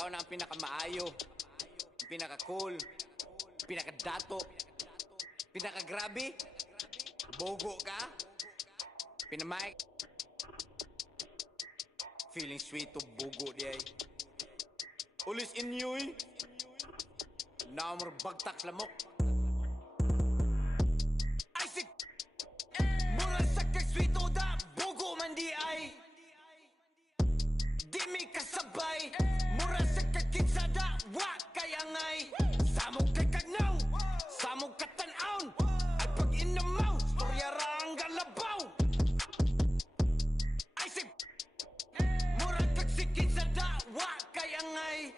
Ikaw na ang pinakamaayo, pinaka-cool, pinaka-dato, pinaka-grabe, bogo ka, pinamay. Feeling sweet to bogo di ay. Ulis inyoy, naamor bagtak lamok. Ay sik, mura sa kag-sweet o da, bogo man di ay. Di mi kasabay, mura sa kag-kinsada, wa kaya ngay. Samog kay kagnaw, samog katanaon, at pag inamaw, storya rang galabaw. Ay sik, mura kag-sikinsada, wa kaya ngay.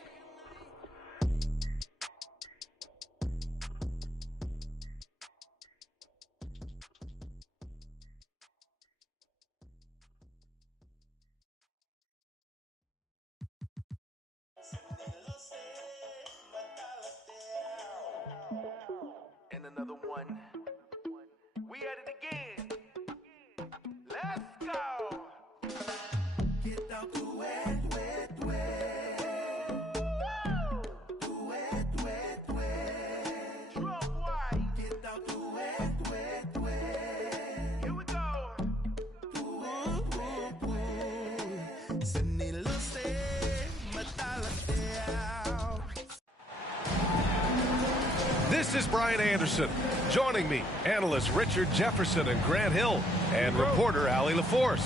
And another one. We at it again. Let's go. Get down to wet, wet, wet. To wet, wet, wet. Drum white. Get down to wet, wet, wet. Here we go. To wet, wet, wet. Senilose matalateao. This is Brian Anderson. Joining me, analysts Richard Jefferson and Grant Hill, and reporter Allie LaForce.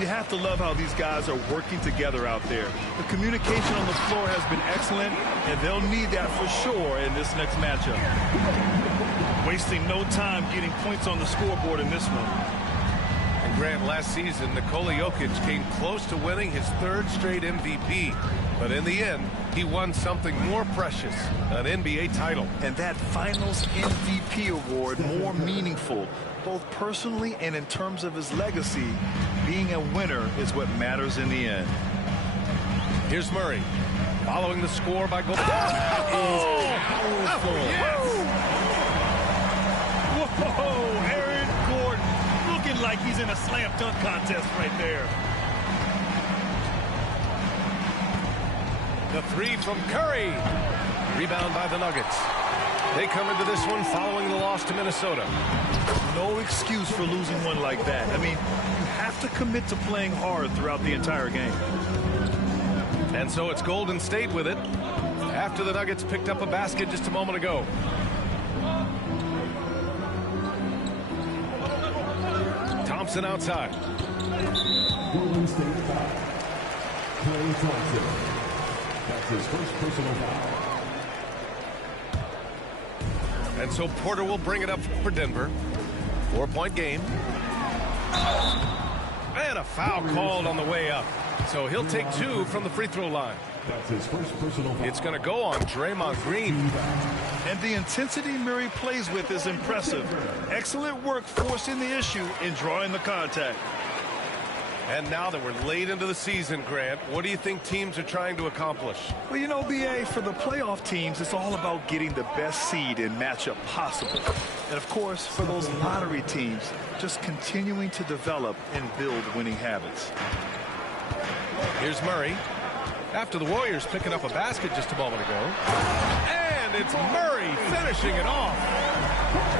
You have to love how these guys are working together out there. The communication on the floor has been excellent, and they'll need that for sure in this next matchup. Wasting no time getting points on the scoreboard in this one. And Grant, last season, Nikola Jokic came close to winning his third straight MVP. But in the end, he won something more precious, an NBA title. And that Finals MVP award more meaningful, both personally and in terms of his legacy. Being a winner is what matters in the end. Here's Murray, following the score by goal. Whoa, Aaron Gordon looking like he's in a slam dunk contest right there. The three from Curry. Rebound by the Nuggets. They come into this one following the loss to Minnesota. No excuse for losing one like that. I mean, you have to commit to playing hard throughout the entire game. And so it's Golden State with it after the Nuggets picked up a basket just a moment ago. Thompson outside. Golden State foul. Klay Thompson. That's his first personal foul. And so Porter will bring it up for Denver. 4-point game. And a foul called on the way up. So he'll take two from the free throw line. That's his first personal foul. It's going to go on Draymond Green. And the intensity Murray plays with is impressive. Excellent work forcing the issue and drawing the contact. And now that we're late into the season, Grant, what do you think teams are trying to accomplish? Well, you know, B.A., for the playoff teams, it's all about getting the best seed and matchup possible. And, of course, for those lottery teams, just continuing to develop and build winning habits. Here's Murray. After the Warriors picking up a basket just a moment ago. And it's Murray finishing it off.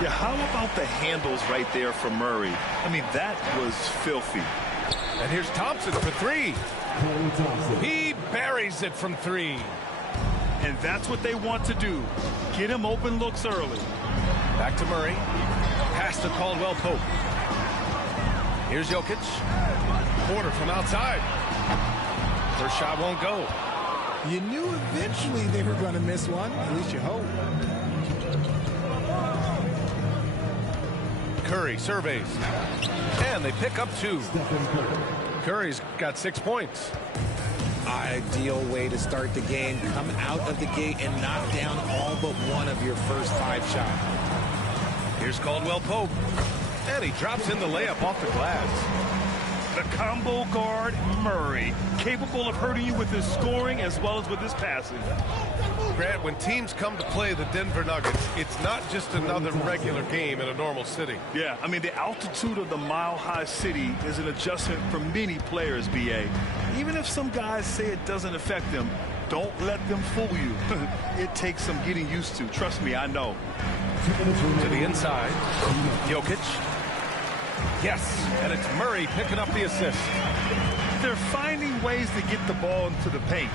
Yeah, how about the handles right there for Murray? I mean, that was filthy. And here's Thompson for three. Klay Thompson. He buries it from three. And that's what they want to do. Get him open looks early. Back to Murray. Pass to Caldwell Pope. Here's Jokic. Porter from outside. First shot won't go. You knew eventually they were going to miss one. At least you hope. Curry surveys. And they pick up two. Curry's got 6 points. Ideal way to start the game. Come out of the gate and knock down all but one of your first 5 shots. Here's Caldwell Pope. And he drops in the layup off the glass. The combo guard, Murray, capable of hurting you with his scoring as well as with his passing. Grant, when teams come to play the Denver Nuggets, it's not just another regular game in a normal city. Yeah, I mean, the altitude of the mile-high city is an adjustment for many players, B.A. Even if some guys say it doesn't affect them, don't let them fool you. It takes some getting used to. Trust me, I know. To the inside. Jokic. Yes, and it's Murray picking up the assist. They're finding ways to get the ball into the paint.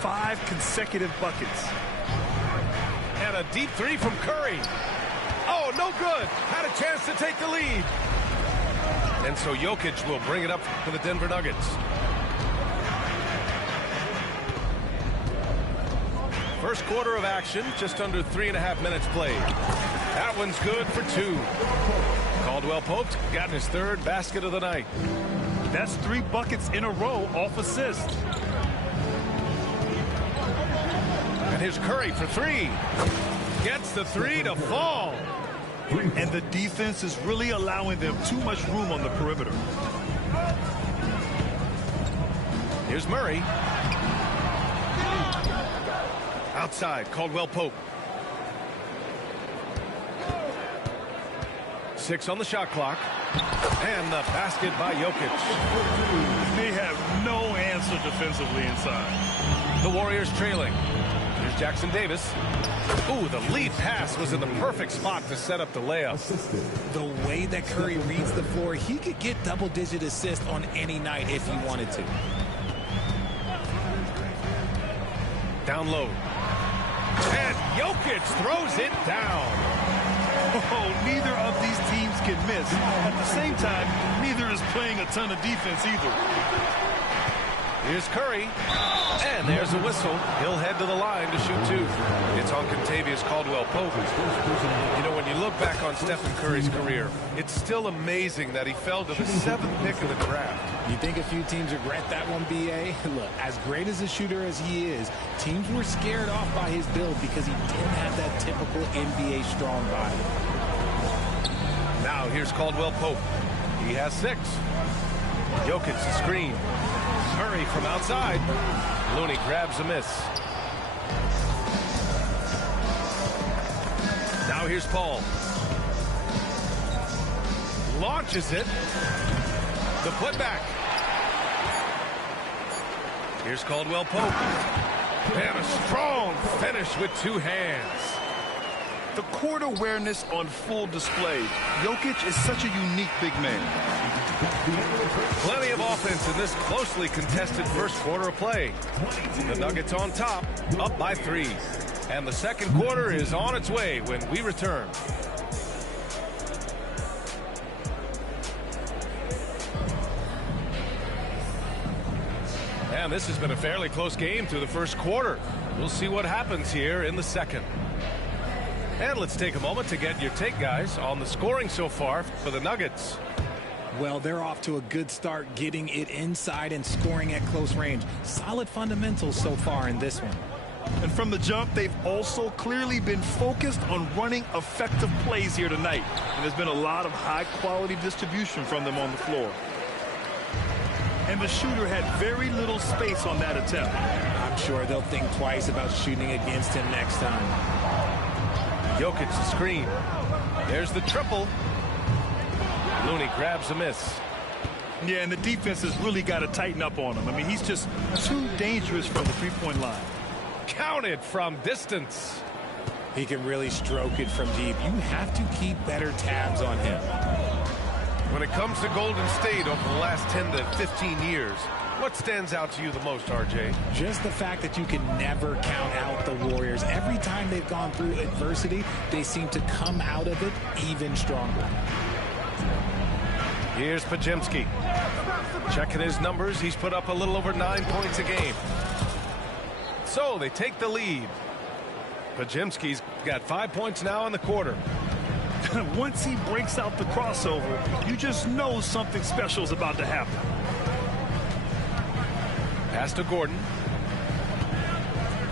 5 consecutive buckets. And a deep three from Curry. Oh, no good. Had a chance to take the lead. And so Jokic will bring it up for the Denver Nuggets. First quarter of action, just under 3.5 minutes played. That one's good for 2. Caldwell Pope got his 3rd basket of the night. That's 3 buckets in a row off assist. And here's Curry for 3. Gets the 3 to fall. And the defense is really allowing them too much room on the perimeter. Here's Murray. Outside, Caldwell Pope. 6 on the shot clock. And the basket by Jokic. They have no answer defensively inside. The Warriors trailing. Here's Jackson Davis. Ooh, the lead pass was in the perfect spot to set up the layup. The way that Curry reads the floor, he could get double-digit assists on any night if he wanted to. Down low. And Jokic throws it down. Oh, neither of these teams can miss. At the same time, neither is playing a ton of defense either. Here's Curry. And there's a whistle. He'll head to the line to shoot 2. It's on Contavious Caldwell-Pope. You know, when you look back on Stephen Curry's career, it's still amazing that he fell to the 7th pick in the draft. You think a few teams regret that one, B.A.? Look, as great as a shooter as he is, teams were scared off by his build because he didn't have that typical NBA strong body. Now here's Caldwell-Pope. He has 6. Jokic the screen. Murray from outside. Looney grabs a miss. Now here's Paul. Launches it. The putback. Here's Caldwell-Pope. And a strong finish with 2 hands. The court awareness on full display. Jokic is such a unique big man. Plenty of offense in this closely contested first quarter of play. The Nuggets on top, up by 3. And the second quarter is on its way when we return. And this has been a fairly close game through the first quarter. We'll see what happens here in the second. And let's take a moment to get your take, guys, on the scoring so far for the Nuggets. Well, they're off to a good start getting it inside and scoring at close range. Solid fundamentals so far in this one. And from the jump, they've also clearly been focused on running effective plays here tonight. And there's been a lot of high-quality distribution from them on the floor. And the shooter had very little space on that attempt. I'm sure they'll think twice about shooting against him next time. Jokic the screen. There's the triple. Looney grabs a miss. Yeah, and the defense has really got to tighten up on him. I mean, he's just too dangerous from the three-point line. Counted from distance. He can really stroke it from deep. You have to keep better tabs on him. When it comes to Golden State over the last 10 to 15 years, what stands out to you the most, RJ? Just the fact that you can never count out the Warriors. Every time they've gone through adversity, they seem to come out of it even stronger. Here's Podziemski. Checking his numbers, he's put up a little over 9 points a game. So they take the lead. Podziemski's got 5 points now in the quarter. Once he breaks out the crossover, you just know something special is about to happen. Pass to Gordon.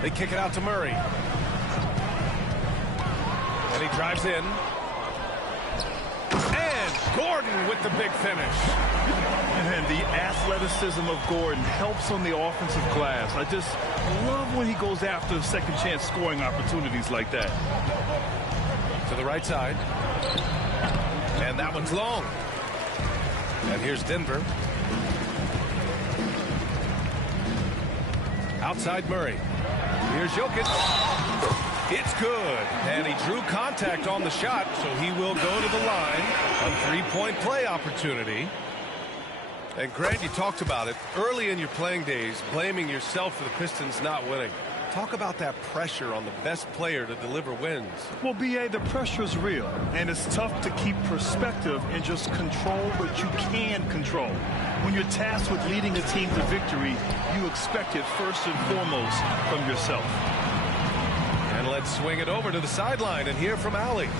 They kick it out to Murray. And he drives in. And Gordon with the big finish. And the athleticism of Gordon helps on the offensive glass. I just love when he goes after second chance scoring opportunities like that. To the right side. And that one's long. And here's Denver. Outside Murray. Here's Jokic. It's good. And he drew contact on the shot, so he will go to the line. A three-point play opportunity. And Grant, you talked about it early in your playing days, blaming yourself for the Pistons not winning. Talk about that pressure on the best player to deliver wins. Well, B.A., the pressure is real, and it's tough to keep perspective and just control what you can control. When you're tasked with leading a team to victory, you expect it first and foremost from yourself. And let's swing it over to the sideline and hear from Allie.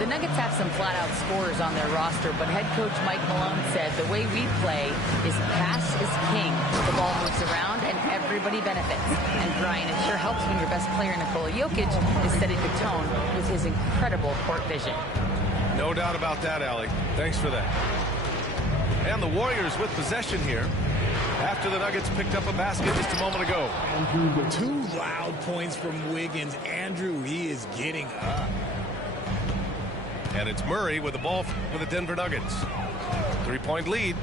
The Nuggets have some flat-out scorers on their roster, but head coach Mike Malone said the way we play is pass is king. The ball moves around and everybody benefits. And Brian, it sure helps when your best player, Nikola Jokic, is setting the tone with his incredible court vision. No doubt about that, Allie. Thanks for that. And the Warriors with possession here after the Nuggets picked up a basket just a moment ago. Two loud points from Wiggins. Andrew, he is getting up. And it's Murray with the ball for the Denver Nuggets. Three-point lead.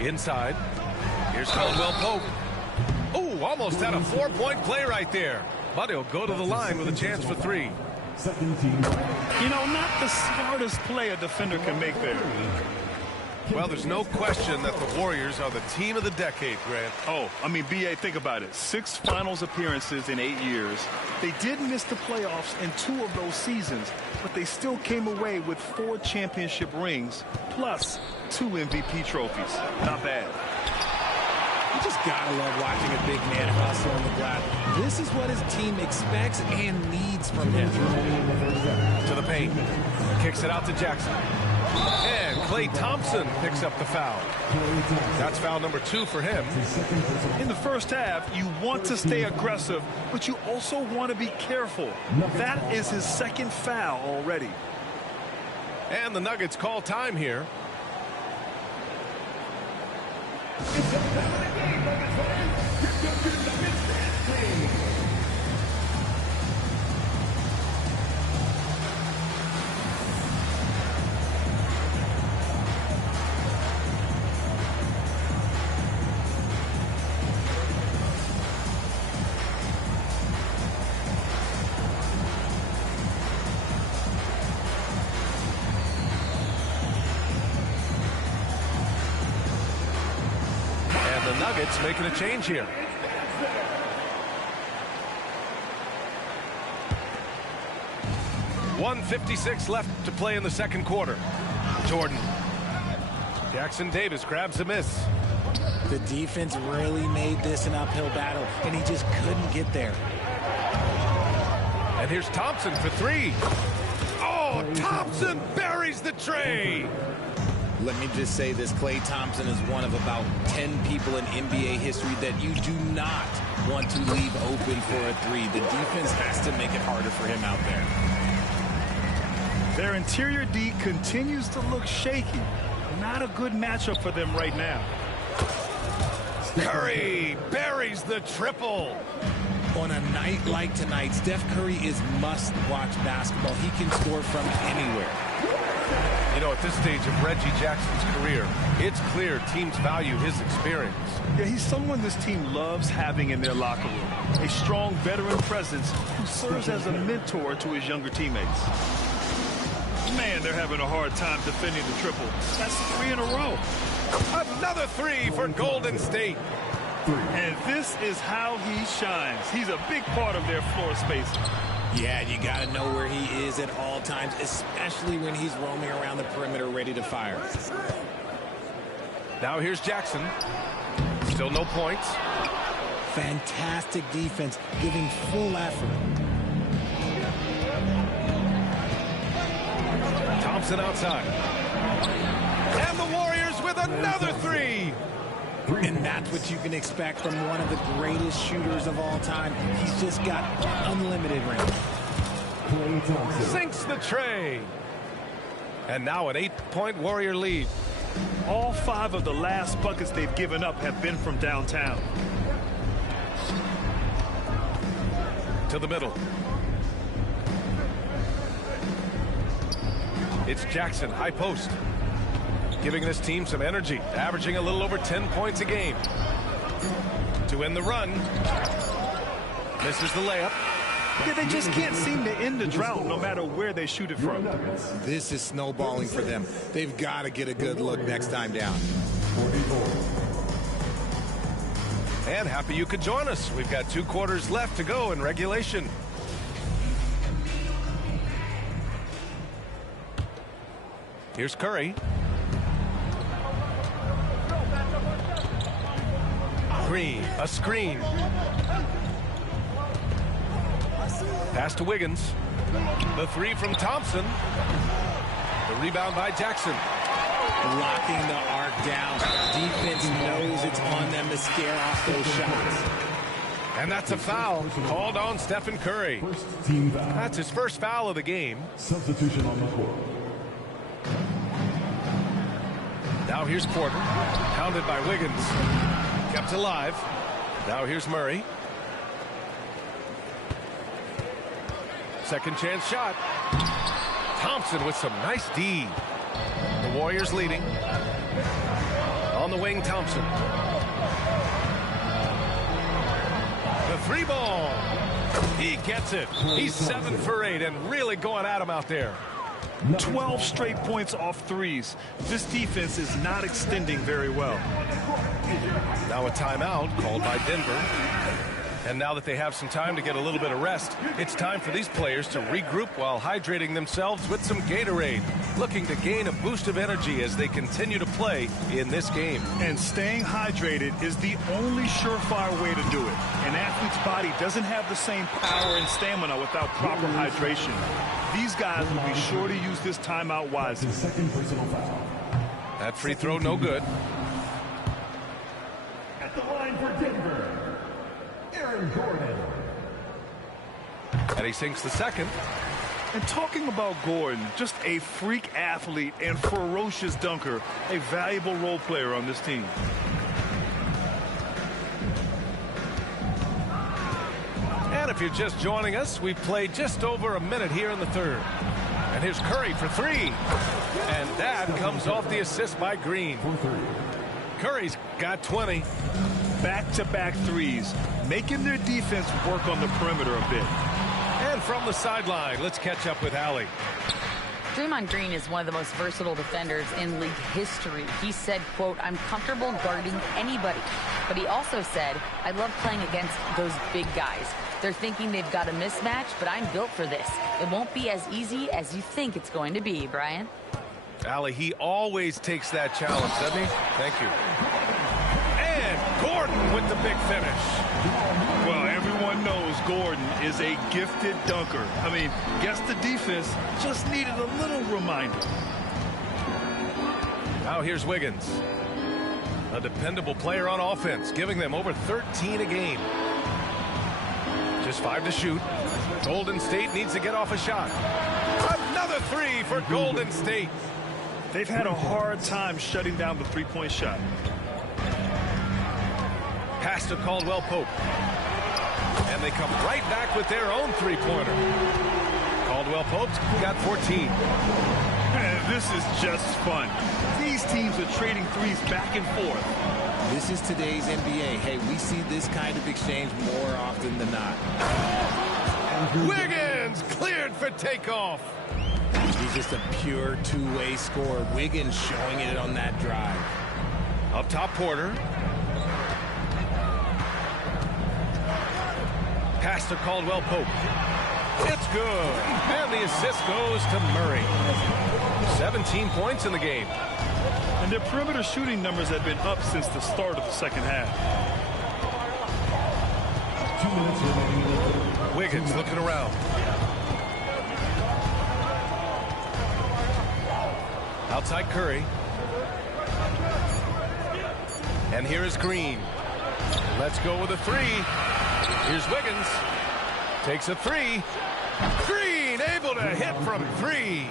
Inside. Here's Caldwell Pope. Oh, almost had a four-point play right there. But he'll go to the line with a chance for three. You know, not the smartest play a defender can make there. Well, there's no question that the Warriors are the team of the decade, Grant. Oh, I mean, B.A., think about it. 6 finals appearances in 8 years. They did miss the playoffs in 2 of those seasons, but they still came away with 4 championship rings, plus 2 MVP trophies. Not bad. You just gotta love watching a big man hustle on the glass. This is what his team expects and needs from him. To the paint. Kicks it out to Jackson. And Klay Thompson picks up the foul. That's foul number 2 for him. In the first half, you want to stay aggressive, but you also want to be careful. That is his 2nd foul already. And the Nuggets call time here. Nuggets making a change here. .156 left to play in the second quarter. Jordan. Jackson Davis grabs a miss. The defense really made this an uphill battle, and he just couldn't get there. And here's Thompson for 3. Oh, Thompson buries the tray. Let me just say this, Klay Thompson is one of about 10 people in NBA history that you do not want to leave open for a 3. The defense has to make it harder for him out there. Their interior D continues to look shaky. Not a good matchup for them right now. Curry buries the triple. On a night like tonight, Steph Curry is must-watch basketball. He can score from anywhere. You know, at this stage of Reggie Jackson's career, it's clear teams value his experience. Yeah, he's someone this team loves having in their locker room. A strong veteran presence who serves as a mentor to his younger teammates. Man, they're having a hard time defending the triple. That's 3 in a row. Another 3 for Golden State. And this is how he shines. He's a big part of their floor spacing. Yeah, you got to know where he is at all times, especially when he's roaming around the perimeter ready to fire. Now here's Jackson. Still no points. Fantastic defense, giving full effort. Thompson outside. And the Warriors with another 3. And that's what you can expect from one of the greatest shooters of all time. He's just got unlimited range. Sinks the tray. And now an 8-point Warrior lead. All 5 of the last buckets they've given up have been from downtown. To the middle. It's Jackson, high post. Giving this team some energy, averaging a little over 10 points a game. to end the run. Misses the layup. Yeah, they just can't seem to end the drought no matter where they shoot it from. This is snowballing for them. They've got to get a good look next time down. And happy you could join us. We've got 2 quarters left to go in regulation. Here's Curry. Green, a screen. Pass to Wiggins. The 3 from Thompson. The rebound by Jackson. Locking the arc down. Defense knows it's on them to scare off those shots. And that's a foul called on Stephen Curry. First team foul. That's his first foul of the game. Substitution on the court. Now here's Porter. Pounded by Wiggins. Kept alive. Now here's Murray. Second chance shot. Thompson with some nice D. The Warriors leading. On the wing, Thompson. The 3 ball. He gets it. He's 7 for 8 and really going at him out there. 12 straight points off threes. This defense is not extending very well. Now a timeout called by Denver. And now that they have some time to get a little bit of rest, it's time for these players to regroup while hydrating themselves with some Gatorade, looking to gain a boost of energy as they continue to play in this game. And staying hydrated is the only surefire way to do it. An athlete's body doesn't have the same power and stamina without proper hydration. These guys will be sure to use this timeout wisely. His second personal foul. That free throw no good. At the line for Denver, Aaron Gordon. And he sinks the second. And talking about Gordon, just a freak athlete and ferocious dunker, a valuable role player on this team. And if you're just joining us, we've played just over a minute here in the third. And here's Curry for 3. And that comes off the assist by Green. Curry's got 20. Back-to-back threes, making their defense work on the perimeter a bit. And from the sideline, let's catch up with Allie. Draymond Green is one of the most versatile defenders in league history. He said, quote, "I'm comfortable guarding anybody." But he also said, "I love playing against those big guys. They're thinking they've got a mismatch, but I'm built for this. It won't be as easy as you think it's going to be," Brian. Allie, he always takes that challenge, doesn't he? Thank you. And Gordon with the big finish. Well, everyone knows Gordon is a gifted dunker. I mean, guess the defense just needed a little reminder. Now here's Wiggins. A dependable player on offense, giving them over 13 a game. Just 5 to shoot. Golden State needs to get off a shot. Another 3 for Golden State. They've had a hard time shutting down the three-point shot. Pass to Caldwell Pope. And they come right back with their own three-pointer. Caldwell Pope's got 14. This is just fun. These teams are trading threes back and forth. This is today's NBA. Hey, we see this kind of exchange more often than not. Wiggins cleared for takeoff. He's just a pure two-way scorer. Wiggins showing it on that drive. Up top, Porter. Pass to Caldwell Pope. It's good. And the assist goes to Murray. 17 points in the game. And their perimeter shooting numbers have been up since the start of the second half. 2 minutes remaining. Wiggins looking around. Outside Curry. And here is Green. Let's go with a 3. Here's Wiggins. Takes a 3. Green able to hit from 3.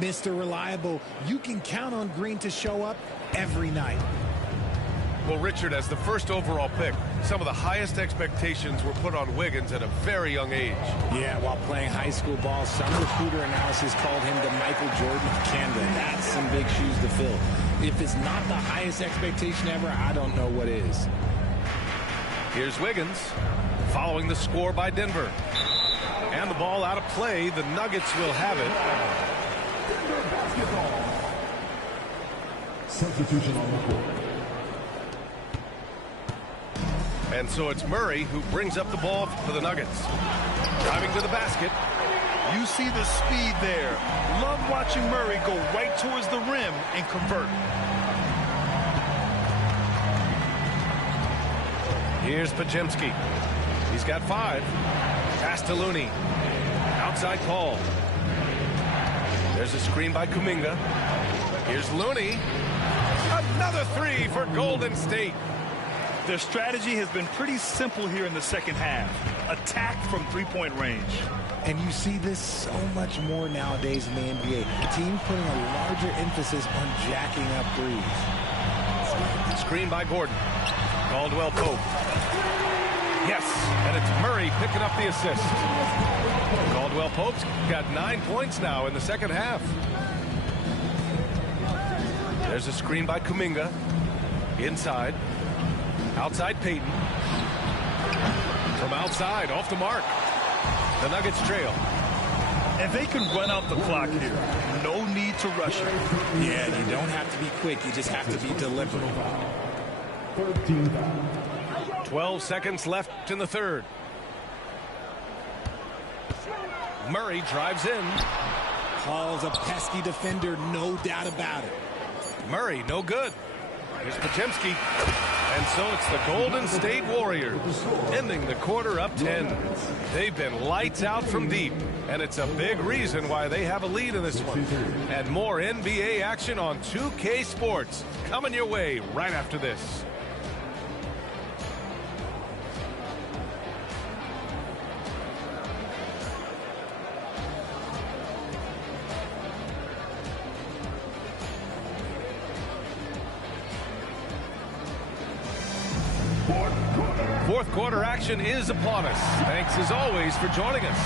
Mr. Reliable, you can count on Green to show up every night. Well, Richard, as the first overall pick, some of the highest expectations were put on Wiggins at a very young age. Yeah, while playing high school ball, some recruiter analysis called him the Michael Jordan of Canada. That's some big shoes to fill. If it's not the highest expectation ever, I don't know what is. Here's Wiggins following the score by Denver. And the ball out of play. The Nuggets will have it. Denver basketball. Substitution on the court. And so it's Murray who brings up the ball for the Nuggets. Driving to the basket. You see the speed there. Love watching Murray go right towards the rim and convert. Here's Podziemski. He's got 5. Pass to Looney. Outside Paul. There's a screen by Kuminga. Here's Looney. Another 3 for Golden State. Their strategy has been pretty simple here in the second half. Attack from three-point range. And you see this so much more nowadays in the NBA. Teams putting a larger emphasis on jacking up threes. Screen by Gordon. Caldwell Pope. Yes, and it's Murray picking up the assist. Caldwell Pope's got 9 points now in the second half. There's a screen by Kuminga. Inside. Outside Payton. From outside, off the mark. The Nuggets trail. And they can run out the clock here. No need to rush it. Yeah, you don't have to be quick. You just have to be deliberate. 13 foul. 12 seconds left in the third. Murray drives in. Paul's a pesky defender, no doubt about it. Murray, no good. Here's Podziemski. And so it's the Golden State Warriors ending the quarter up 10. They've been lights out from deep, and it's a big reason why they have a lead in this one. And more NBA action on 2K Sports coming your way right after this. Fourth quarter action is upon us. Thanks as always for joining us.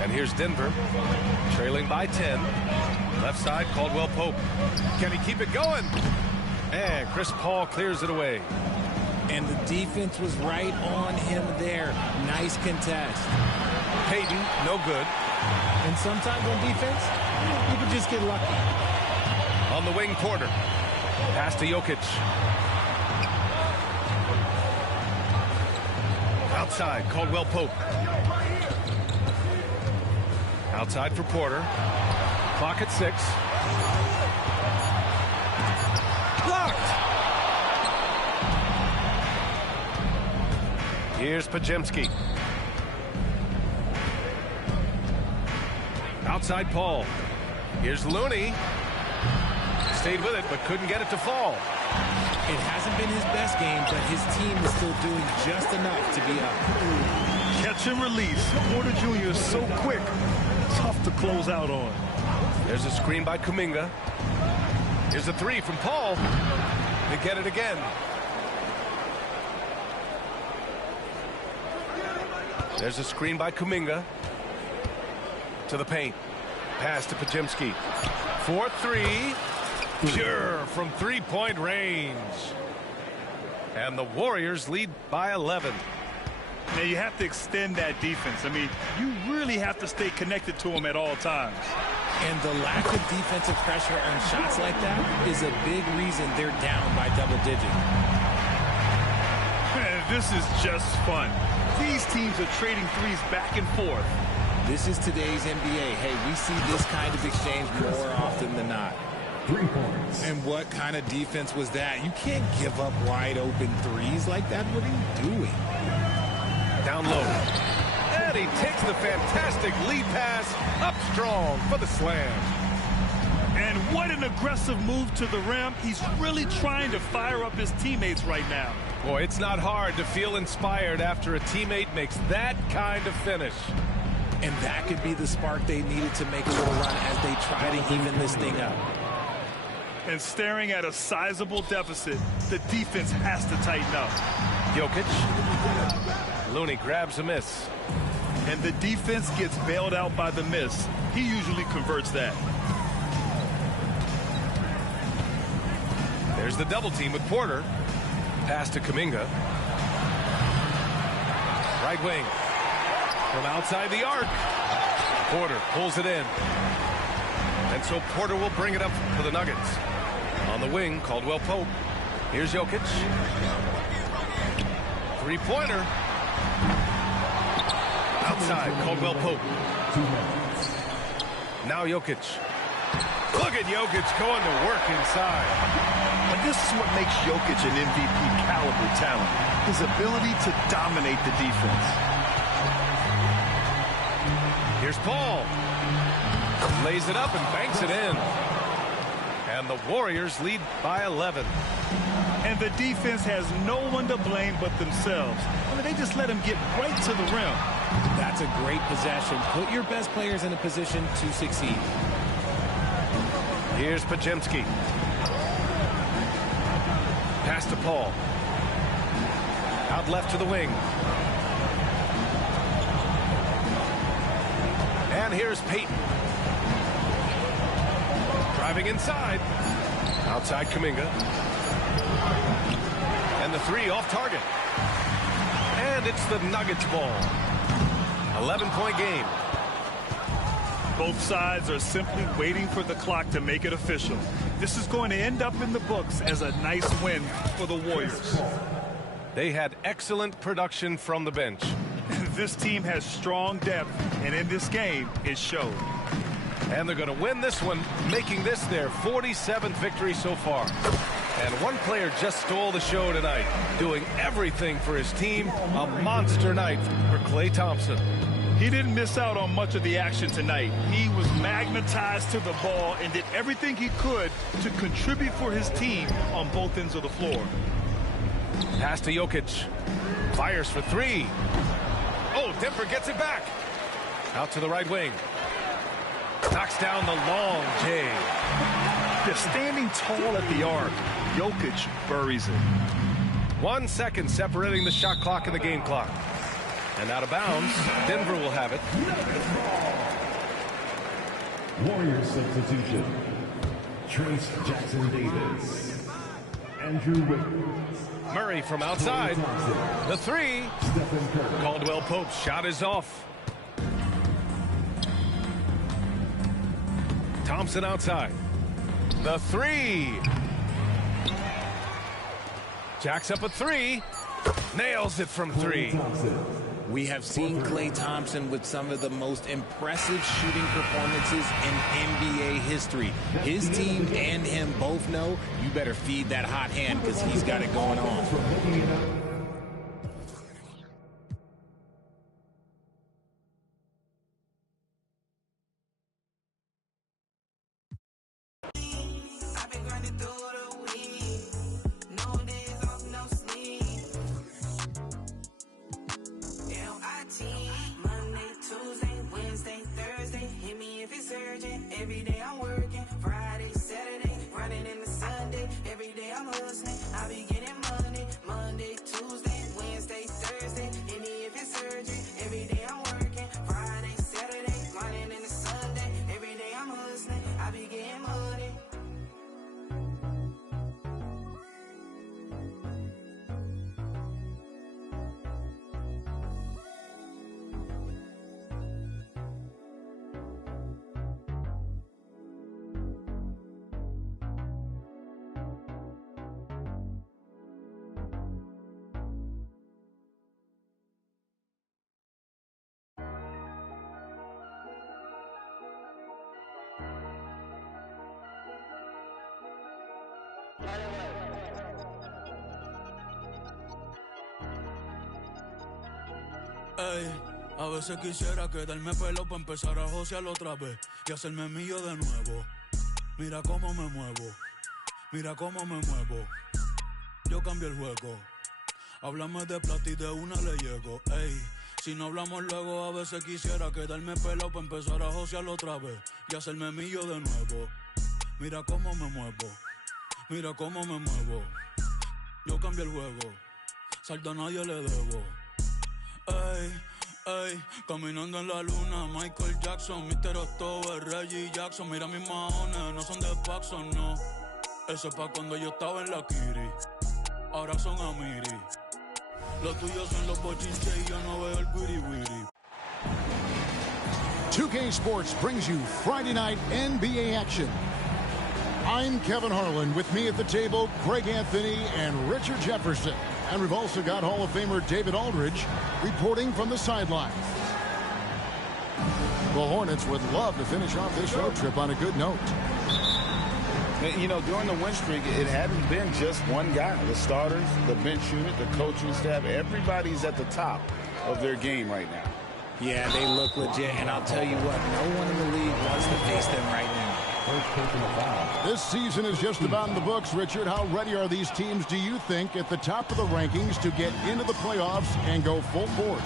And here's Denver trailing by 10. Left side, Caldwell Pope. Can he keep it going? And Chris Paul clears it away. And the defense was right on him there. Nice contest. Payton, no good. And sometimes on defense, you can just get lucky. On the wing, Porter. Pass to Jokic. Outside, Caldwell Pope. Outside for Porter. Clock at 6. Blocked! Here's Podziemski. Outside Paul. Here's Looney. Stayed with it, but couldn't get it to fall. It hasn't been his best game, but his team is still doing just enough to be up. Catch and release. Porter Jr. is so quick. Tough to close out on. There's a screen by Kuminga. Here's a 3 from Paul. They get it again. There's a screen by Kuminga. To the paint. Pass to Podziemski. 4-3. Pure from three-point range. And the Warriors lead by 11. Now you have to extend that defense. I mean, you really have to stay connected to them at all times. And the lack of defensive pressure on shots like that is a big reason they're down by double digits. Man, this is just fun. These teams are trading threes back and forth. This is today's NBA. Hey, we see this kind of exchange more often than not. 3 points. And what kind of defense was that? You can't give up wide open threes like that. What are you doing? Down low. And he takes the fantastic lead pass up strong for the slam. And what an aggressive move to the rim. He's really trying to fire up his teammates right now. Boy, it's not hard to feel inspired after a teammate makes that kind of finish. And that could be the spark they needed to make a little run as they try to even this thing up. And staring at a sizable deficit, the defense has to tighten up. Jokic. Looney grabs a miss. And the defense gets bailed out by the miss. He usually converts that. There's the double team with Porter. Pass to Kuminga. Right wing. From outside the arc. Porter pulls it in. And so Porter will bring it up for the Nuggets. On the wing, Caldwell Pope. Here's Jokic. Three-pointer. Outside, Caldwell Pope. Now Jokic. Look at Jokic going to work inside. And this is what makes Jokic an MVP caliber talent. His ability to dominate the defense. Here's Paul. Lays it up and banks it in. And the Warriors lead by 11. And the defense has no one to blame but themselves. I mean, they just let him get right to the rim. That's a great possession. Put your best players in a position to succeed. Here's Podziemski. Pass to Paul. Out left to the wing. And here's Payton. Driving inside. Outside Kuminga. And the three off target. And it's the Nuggets ball. 11-point game. Both sides are simply waiting for the clock to make it official. This is going to end up in the books as a nice win for the Warriors. They had excellent production from the bench. This team has strong depth, and in this game, it showed. And they're going to win this one, making this their 47th victory so far. And one player just stole the show tonight, doing everything for his team. A monster night for Klay Thompson. He didn't miss out on much of the action tonight. He was magnetized to the ball and did everything he could to contribute for his team on both ends of the floor. Pass to Jokic. Fires for three. Oh, Denver gets it back. Out to the right wing. Knocks down the long J. They're standing tall at the arc. Jokic buries it. 1 second separating the shot clock and the game clock. And out of bounds, Denver will have it. Warriors substitution. Trace Jackson-Davis. Andrew Wiggins. Murray from outside. The three. Stephen Curry. Caldwell Pope's shot is off. Thompson outside. The three. Jacks up a three. Nails it from three. We have seen Klay Thompson with some of the most impressive shooting performances in NBA history. His team and him both know you better feed that hot hand because he's got it going on. Every day I'm working, Friday, Saturday, running into Sunday. Every day I'm hustling, I be getting money. Monday, Tuesday, Wednesday, Thursday, any if it's surgery. Every day I'm working, Friday, Saturday, running into Sunday. Every day I'm hustling, I be getting money. Ey, a veces quisiera quedarme pelo para empezar a josear otra vez y hacerme mío de nuevo. Mira cómo me muevo, mira cómo me muevo. Yo cambio el juego. Háblame de plata y de una le llego. Ey, si no hablamos luego, a veces quisiera quedarme pelo para empezar a josear otra vez y hacerme mío de nuevo. Mira cómo me muevo, mira cómo me muevo. Yo cambio el juego, saldo a nadie le debo. Ey, ey, caminando en la luna, Michael Jackson, Mr. October, Reggie Jackson. Mira mis maones, no son de Paxson, no. Eso pa' cuando yo estaba en la Kiri. Ahora son amiri. Los tuyos son los bochinches y yo no veo el wiri wiri. 2K Sports brings you Friday night NBA action. I'm Kevin Harlan. With me at the table, Greg Anthony and Richard Jefferson. And we've also got Hall of Famer David Aldridge reporting from the sidelines. The Hornets would love to finish off this road trip on a good note. You know, during the win streak, it hadn't been just one guy. The starters, the bench unit, the coaching staff, everybody's at the top of their game right now. Yeah, they look legit, and I'll tell you what, no one in the league wants to face them right now. This season is just about in the books, Richard. How ready are these teams, do you think, at the top of the rankings to get into the playoffs and go full force?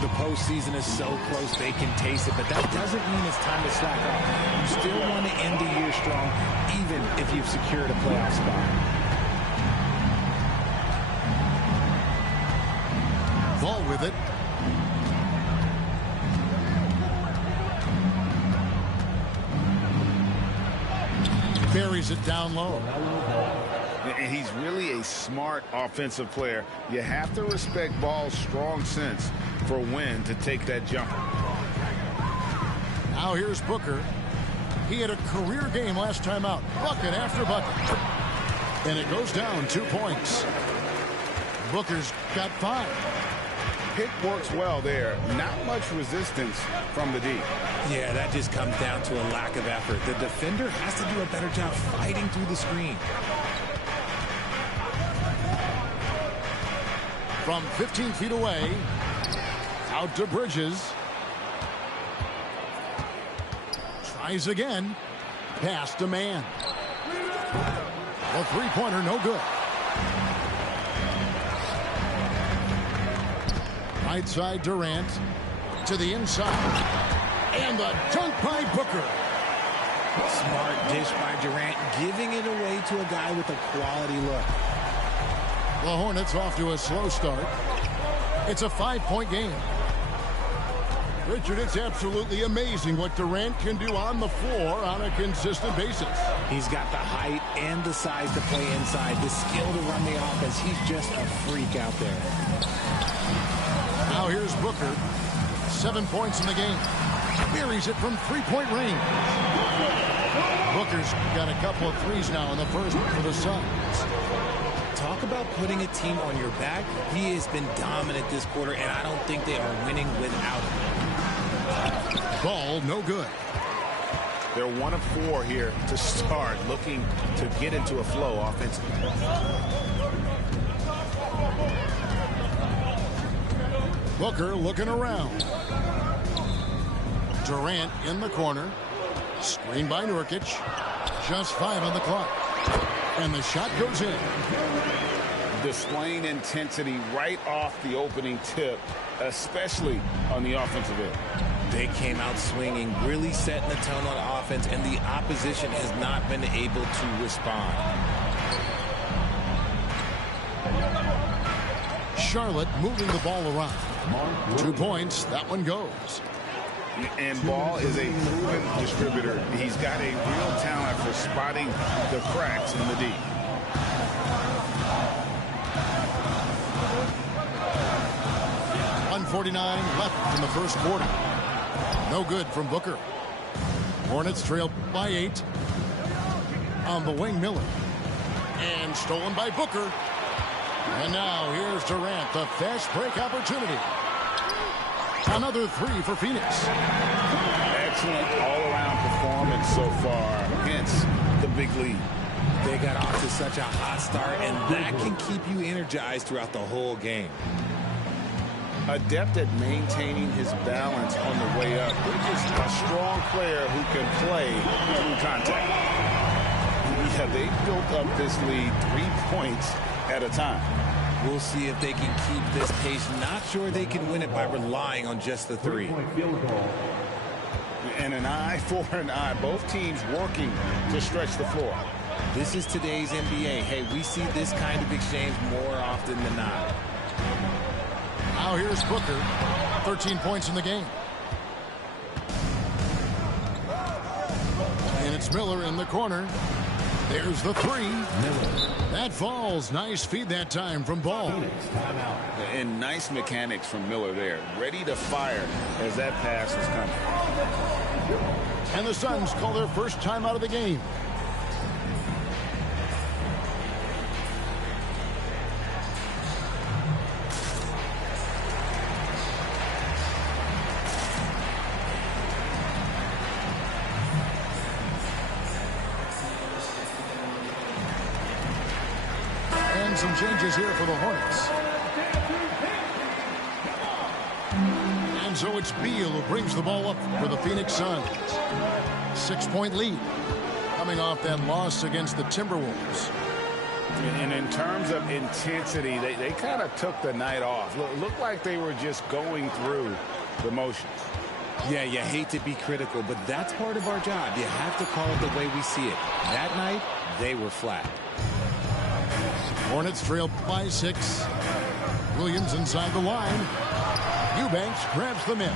The postseason is so close they can taste it, but that doesn't mean it's time to slack off. You still want to end the year strong, even if you've secured a playoff spot. Ball with it. Buries it down low. And he's really a smart offensive player. You have to respect Ball's strong sense for when to take that jumper. Now here's Booker. He had a career game last time out. Bucket after bucket. And it goes down 2 points. Booker's got 5. Pick works well there. Not much resistance from the D. Yeah, that just comes down to a lack of effort. The defender has to do a better job fighting through the screen. From 15 feet away, out to Bridges. Tries again. Pass to man. A three-pointer, no good. Right side, Durant. To the inside. And the dunk by Booker. Smart dish by Durant, giving it away to a guy with a quality look. The Hornets off to a slow start. It's a 5-point game. Richard, it's absolutely amazing what Durant can do on the floor on a consistent basis. He's got the height and the size to play inside, the skill to run the offense. He's just a freak out there. Now here's Booker. 7 points in the game. Buries it from 3-point range. Booker's got a couple of threes now in the first for the Suns. Talk about putting a team on your back. He has been dominant this quarter, and I don't think they are winning without him. Ball, no good. They're 1 of 4 here to start, looking to get into a flow offensively. Booker looking around. Durant in the corner. Screen by Nurkic. Just 5 on the clock. And the shot goes in. Displaying intensity right off the opening tip, especially on the offensive end. They came out swinging, really setting the tone on offense, and the opposition has not been able to respond. Charlotte moving the ball around. 2 points. That one goes. And Ball is a proven distributor. He's got a real talent for spotting the cracks in the D. .149 left in the first quarter. No good from Booker. Hornets trail by 8. On the wing, Miller. And stolen by Booker. And now here's Durant, the fast break opportunity. Another 3 for Phoenix. Excellent all-around performance so far, hence the big lead. They got off to such a hot start, and that can keep you energized throughout the whole game. Adept at maintaining his balance on the way up. He's just a strong player who can play through contact. Yeah, they built up this lead 3 points at a time. We'll see if they can keep this pace. Not sure they can win it by relying on just the 3. And an eye for an eye. Both teams working to stretch the floor. This is today's NBA. Hey, we see this kind of exchange more often than not. Now here's Booker. 13 points in the game. And it's Miller in the corner. There's the three. That falls. Nice feed that time from Ball. And nice mechanics from Miller there. Ready to fire as that pass was coming. And the Suns call their first time out of the game. And some changes here for the Hornets. And so it's Beal who brings the ball up for the Phoenix Suns. 6-point lead coming off that loss against the Timberwolves. And in terms of intensity, they kind of took the night off. Looked like they were just going through the motions. Yeah, you hate to be critical, but that's part of our job. You have to call it the way we see it. That night, they were flat. Hornets trail by 6. Williams inside the line. Eubanks grabs the miss.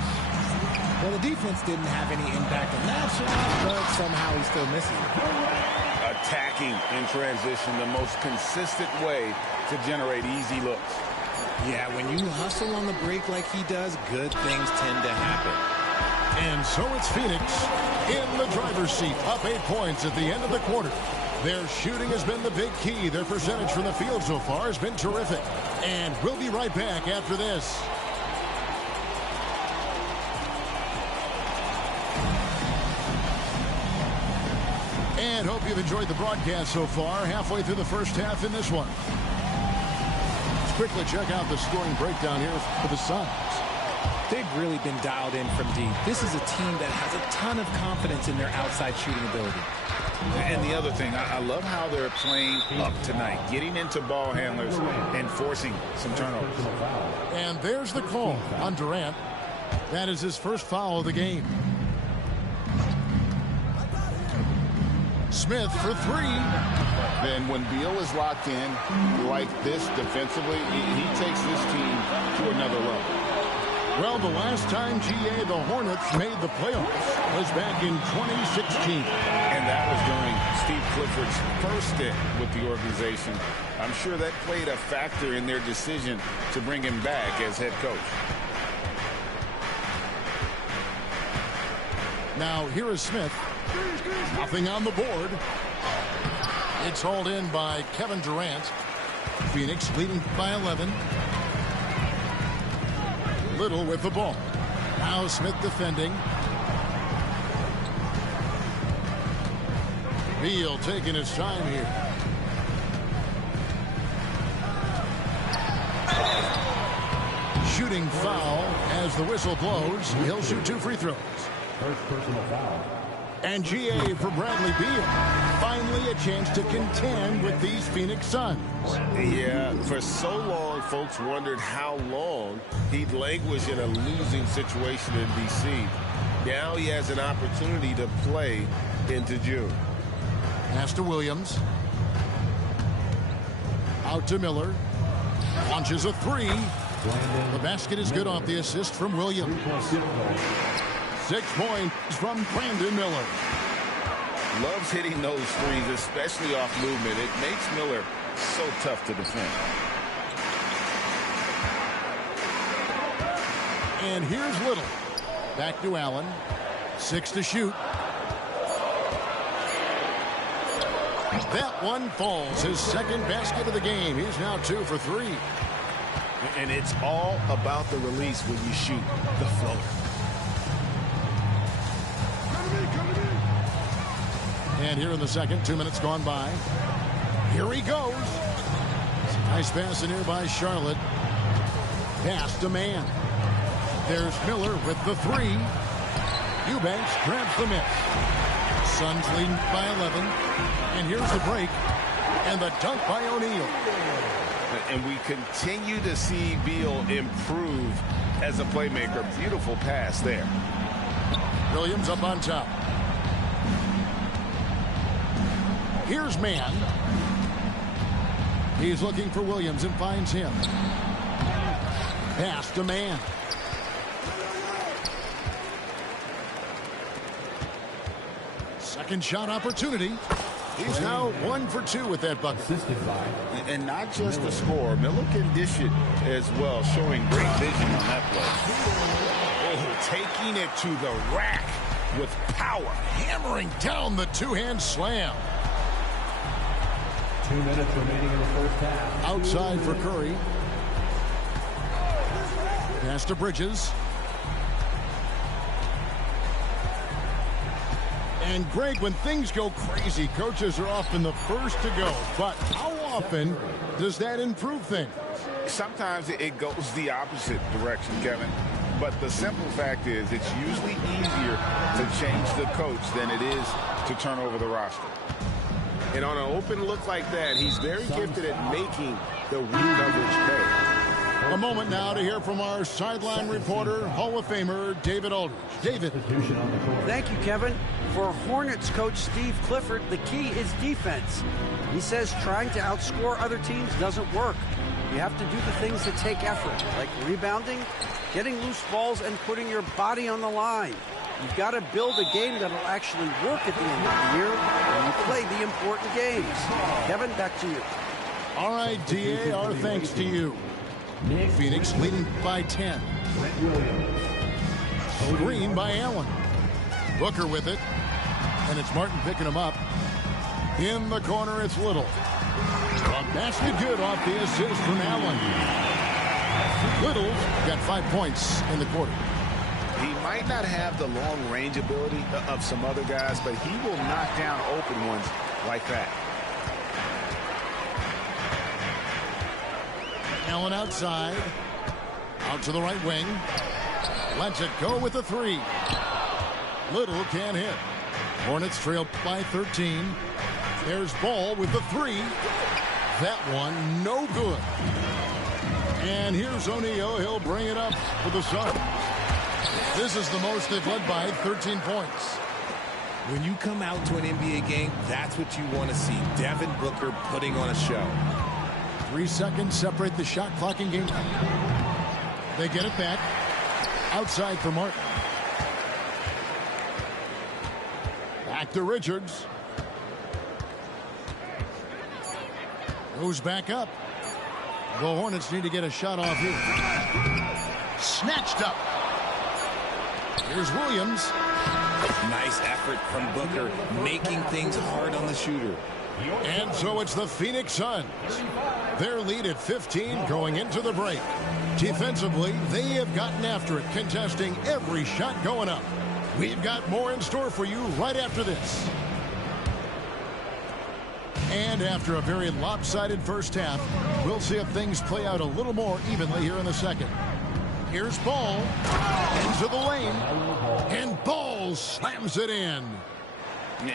Well, the defense didn't have any impact on that shot, but somehow he still misses it. Attacking in transition, the most consistent way to generate easy looks. Yeah, when you hustle on the break like he does, good things tend to happen. And so it's Phoenix in the driver's seat, up 8 points at the end of the quarter. Their shooting has been the big key. Their percentage from the field so far has been terrific. And we'll be right back after this. And hope you've enjoyed the broadcast so far. Halfway through the first half in this one. Let's quickly check out the scoring breakdown here for the Suns. They've really been dialed in from deep. This is a team that has a ton of confidence in their outside shooting ability. And the other thing, I love how they're playing up tonight, getting into ball handlers and forcing some turnovers. And there's the call on Durant. That is his first foul of the game. Smith for 3. Then when Beal is locked in like this defensively, he takes this team to another level. Well, the last time, GA, the Hornets made the playoffs was back in 2016. And that was during Steve Clifford's first stint with the organization. I'm sure that played a factor in their decision to bring him back as head coach. Now, here is Smith. Nothing on the board. It's hauled in by Kevin Durant. Phoenix leading by 11. Little with the ball. Now Smith defending. Beal taking his time here. Shooting foul as the whistle blows. He'll shoot 2 free throws. First personal foul. And GA for Bradley Beal. Finally a chance to contend with these Phoenix Suns. Yeah, for so long, folks wondered how long he'd languish in a losing situation in D.C. Now he has an opportunity to play into June. Pass to Williams. Out to Miller. Launches a 3. The basket is good off the assist from Williams. 6 points from Brandon Miller. Loves hitting those threes, especially off movement. It makes Miller so tough to defend. And here's Little. Back to Allen. 6 to shoot. That one falls. His second basket of the game. He's now 2 for 3. And it's all about the release when you shoot the floater. And here in the second, 2 minutes gone by. Here he goes. Nice pass in here by Charlotte. Pass to man. There's Miller with the 3. Eubanks grabs the miss. Suns leading by 11. And here's the break. And the dunk by O'Neal. And we continue to see Beal improve as a playmaker. Beautiful pass there. Williams up on top. Here's man. He's looking for Williams and finds him. Pass to man. Second shot opportunity. He's now 1 for 2 with that bucket. And not just the score. Miller can dish it as well, showing great vision on that play. Oh, taking it to the rack with power. Hammering down the two-hand slam. 2 minutes remaining in the first half. Outside for Curry. Pass to Bridges. And Greg, when things go crazy, coaches are often the first to go. But how often does that improve things? Sometimes it goes the opposite direction, Kevin. But the simple fact is it's usually easier to change the coach than it is to turn over the roster. And on an open look like that, he's very gifted at making the weak coverage pay. A moment now to hear from our sideline reporter, Hall of Famer David Aldridge. David. Thank you, Kevin. For Hornets coach Steve Clifford, the key is defense. He says trying to outscore other teams doesn't work. You have to do the things that take effort, like rebounding, getting loose balls, and putting your body on the line. You've got to build a game that'll actually work at the end of the year when you play the important games. Kevin, back to you. All right, DA, our thanks to you. Phoenix leading by 10. Screen by Allen. Booker with it. And it's Martin picking him up. In the corner, it's Little. A basket good off the assist from Allen. Little got 5 points in the quarter. He might not have the long-range ability of some other guys, but he will knock down open ones like that. Allen outside. Out to the right wing. Lets it go with the three. Little can't hit. Hornets trail by 13. There's Ball with the three. That one no good. And here's O'Neal. He'll bring it up for the Suns. This is the most they've led by, 13 points. When you come out to an NBA game, that's what you want to see. Devin Booker putting on a show. 3 seconds separate the shot clock and game time. They get it back. Outside for Martin. Back to Richards. Goes back up. The Hornets need to get a shot off here. Snatched up. Here's Williams. Nice effort from Booker, making things hard on the shooter. And so it's the Phoenix Suns. Their lead at 15 going into the break. Defensively, they have gotten after it, contesting every shot going up. We've got more in store for you right after this. And after a very lopsided first half, we'll see if things play out a little more evenly here in the second. Here's Ball into the lane, and Ball slams it in.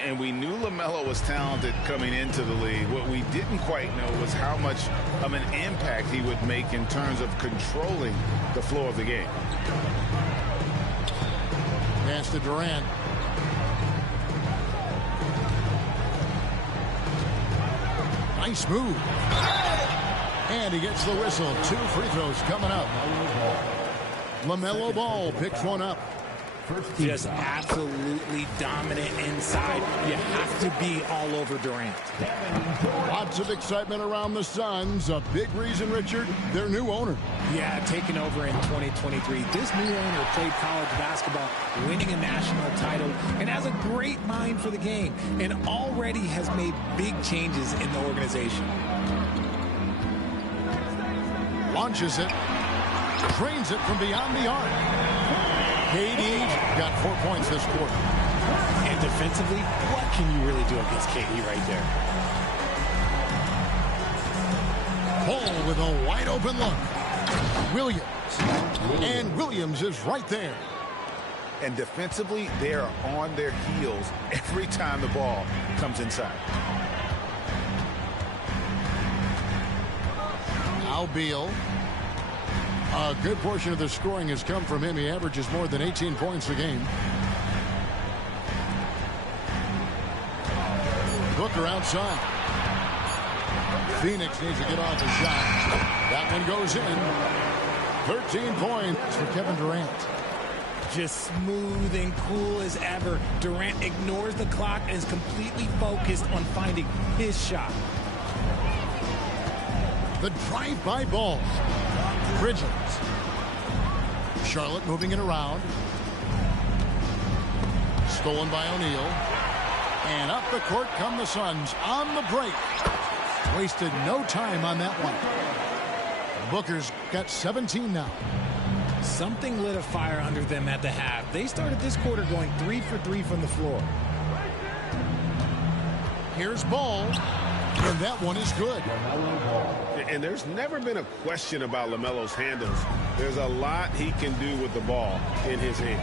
And we knew LaMelo was talented coming into the league. What we didn't quite know was how much of an impact he would make in terms of controlling the flow of the game. Pass to Durant. Nice move. And he gets the whistle. 2 free throws coming up. LaMelo Ball picks one up. Just absolutely dominant inside. You have to be all over Durant. Lots of excitement around the Suns. A big reason, Richard, their new owner. Yeah, taking over in 2023. This new owner played college basketball, winning a national title, and has a great mind for the game, and already has made big changes in the organization. Launches it. Drains it from beyond the arc. KD got 4 points this quarter. And defensively, what can you really do against KD right there? Ball with a wide open look. Williams. And Williams is right there. And defensively, they are on their heels every time the ball comes inside. Now Beal. A good portion of the scoring has come from him. He averages more than 18 points a game. Booker outside. Phoenix needs to get off a shot. That one goes in. 13 points for Kevin Durant. just smooth and cool as ever. Durant ignores the clock and is completely focused on finding his shot. The drive-by ball. Bridges. Charlotte moving it around. Stolen by O'Neal. And up the court come the Suns on the break. Wasted no time on that one. Booker's got 17 now. Something lit a fire under them at the half. They started this quarter going 3 for 3 from the floor. Here's Ball, and that one is good. And there's never been a question about LaMelo's handles. There's a lot he can do with the ball in his hands.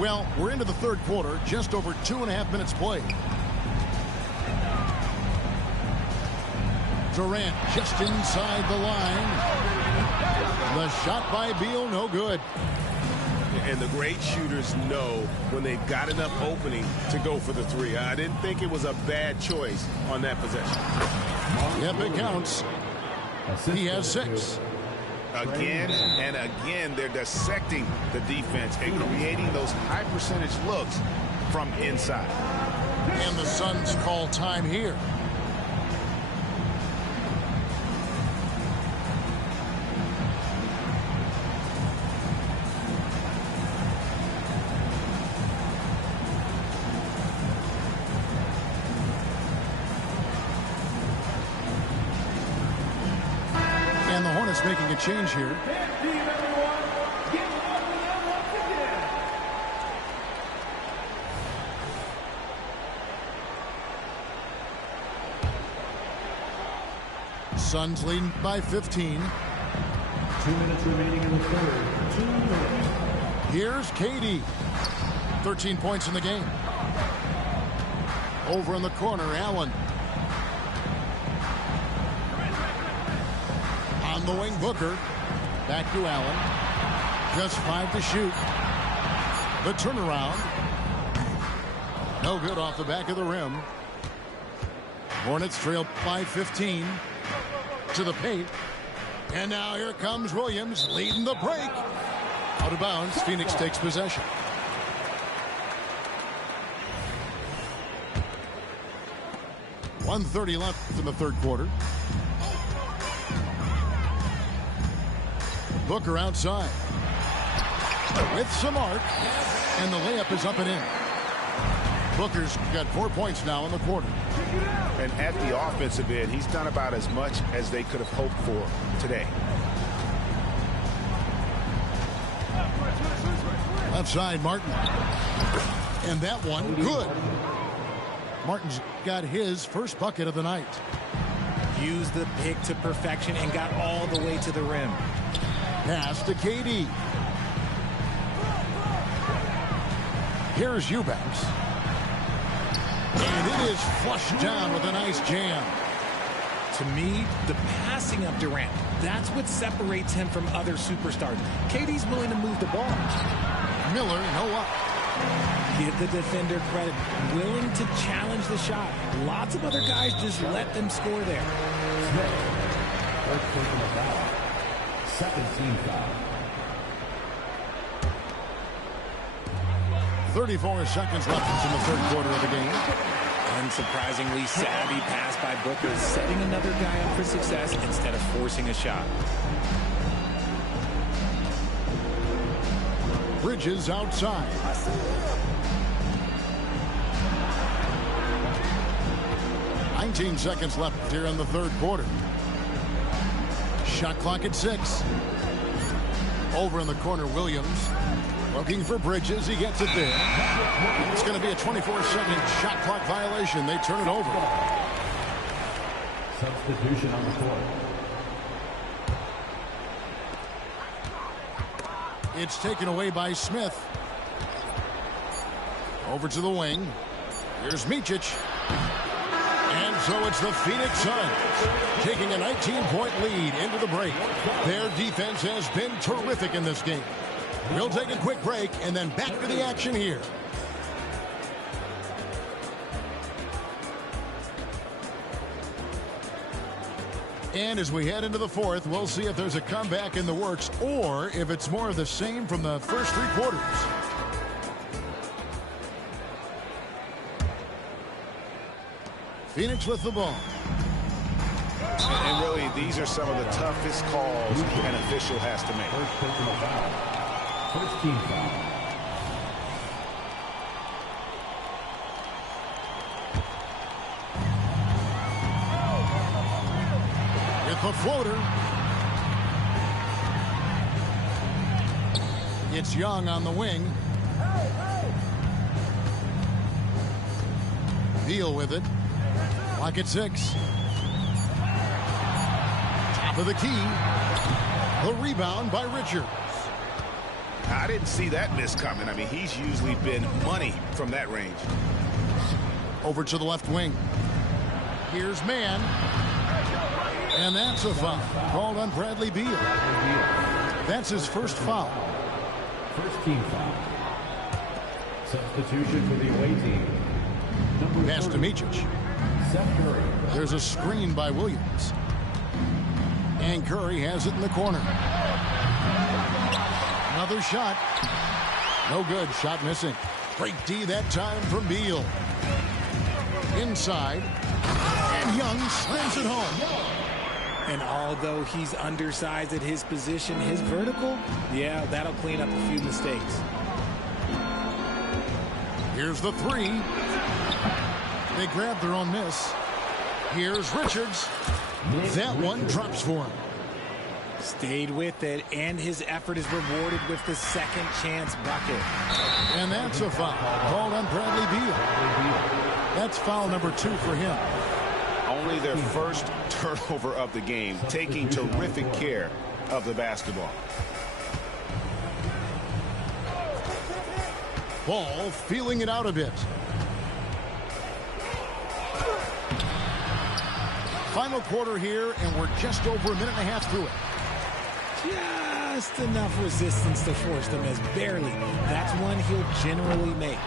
Well, we're into the third quarter, just over 2.5 minutes played. Durant just inside the line. The shot by Beal, no good. And the great shooters know when they've got enough opening to go for the three. I didn't think it was a bad choice on that possession. Yep, it counts. He has 6. Again and again, they're dissecting the defense and creating those high percentage looks from inside. And the Suns call time here. And the Hornets making a change here. Suns leading by 15. 2 minutes remaining in the third. 2 minutes. Here's KD. 13 points in the game. Over in the corner, Allen. On the wing, Booker. Back to Allen. Just 5 to shoot. The turnaround. No good off the back of the rim. Hornets trail by 15. To the paint. And now here comes Williams leading the break. Out of bounds. Phoenix takes possession. .130 left in the third quarter. Booker outside. With some arc. And the layup is up and in. Booker's got 4 points now in the quarter. And at the offensive end, he's done about as much as they could have hoped for today. Left side, Martin. And that one, good. Martin's got his first bucket of the night. Used the pick to perfection and got all the way to the rim. Pass to KD. Here's Eubanks. And it is flushed down with a nice jam. To me, the passing of Durant, that's what separates him from other superstars. KD's willing to move the ball. Miller, no up. Give the defender credit. Willing to challenge the shot. Lots of other guys just let them score there. Smith, first personal foul. Second team foul. 34 seconds left in the third quarter of the game. Unsurprisingly savvy pass by Booker, setting another guy up for success instead of forcing a shot. Bridges outside. .19 seconds left here in the third quarter. Shot clock at 6. Over in the corner, Williams. Looking for Bridges. He gets it there. And it's going to be a 24-second shot clock violation. They turn it over. Substitution on the court. It's taken away by Smith. Over to the wing. Here's Micic. And so it's the Phoenix Suns taking a 19-point lead into the break. Their defense has been terrific in this game. We'll take a quick break and then back to the action here. And as we head into the fourth, we'll see if there's a comeback in the works or if it's more of the same from the first three quarters. Phoenix with the ball. And really, these are some of the toughest calls an official has to make. First team foul. With the floater. It's Young on the wing. Beal with it. Clock at 6. Top of the key. The rebound by Richards. I didn't see that miss coming. I mean, he's usually been money from that range. Over to the left wing. Here's Mann. And that's a foul called on Bradley Beal. That's his first foul. First team foul. Substitution for the away team. Pass to Micic. Seth Curry. There's a screen by Williams. And Curry has it in the corner. Another shot. No good. Shot missing. Great D that time from Beal. Inside. And Young slams it home. And although he's undersized at his position, his vertical, yeah, that'll clean up a few mistakes. Here's the three. They grab their own miss. Here's Richards. That one drops for him. Stayed with it, and his effort is rewarded with the second chance bucket. And that's a foul called on Bradley Beal. That's foul number 2 for him. Only their first turnover of the game, taking terrific care of the basketball. Ball feeling it out a bit. Final quarter here, and we're just over a minute and a half through it. Just enough resistance to force the miss. Barely. That's one he'll generally make.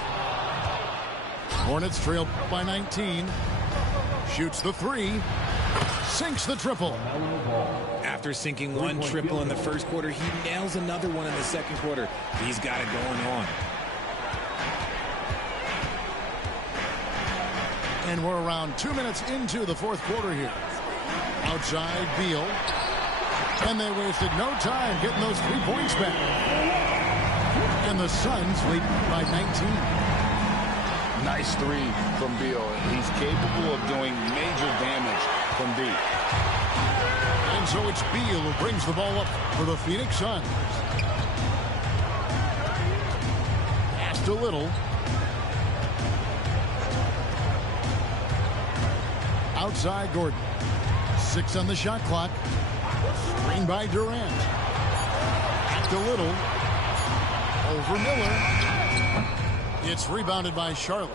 Hornets trail by 19. Shoots the three. Sinks the triple. After sinking one triple in the first quarter, he nails another one in the second quarter. He's got it going on. And we're around 2 minutes into the fourth quarter here. Outside Beal. And they wasted no time getting those 3 points back. And the Suns lead by 19. Nice three from Beal. He's capable of doing major damage from deep. And so it's Beal who brings the ball up for the Phoenix Suns. Passed a little. Outside Gordon. 6 on the shot clock. Screen by Durant. Back a little. Over Miller. It's rebounded by Charlotte.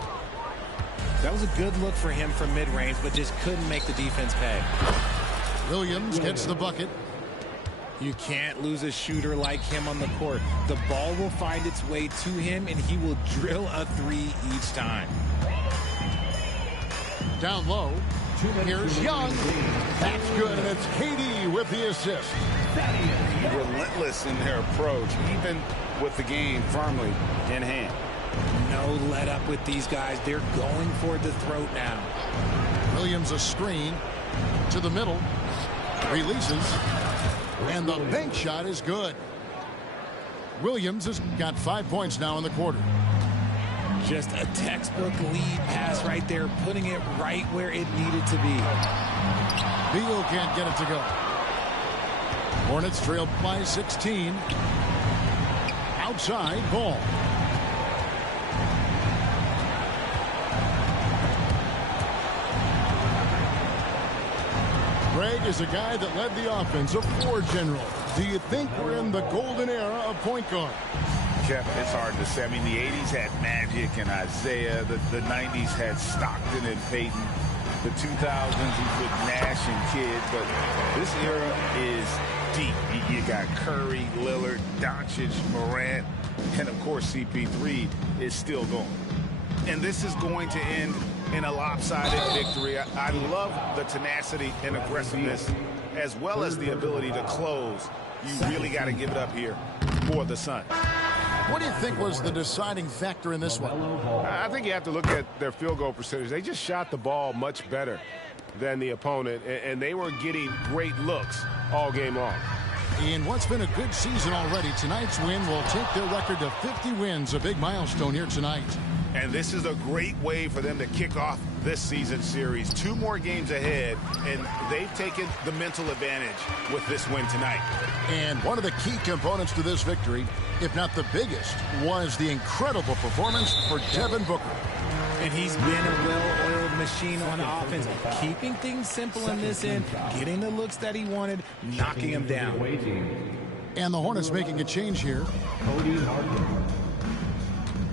That was a good look for him from mid-range, but just couldn't make the defense pay. Williams gets the bucket. You can't lose a shooter like him on the court. The ball will find its way to him, and he will drill a three each time. Down low. Here's Young. That's good, and it's KD with the assist. Relentless in their approach, even with the game firmly in hand. No let up with these guys. They're going for the throat now. Williams a screen to the middle. Releases. And the bank shot is good. Williams has got 5 points now in the quarter. Just a textbook lead pass right there, putting it right where it needed to be. Beal can't get it to go. Hornets trail by 16. Outside ball. Greg is a guy that led the offense, a floor general. Do you think we're in the golden era of point guard? Jeff, it's hard to say. I mean, the 80s had Magic and Isaiah. The 90s had Stockton and Peyton. The 2000s, you put Nash and Kidd. But this era is deep. You got Curry, Lillard, Doncic, Morant, and, of course, CP3 is still going. And this is going to end in a lopsided victory. I love the tenacity and aggressiveness as well as the ability to close, you really got to give it up here for the Sun. What do you think was the deciding factor in this one? I think you have to look at their field goal percentage. They just shot the ball much better than the opponent, and they were getting great looks all game long. In what's been a good season already, tonight's win will take their record to 50 wins, a big milestone here tonight. And this is a great way for them to kick off this season series. 2 more games ahead, and they've taken the mental advantage with this win tonight. And one of the key components to this victory, if not the biggest, was the incredible performance for Devin Booker. And he's been a well-oiled machine on offense, keeping things simple in this end, getting the looks that he wanted, knocking him down. And the Hornets making a change here.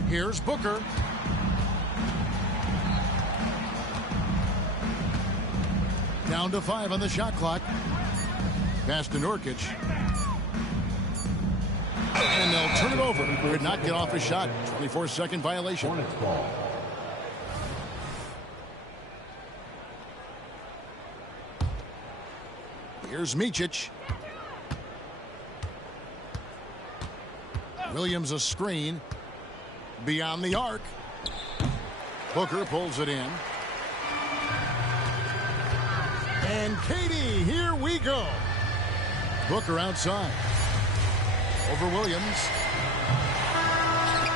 Here's Booker. Down to 5 on the shot clock. Pass to Nurkic. And they'll turn it over. Could not get off a shot. 24-second violation. Here's Micic. Williams a screen. Beyond the arc. Booker pulls it in. And Katie, here we go. Booker outside. Over Williams.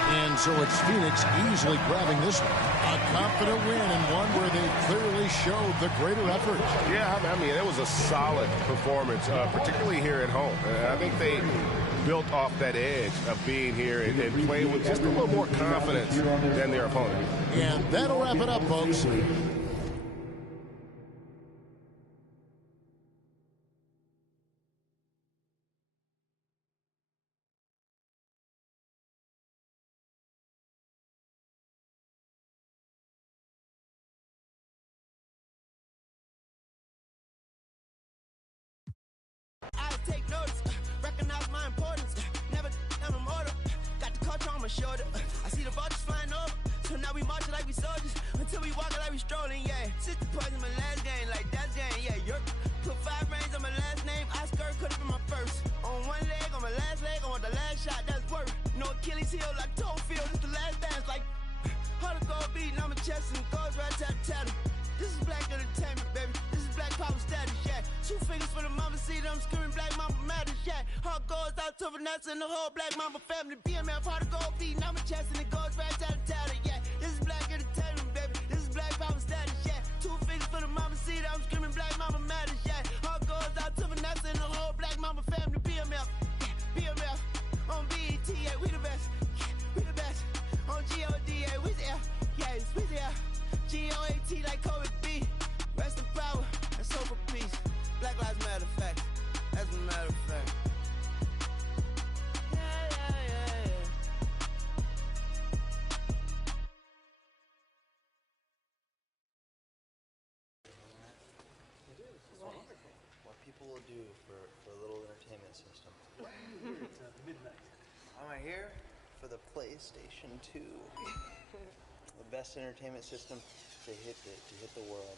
And so it's Phoenix easily grabbing this one. A confident win and one where they clearly showed the greater effort. Yeah, I mean, it was a solid performance, particularly here at home. I think they built off that edge of being here and playing with just a little more confidence than their opponent. And that'll wrap it up, folks. Take notice, recognize my importance. Never on a motor. Got the culture on my shoulder. I see the vultures flying over. So now we marching like we soldiers until we walking like we strolling. Yeah, 60 points in my last game, like that's game. Yeah, you're put 5 rings on my last name. Oscar could have been my first. On one leg, on my last leg, I want the last shot. That's work. No Achilles heel like toe field. It's the last dance. Like hard to go beating on my chest and goes right tatter. This is black entertainment, baby. This is black power status, yeah. 2 fingers for the mama, see them screaming black mama matters, yeah. Heart goes out to Vanessa and the whole black mama family. BMF, hard to go beating on my chest and it goes right tatter, yeah. This is black entertainment, baby. This is black power status, yeah. 2 fingers for the mama, see them screaming black mama matters, yeah. Heart goes out to Vanessa and the whole black mama family. BMF, yeah. BMF, on BET, yeah, we the best, yeah, we the best. On GOD, yeah, we there, yeah, we there. GOAT like Kobe B. Rest in power and soul for peace. Black Lives Matter fact. That's a matter of fact. Yeah. What people will do for a little entertainment system. I'm here for the PlayStation 2. The best entertainment system to hit the world.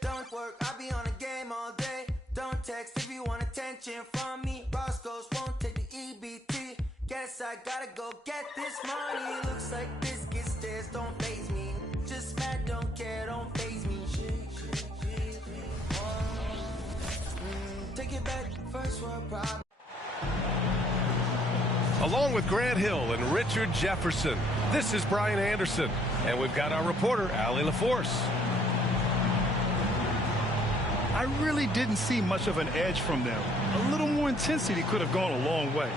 Don't work, I'll be on a game all day. Don't text if you want attention from me. Roscoe's won't take the EBT. Guess I gotta go get this money. Looks like biscuit stairs don't faze me. Just mad, don't care, don't faze me. Take it back, first world problem. Along with Grant Hill and Richard Jefferson, this is Brian Anderson, and we've got our reporter, Allie LaForce. I really didn't see much of an edge from them. A little more intensity could have gone a long way.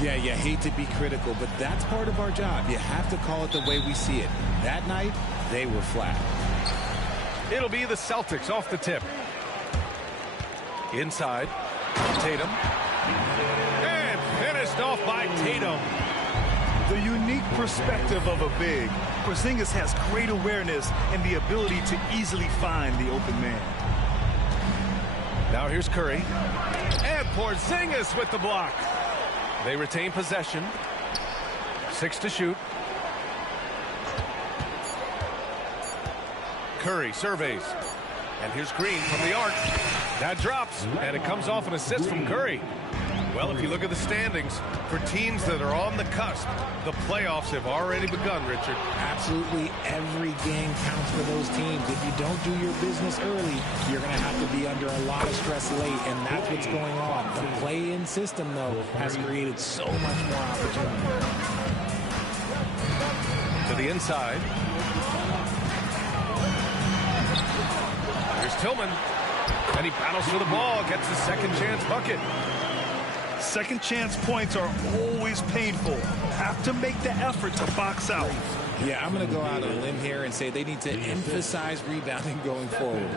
Yeah, you hate to be critical, but that's part of our job. You have to call it the way we see it. That night, they were flat. It'll be the Celtics off the tip. Inside, Tatum. And finished off by Tatum. The unique perspective of a big. Porzingis has great awareness and the ability to easily find the open man. Now here's Curry. And Porzingis with the block. They retain possession. 6 to shoot. Curry surveys. And here's Green from the arc. That drops, and it comes off an assist from Curry. Well, if you look at the standings, for teams that are on the cusp, the playoffs have already begun, Richard. Absolutely every game counts for those teams. If you don't do your business early, you're going to have to be under a lot of stress late, and that's what's going on. The play-in system, though, has created so much more opportunity. To the inside. Here's Tillman. And he battles for the ball, gets the second chance bucket. Second chance points are always painful. Have to make the effort to box out. Yeah, I'm going to go out on a limb here and say they need to emphasize rebounding going forward.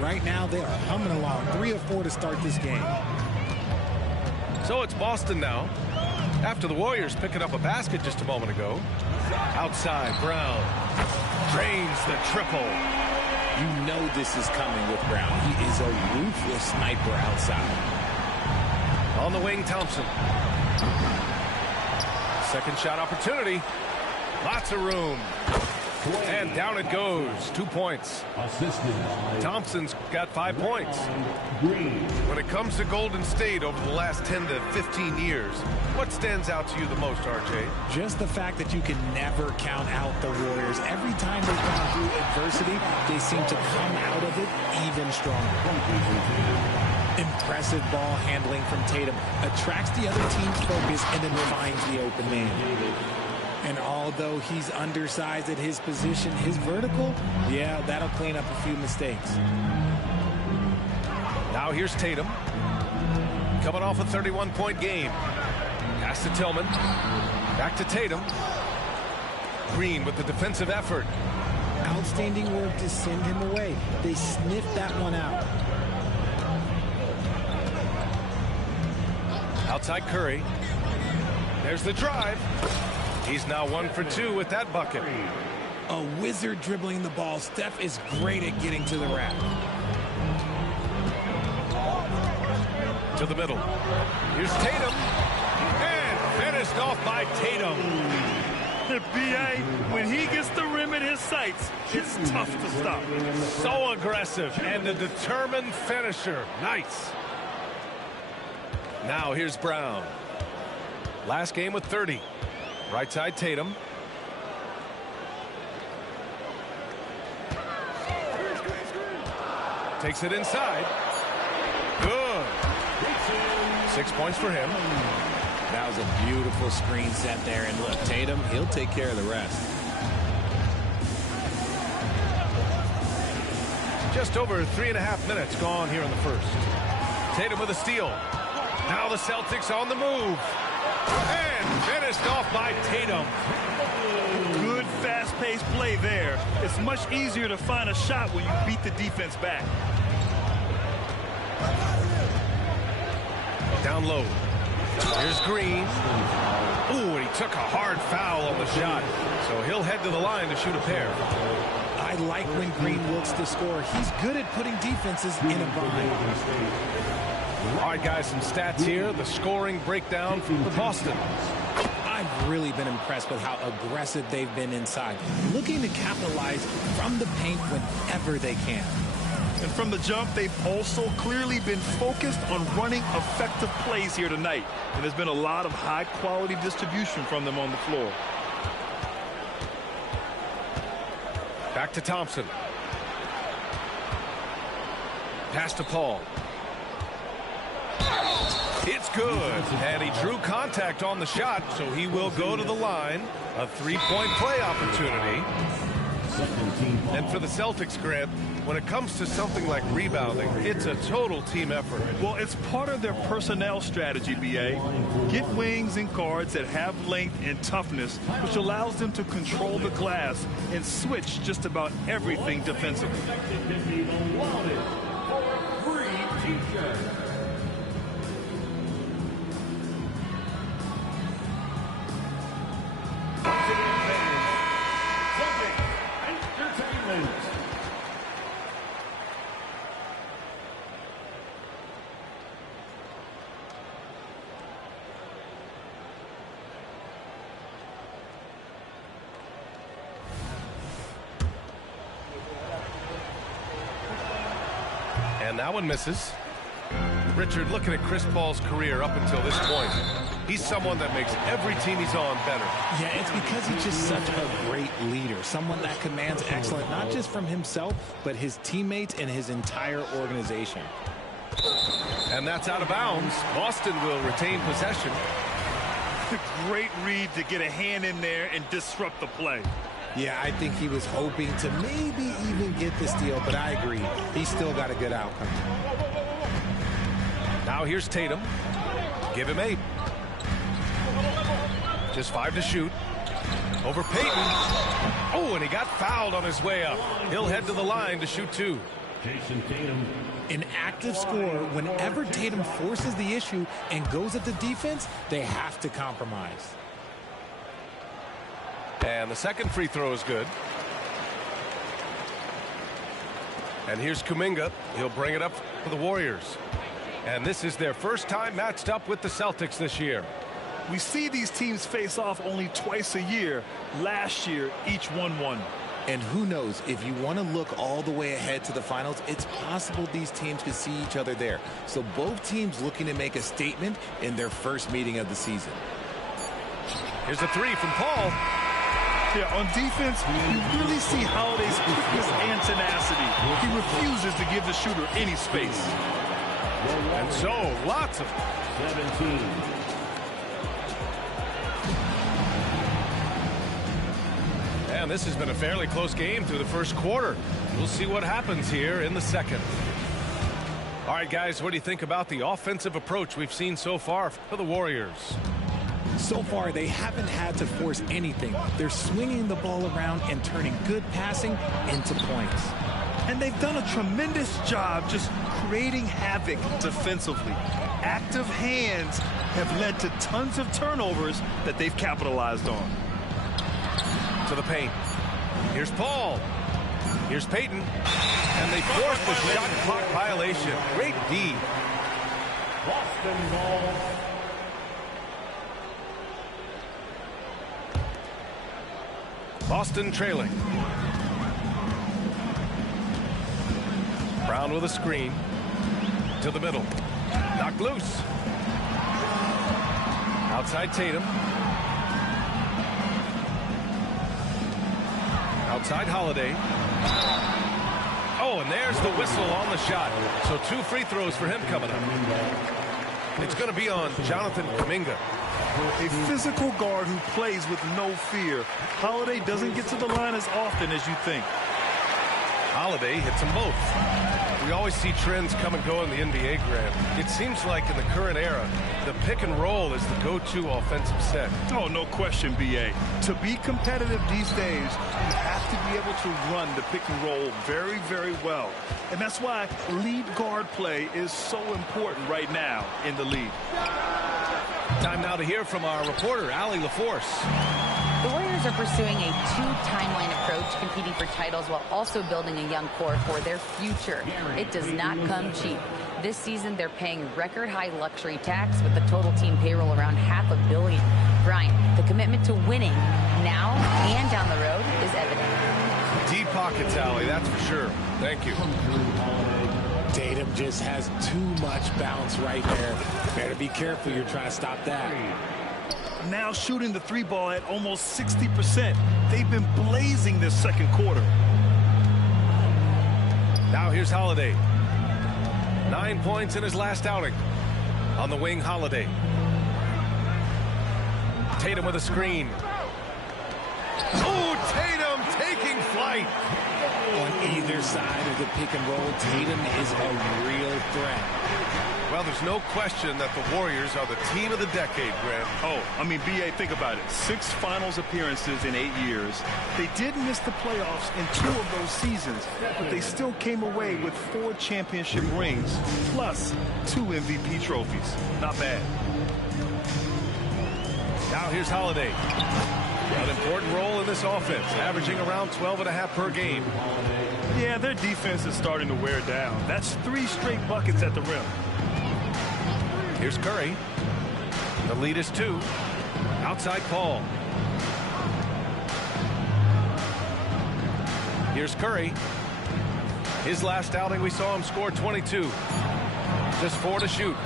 Right now, they are humming along. 3 of 4 to start this game. So it's Boston now. After the Warriors picking up a basket just a moment ago. Outside, Brown drains the triple. You know this is coming with Brown. He is a ruthless sniper outside. On the wing, Thompson. Second shot opportunity. Lots of room. And down it goes. 2 points. Thompson's got 5 points. When it comes to Golden State over the last 10 to 15 years, what stands out to you the most, RJ? Just the fact that you can never count out the Warriors. Every time they've gone through adversity, they seem to come out of it even stronger. Impressive ball handling from Tatum. Attracts the other team's focus and then finds the open man. And although he's undersized at his position, his vertical, yeah, that'll clean up a few mistakes. Now here's Tatum. Coming off a 31-point game. Pass to Tillman. Back to Tatum. Green with the defensive effort. Outstanding work to send him away. They sniffed that one out. Outside Curry. There's the drive. He's now 1 for 2 with that bucket. A wizard dribbling the ball. Steph is great at getting to the rack. To the middle. Here's Tatum. And finished off by Tatum. The BA, when he gets the rim in his sights, it's tough to stop. So aggressive and a determined finisher. Nice. Now here's Brown. Last game with 30. Right side Tatum. Takes it inside. Good. 6 points for him. That was a beautiful screen set there. And look, Tatum, he'll take care of the rest. Just over 3.5 minutes gone here in the first. Tatum with a steal. Now the Celtics on the move. And finished off by Tatum. Good fast-paced play there. It's much easier to find a shot when you beat the defense back. Down low. Here's Green. Ooh, and he took a hard foul on the shot. So he'll head to the line to shoot a pair. I like when Green looks to score. He's good at putting defenses in a bind. All right, guys, some stats here. The scoring breakdown for Boston. I've really been impressed with how aggressive they've been inside, looking to capitalize from the paint whenever they can. And from the jump, they've also clearly been focused on running effective plays here tonight. And there's been a lot of high-quality distribution from them on the floor. Back to Thompson. Pass to Paul. It's good. And he drew contact on the shot, so he will go to the line. A 3-point play opportunity. And for the Celtics, Grant, when it comes to something like rebounding, it's a total team effort. Well, it's part of their personnel strategy, B.A. Get wings and guards that have length and toughness, which allows them to control the glass and switch just about everything defensively. And that one misses. Richard, looking at Chris Paul's career up until this point, he's someone that makes every team he's on better. Yeah, it's because he's just such a great leader, someone that commands excellence, not just from himself, but his teammates and his entire organization. And that's out of bounds. Boston will retain possession. Great read to get a hand in there and disrupt the play. Yeah, I think he was hoping to maybe even get the steal, but I agree. He's still got a good outcome. Now here's Tatum. Give him 8. Just 5 to shoot. Over Payton. Oh, and he got fouled on his way up. He'll head to the line to shoot 2. Jason Tatum. An active scorer, whenever Tatum forces the issue and goes at the defense, they have to compromise. And the second free throw is good. And here's Kuminga. He'll bring it up for the Warriors. And this is their first time matched up with the Celtics this year. We see these teams face off only twice a year. Last year, each won. And who knows, if you want to look all the way ahead to the finals, it's possible these teams could see each other there. So both teams looking to make a statement in their first meeting of the season. Here's a 3 from Paul. Yeah, on defense, you really see Holiday's quickness and tenacity. He refuses to give the shooter any space. And so, lots of 17. And this has been a fairly close game through the first quarter. We'll see what happens here in the second. All right, guys, what do you think about the offensive approach we've seen so far for the Warriors? So far, they haven't had to force anything. They're swinging the ball around and turning good passing into points. And they've done a tremendous job just creating havoc defensively. Active hands have led to tons of turnovers that they've capitalized on. To the paint. Here's Paul. Here's Payton. And they forced the shot clock violation. Great D. Boston ball. Boston trailing. Brown with a screen. To the middle. Knocked loose. Outside Tatum. Outside Holiday. Oh, and there's the whistle on the shot. So 2 free throws for him coming up. It's going to be on Jonathan Kuminga. A physical guard who plays with no fear. Holiday doesn't get to the line as often as you think. Holiday hits them both. We always see trends come and go in the NBA, Grant. It seems like in the current era, the pick and roll is the go-to offensive set. Oh, no question, B.A. To be competitive these days, you have to be able to run the pick and roll very, very well. And that's why lead guard play is so important right now in the league. Time now to hear from our reporter, Allie LaForce. The Warriors are pursuing a 2-timeline approach, competing for titles while also building a young core for their future. It does not come cheap. This season, they're paying record-high luxury tax with the total team payroll around $500 million. Brian, the commitment to winning now and down the road is evident. Deep pockets, Allie, that's for sure. Thank you. Tatum just has too much bounce right there. Better be careful, you're trying to stop that. Now shooting the 3 ball at almost 60%. They've been blazing this second quarter. Now here's Holiday. 9 points in his last outing. On the wing, Holiday. Tatum with a screen. Oh, Tatum taking flight. On either side of the pick and roll, Tatum is a real threat. Well, there's no question that the Warriors are the team of the decade, Grant. Oh, I mean, B.A., think about it. 6 finals appearances in 8 years. They did miss the playoffs in 2 of those seasons, but they still came away with 4 championship rings, plus 2 MVP trophies. Not bad. Now here's Holiday. An important role in this offense, averaging around 12.5 per game. Yeah, their defense is starting to wear down. That's 3 straight buckets at the rim. Here's Curry. The lead is 2. Outside Paul. Here's Curry. His last outing, we saw him score 22. Just 4 to shoot.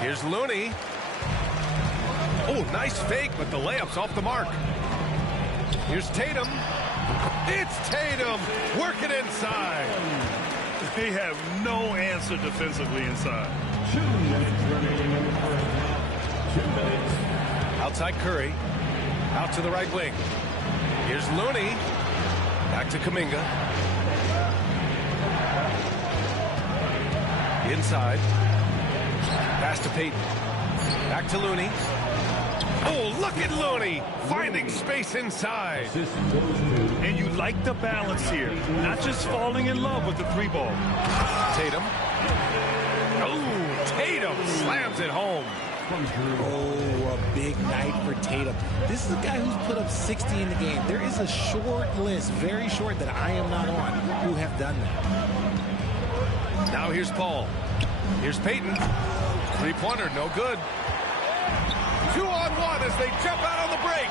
Here's Looney. Oh, nice fake, but the layup's off the mark. Here's Tatum. It's Tatum working inside. They have no answer defensively inside. 2 minutes remaining in the first half. 2 minutes. Outside Curry. Out to the right wing. Here's Looney. Back to Kuminga. Inside. Pass to Payton. Back to Looney. Oh, look at Looney finding space inside. And you like the balance here. Not just falling in love with the 3-ball. Tatum. Oh, Tatum slams it home. Oh, a big night for Tatum. This is a guy who's put up 60 in the game. There is a short list, very short, that I am not on, who have done that. Now here's Paul. Here's Payton. Three-pointer, no good. 2-on-1 as they jump out on the break.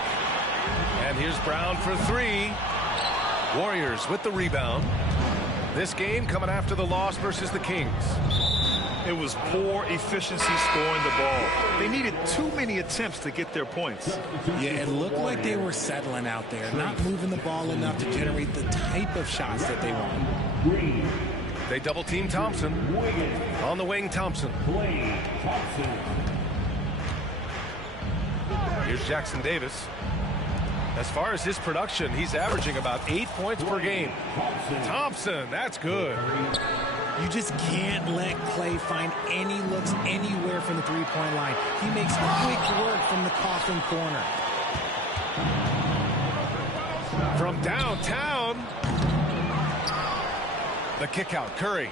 And here's Brown for 3. Warriors with the rebound. This game coming after the loss versus the Kings. It was poor efficiency scoring the ball. They needed too many attempts to get their points. Yeah, it looked like they were settling out there, not moving the ball enough to generate the type of shots that they want. They double-team Thompson. On the wing, Thompson. Here's Jackson Davis. As far as his production, he's averaging about 8 points per game. Thompson, that's good. You just can't let Klay find any looks anywhere from the three-point line. He makes quick work from the coffin corner. From downtown. The kick out, Curry.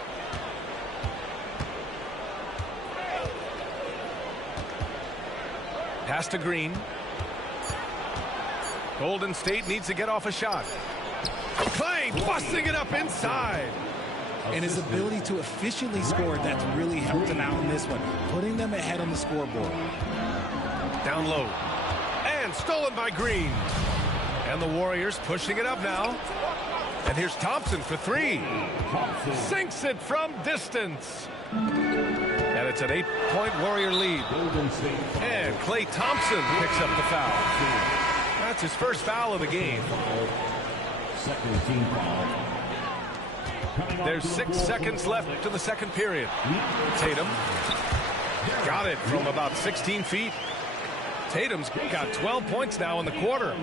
Pass to Green. Golden State needs to get off a shot. Klay busting it up inside. And his ability to efficiently score, that's really helped him out in this one, putting them ahead on the scoreboard. Down low. And stolen by Green. And the Warriors pushing it up now. And here's Thompson for 3. Sinks it from distance. And it's an 8-point Warrior lead. And Klay Thompson picks up the foul. That's his first foul of the game. Second team foul. There's 6 seconds left to the second period. Tatum got it from about 16 feet. Tatum's got 12 points now in the quarter.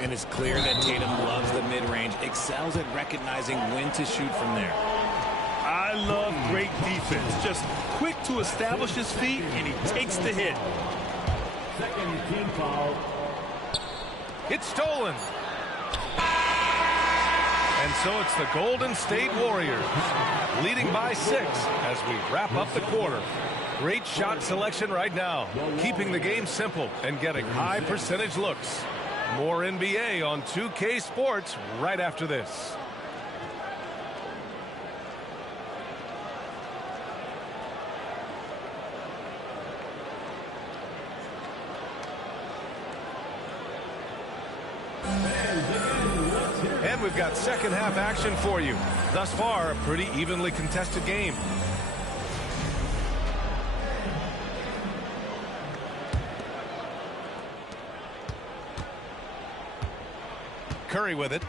And it's clear that Tatum loves the mid-range, excels at recognizing when to shoot from there. I love great defense. Just quick to establish his feet, and he takes the hit. Second team foul. It's stolen. And so it's the Golden State Warriors leading by 6 as we wrap up the quarter. Great shot selection right now, keeping the game simple and getting high percentage looks. More NBA on 2K Sports right after this. And we've got second half action for you. Thus far, a pretty evenly contested game. Curry with it.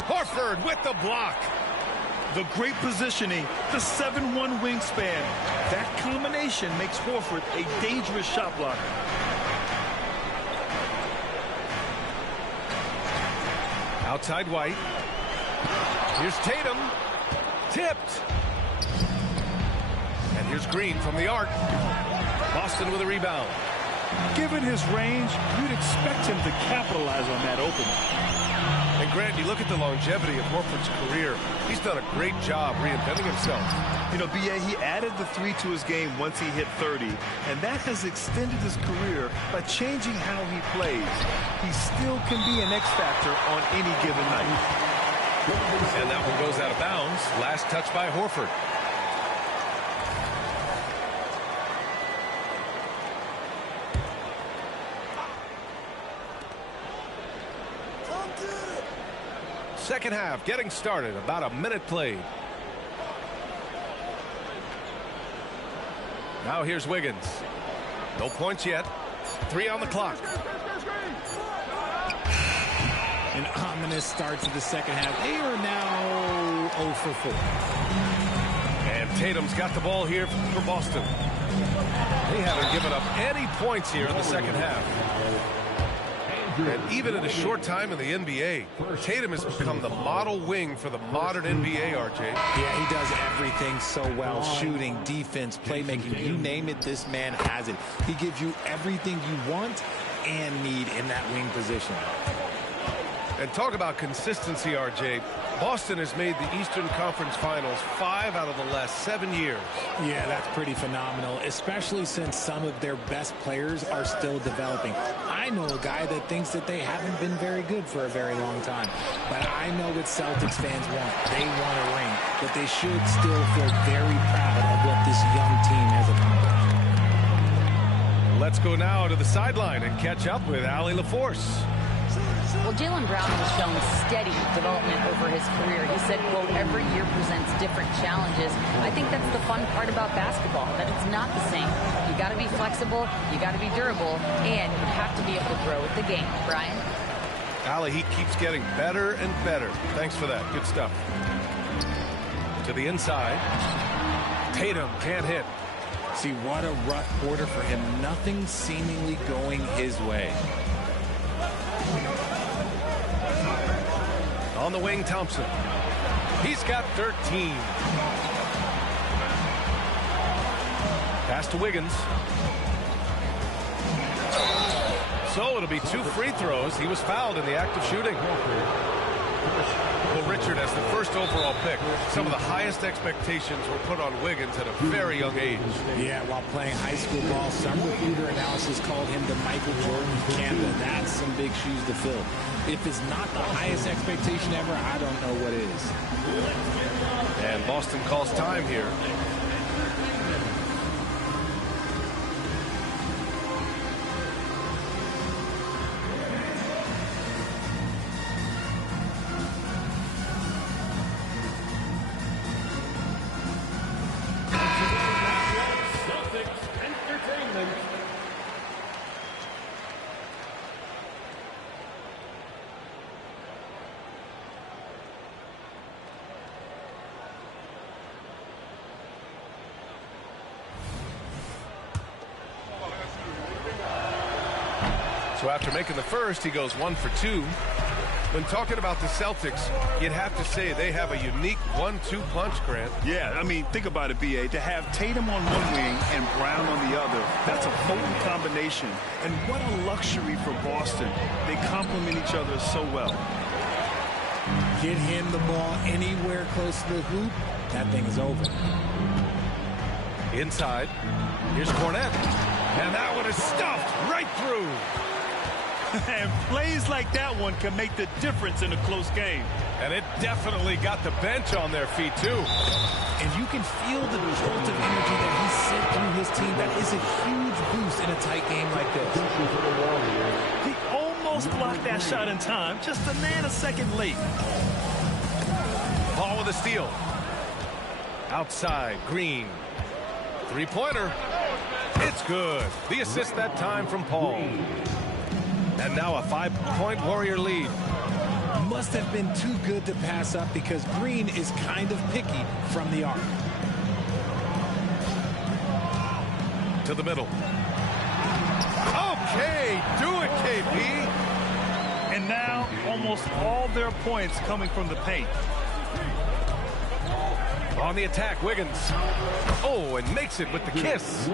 Horford with the block. The great positioning, the 7'1" wingspan. That combination makes Horford a dangerous shot blocker. Outside White. Here's Tatum. Tipped. And here's Green from the arc. Boston with a rebound. Given his range, you'd expect him to capitalize on that opening. And Grant, you look at the longevity of Horford's career. He's done a great job reinventing himself. You know, B.A., he added the 3 to his game once he hit 30, and that has extended his career by changing how he plays. He still can be an X factor on any given night. And that one goes out of bounds. Last touch by Horford. Second half getting started. About a minute played. Now here's Wiggins. No points yet. 3 on the clock. An ominous start to the second half. They are now 0 for 4. And Tatum's got the ball here for Boston. They haven't given up any points here in the second half. And even in a short time in the NBA, Tatum has become the model wing for the modern NBA, RJ. Yeah, he does everything so well. Shooting, defense, playmaking, you name it, this man has it. He gives you everything you want and need in that wing position. And talk about consistency, RJ. Boston has made the Eastern Conference Finals 5 out of the last 7 years. Yeah, that's pretty phenomenal, especially since some of their best players are still developing. I know a guy that thinks that they haven't been very good for a very long time. But I know what Celtics fans want. They want a ring. But they should still feel very proud of what this young team has accomplished. Let's go now to the sideline and catch up with Allie LaForce. Well, Jaylen Brown has shown steady development over his career. He said, quote, every year presents different challenges. I think that's the fun part about basketball, that it's not the same. You got to be flexible, you got to be durable, and you have to be able to grow with the game. Brian? Allie, he keeps getting better and better. Thanks for that. Good stuff. To the inside. Tatum can't hit. See, what a rough quarter for him. Nothing seemingly going his way. On the wing, Thompson. He's got 13. Pass to Wiggins. So it'll be 2 free throws. He was fouled in the act of shooting. Well, Richard, as the first overall pick, some of the highest expectations were put on Wiggins at a very young age. Yeah, while playing high school ball, some recruiter analysis called him the Michael Jordan of Canada. That's some big shoes to fill. If it's not the highest expectation ever, I don't know what is. And Boston calls time here. So after making the first, he goes 1 for 2. When talking about the Celtics, you'd have to say they have a unique 1-2 punch, Grant. Yeah, I mean, think about it, B.A. To have Tatum on one wing and Brown on the other, that's a potent combination. And what a luxury for Boston. They complement each other so well. Get him the ball anywhere close to the hoop, that thing is over. Inside, here's Cornette. And that one is stuffed right through. And plays like that one can make the difference in a close game. And it definitely got the bench on their feet, too. And you can feel the jolt of energy that he sent through his team. That is a huge boost in a tight game like this. He almost blocked that shot in time, just a nanosecond late. Paul with a steal. Outside, Green. Three-pointer. It's good. The assist that time from Paul. And now a 5-point Warrior lead. Must have been too good to pass up because Green is kind of picky from the arc. To the middle. Okay, do it, KP. And now almost all their points coming from the paint. On the attack, Wiggins. Oh, and makes it with the kiss.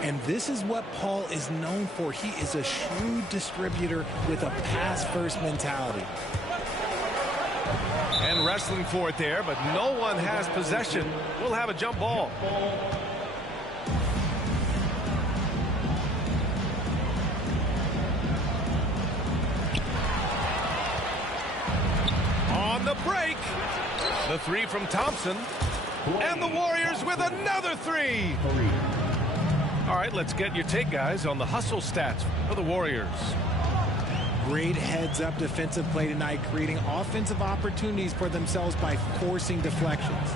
And this is what Paul is known for. He is a shrewd distributor with a pass-first mentality. And wrestling for it there, but no one has possession. We'll have a jump ball. On the break. The three from Thompson. And the Warriors with another three. All right, let's get your take, guys, on the hustle stats for the Warriors. Great heads-up defensive play tonight, creating offensive opportunities for themselves by forcing deflections.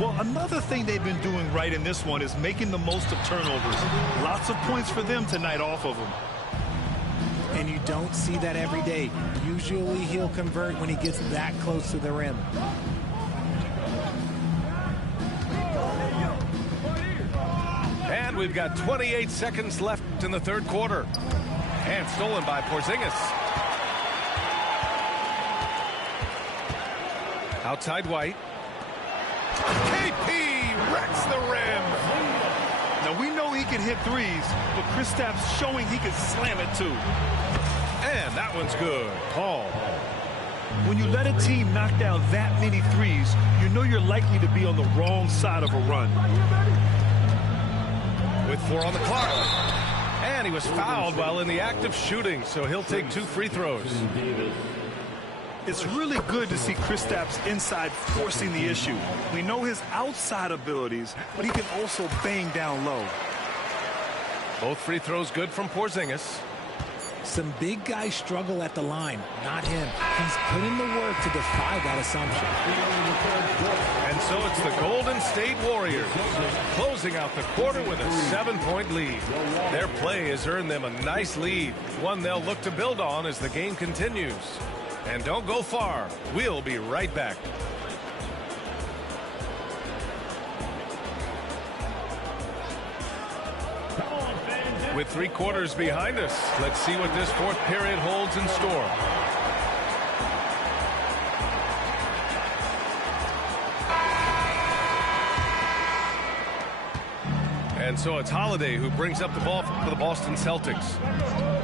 Well, another thing they've been doing right in this one is making the most of turnovers. Lots of points for them tonight off of them. And you don't see that every day. Usually he'll convert when he gets that close to the rim. And we've got 28 seconds left in the third quarter. And stolen by Porzingis. Outside White. KP wrecks the rim. Now we know he can hit threes, but Kristaps showing he can slam it too. And that one's good. Paul. When you let a team knock down that many threes, you know you're likely to be on the wrong side of a run. With 4 on the clock. And he was fouled while in the act of shooting, so he'll take 2 free throws. It's really good to see Kristaps inside forcing the issue. We know his outside abilities, but he can also bang down low. Both free throws good from Porzingis. Some big guys struggle at the line, not him. He's put in the work to defy that assumption. And so it's the Golden State Warriors closing out the quarter with a 7-point lead. Their play has earned them a nice lead, one they'll look to build on as the game continues. And don't go far. We'll be right back. With 3 quarters behind us, let's see what this fourth period holds in store. And so it's Holiday who brings up the ball for the Boston Celtics.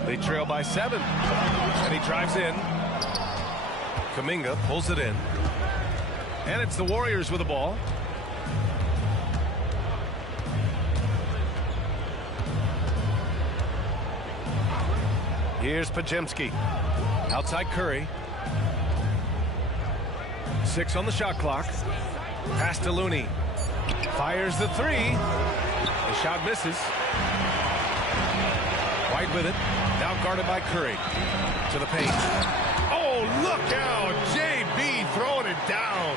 They trail by 7. And he drives in. Kuminga pulls it in. And it's the Warriors with the ball. Here's Podziemski. Outside Curry. 6 on the shot clock. Pass to Looney. Fires the 3. The shot misses. White with it. Now guarded by Curry. To the paint. Oh, look out. JB throwing it down.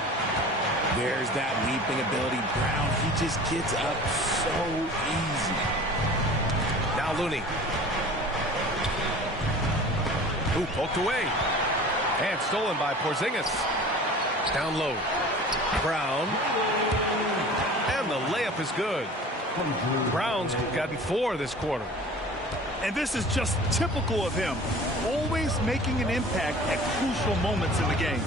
There's that leaping ability. Brown, he just gets up so easy. Now Looney. Ooh, poked away. And stolen by Porzingis. Down low. Brown. And the layup is good. Brown's gotten 4 this quarter. And this is just typical of him. Always making an impact at crucial moments in the game.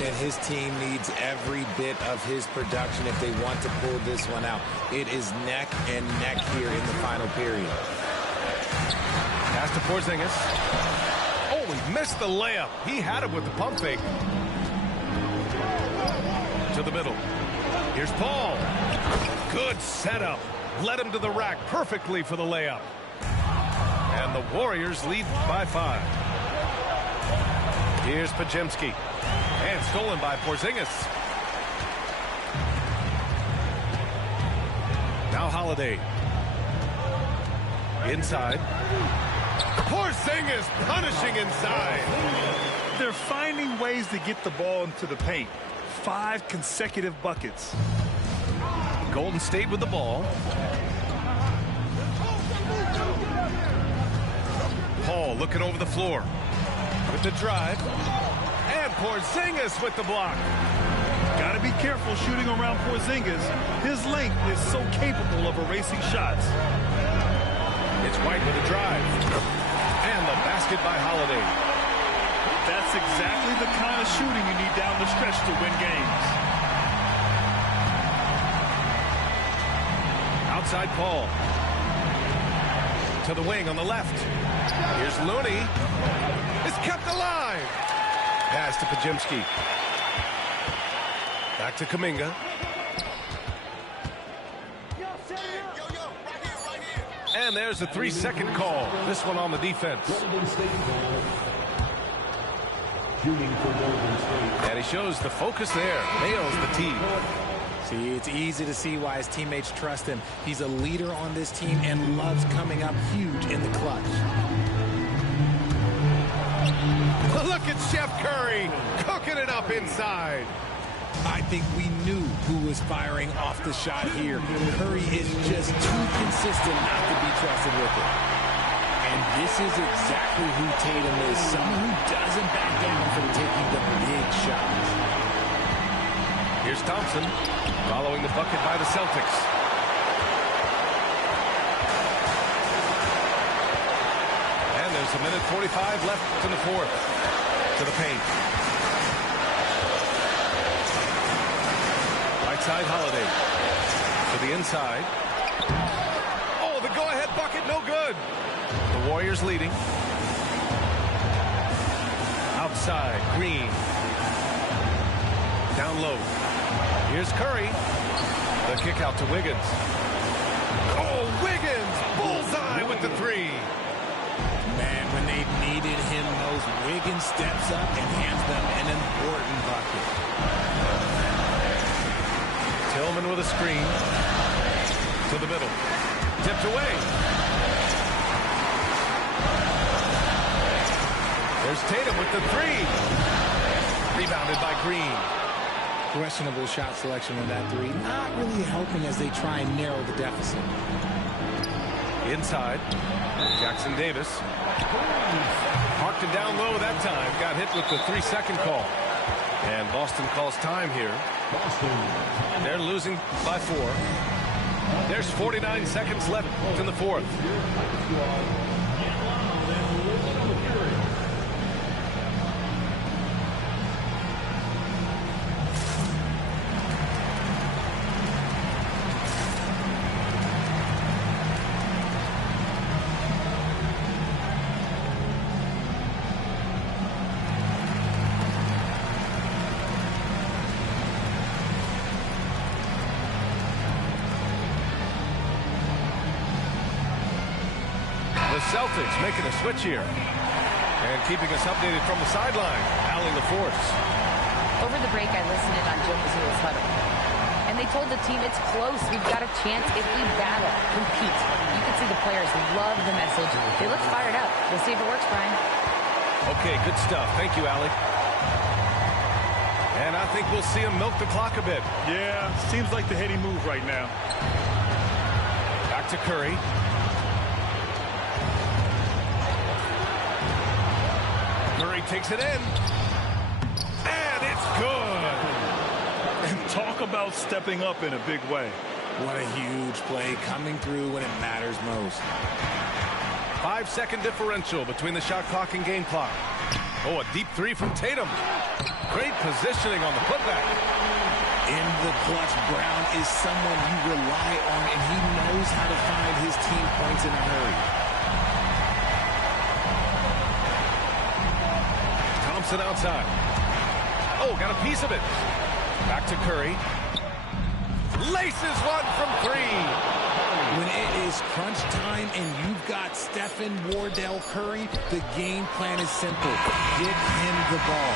And his team needs every bit of his production if they want to pull this one out. It is neck and neck here in the final period. Pass to Porzingis. Oh, he missed the layup. He had it with the pump fake. To the middle. Here's Paul. Good setup. Led him to the rack perfectly for the layup. And the Warriors lead by 5. Here's Podziemski. And stolen by Porzingis. Now Holiday. Inside. Porzingis punishing inside. They're finding ways to get the ball into the paint. 5 consecutive buckets. Golden State with the ball. Paul looking over the floor. With the drive. And Porzingis with the block. Got to be careful shooting around Porzingis. His length is so capable of erasing shots. It's White with a drive. And the basket by Holiday. That's exactly the kind of shooting you need down the stretch to win games. Outside Paul. To the wing on the left. Here's Looney. It's kept alive. Pass to Podziemski. Back to Kuminga. And there's a 3-second call. This one on the defense. And he shows the focus there. Nails the tee. See, it's easy to see why his teammates trust him. He's a leader on this team and loves coming up huge in the clutch. Look at Chef Curry cooking it up inside. I think we knew who was firing off the shot here. Curry is just too consistent not to be trusted with it. And this is exactly who Tatum is, someone who doesn't back down from taking the big shots. Here's Thompson following the bucket by the Celtics. And there's a minute 45 left in the fourth. To the paint. Right side, Holiday. To the inside. Oh, the go-ahead bucket, no good. The Warriors leading. Outside, Green. Down low. Here's Curry. The kick out to Wiggins. Oh, Wiggins! Bullseye with the three. Man, when they needed him most, Wiggins steps up and hands them an important bucket. Tillman with a screen. To the middle. Tipped away. There's Tatum with the three. Rebounded by Green. Questionable shot selection on that three. Not really helping as they try and narrow the deficit. Inside. Jackson Davis. Marked it down low that time. Got hit with the 3-second call. And Boston calls time here. They're losing by 4. There's 49 seconds left in the fourth. The Celtics making a switch here. And keeping us updated from the sideline, Allie LaForce. Over the break, I listened in on Joe Mazzulla's huddle. And they told the team, it's close. We've got a chance if we battle, compete. You can see the players love the message. They look fired up. We'll see if it works, Brian. Okay, good stuff. Thank you, Allie. And I think we'll see him milk the clock a bit. Yeah, seems like the heady move right now. Back to Curry. Curry takes it in. And it's good. And talk about stepping up in a big way. What a huge play coming through when it matters most. 5-second differential between the shot clock and game clock. Oh, a deep three from Tatum. Great positioning on the putback. In the clutch, Brown is someone you rely on, and he knows how to find his team points in a hurry. Thompson outside. Oh, got a piece of it. Back to Curry. Laces one from 3. When it is crunch time and you've got Stephen Wardell Curry, the game plan is simple. Get him the ball.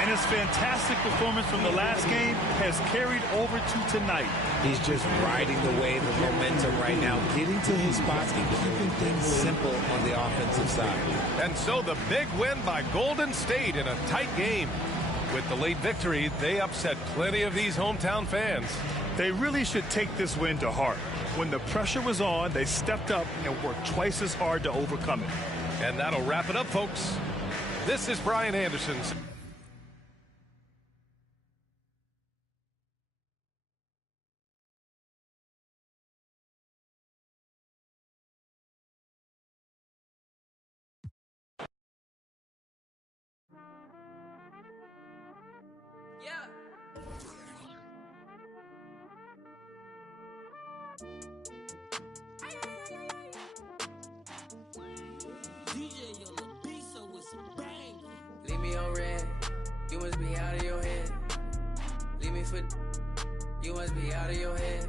And his fantastic performance from the last game has carried over to tonight. He's just riding the wave of momentum right now, getting to his spots and keeping things simple on the offensive side. And so the big win by Golden State in a tight game. With the late victory, they upset plenty of these hometown fans. They really should take this win to heart. When the pressure was on, they stepped up and worked twice as hard to overcome it. And that'll wrap it up, folks. This is Brian Anderson. Leave me on red, you must be out of your head. Leave me for, you must be out of your head.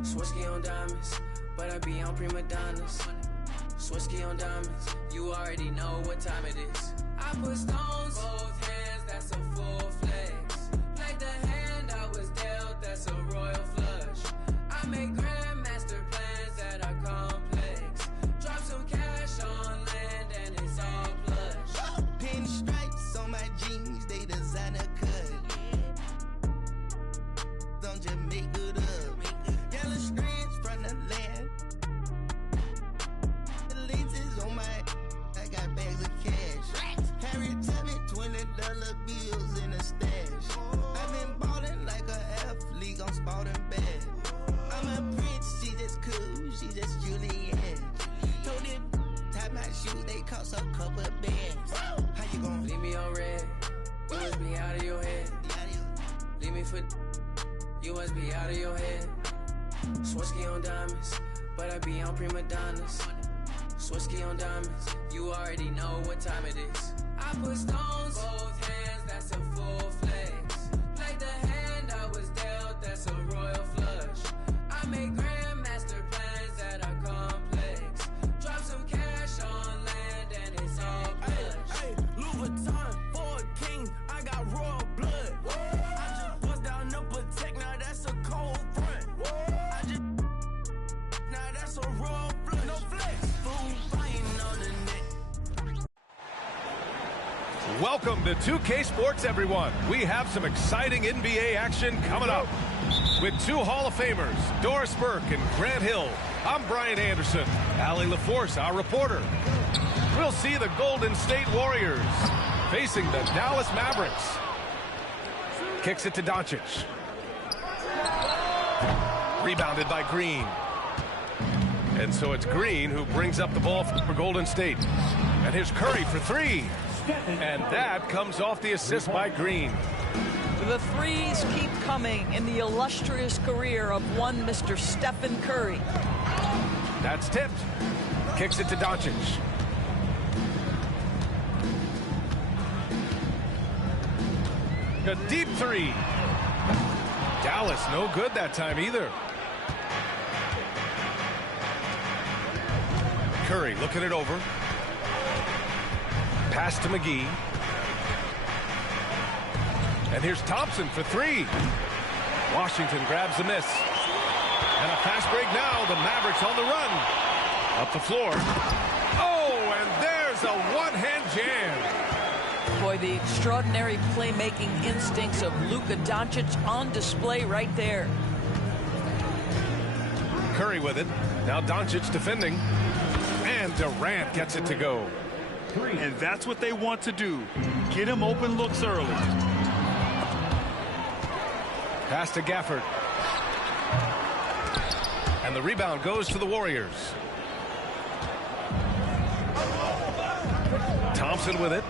Swirsky on diamonds, but I be on prima donnas. Swirsky on diamonds, you already know what time it is. I put stones, both hands, that's a full flex. Played the hand I was dealt, that's a royal flush. I make grandmaster plans that are complex. Drop some cash on land and it's all plush. $1 bills in a stash. I've been ballin' like an athlete, I'm sporting bad. I'm a prince, she just cool, she just Julianne. Told it, tie my shoes, they cost a couple bands. How you gon' leave me on red? You must be out of your head. Leave me for, you must be out of your head. Swarovski on diamonds, but I be on prima donnas. Swarovski on diamonds, you already know what time it is. I put stones, both hands, that's a full flex. Played the hand I was dealt, that's a royal flush. I make grandmaster plans that are complex. Drop some cash on land and it's all plush. Hey, Louis Vuitton for a king, I got royal blood. I just bust down the Protect, now that's a cold front. I just, now that's a royal blood. No flex, food fighting on the net. Welcome to 2K Sports, everyone. We have some exciting NBA action coming up. With two Hall of Famers, Doris Burke and Grant Hill, I'm Brian Anderson. Allie LaForce, our reporter. We'll see the Golden State Warriors facing the Dallas Mavericks. Kicks it to Doncic. Rebounded by Green. And so it's Green who brings up the ball for Golden State. And here's Curry for three. And that comes off the assist by Green. The threes keep coming in the illustrious career of one Mr. Stephen Curry. That's tipped. Kicks it to Doncic. A deep three. Dallas no good that time either. Curry looking it over. Pass to McGee. And here's Thompson for three. Washington grabs the miss. And a fast break now. The Mavericks on the run. Up the floor. Oh, and there's a one-hand jam. Boy, the extraordinary playmaking instincts of Luka Doncic on display right there. Curry with it. Now Doncic defending. And Durant gets it to go. And that's what they want to do. Get him open looks early. Pass to Gafford. And the rebound goes to the Warriors. Thompson with it.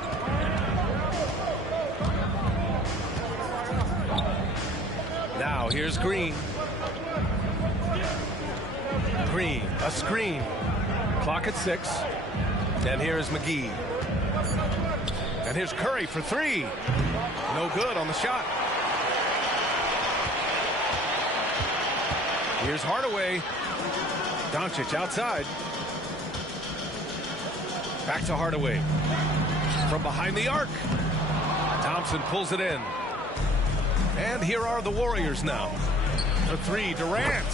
Now here's Green. Green, a screen. Clock at 6. And here's McGee. And here's Curry for three. No good on the shot. Here's Hardaway. Doncic outside. Back to Hardaway. From behind the arc. Thompson pulls it in. And here are the Warriors now. For three, Durant.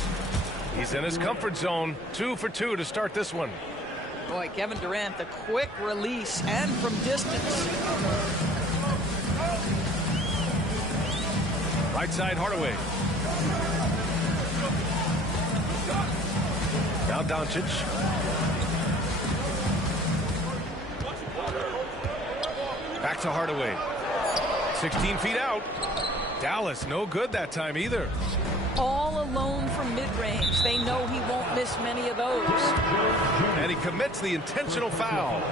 He's in his comfort zone. 2 for 2 to start this one. Boy, Kevin Durant, the quick release and from distance. Right side, Hardaway. Now Doncic. Back to Hardaway. 16 feet out. Dallas no good that time either. All alone from mid-range. They know he won't miss many of those. And he commits the intentional foul.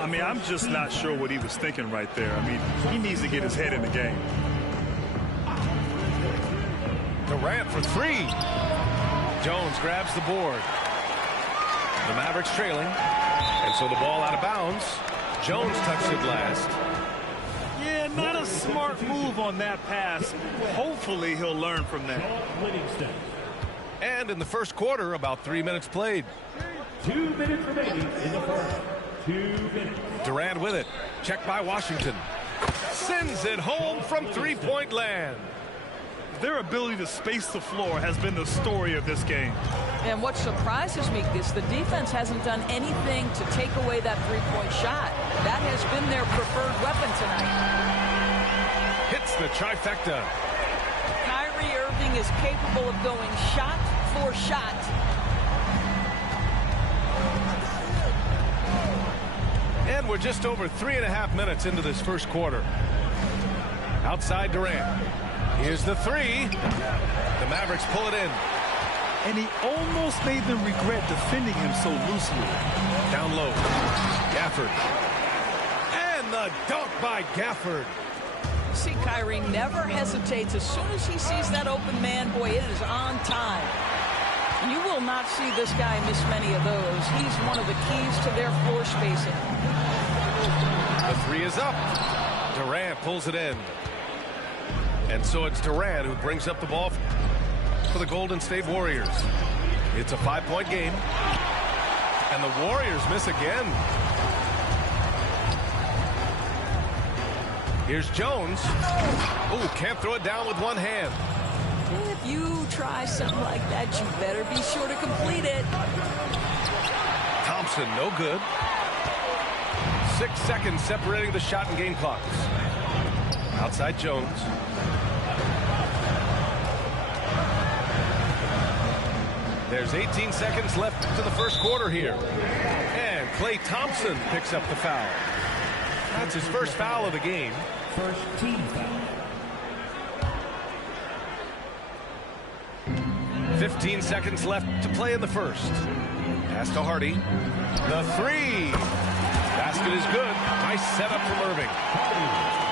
I mean, I'm just not sure what he was thinking right there. I mean, he needs to get his head in the game. Durant for three. Jones grabs the board. The Mavericks trailing. And so the ball out of bounds. Jones touched it last. Yeah, not a smart move on that pass. Hopefully he'll learn from that. And in the first quarter, about 3 minutes played. 2 minutes remaining in the first. 2 minutes. Durant with it. Checked by Washington. Sends it home from three-point land. Their ability to space the floor has been the story of this game. And what surprises me is the defense hasn't done anything to take away that three-point shot. That has been their preferred weapon tonight. Hits the trifecta. Kyrie Irving is capable of going shot for shot. And we're just over 3.5 minutes into this first quarter. Outside Durant. Here's the three. The Mavericks pull it in. And he almost made them regret defending him so loosely. Down low. Gafford. And the dunk by Gafford. See, Kyrie never hesitates. As soon as he sees that open man, boy, it is on time. You will not see this guy miss many of those. He's one of the keys to their floor spacing. The three is up. Durant pulls it in. And so it's Durant who brings up the ball for the Golden State Warriors. It's a 5-point game. And the Warriors miss again. Here's Jones. Oh, can't throw it down with one hand. If you try something like that, you better be sure to complete it. Thompson, no good. 6 seconds separating the shot and game clocks. Outside Jones. There's 18 seconds left to the first quarter here. And Klay Thompson picks up the foul. That's his first foul of the game. First team foul. 15 seconds left to play in the first. Pass to Hardy. The three. Basket is good. Nice setup from Irving.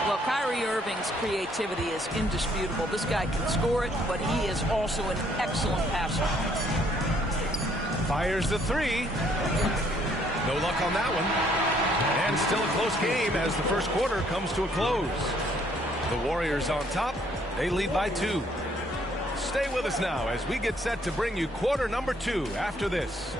Well, Kyrie Irving's creativity is indisputable. This guy can score it, but he is also an excellent passer. Fires the three. No luck on that one. And still a close game as the first quarter comes to a close. The Warriors on top. They lead by 2. Stay with us now as we get set to bring you quarter number 2 after this.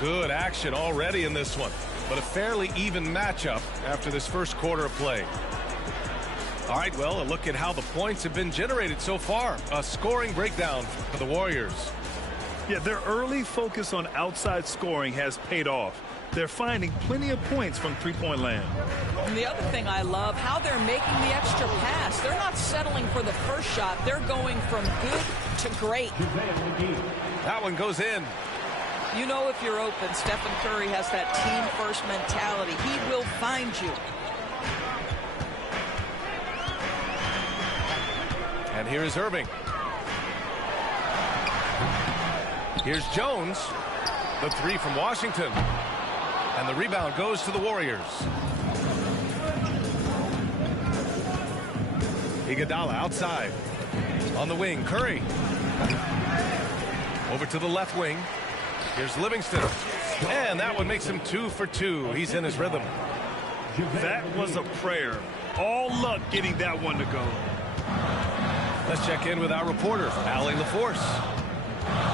Good action already in this one, but a fairly even matchup after this first quarter of play. All right, well, a look at how the points have been generated so far. A scoring breakdown for the Warriors. Yeah, their early focus on outside scoring has paid off. They're finding plenty of points from three-point land. And the other thing I love, how they're making the extra pass. They're not settling for the first shot. They're going from good to great. That one goes in. You know if you're open, Stephen Curry has that team-first mentality. He will find you. And here is Irving. Here's Jones. The three from Washington. And the rebound goes to the Warriors. Iguodala outside. On the wing, Curry. Over to the left wing. Here's Livingston. And that one makes him 2 for 2. He's in his rhythm. That was a prayer. All luck getting that one to go. Let's check in with our reporter, Allie LaForce.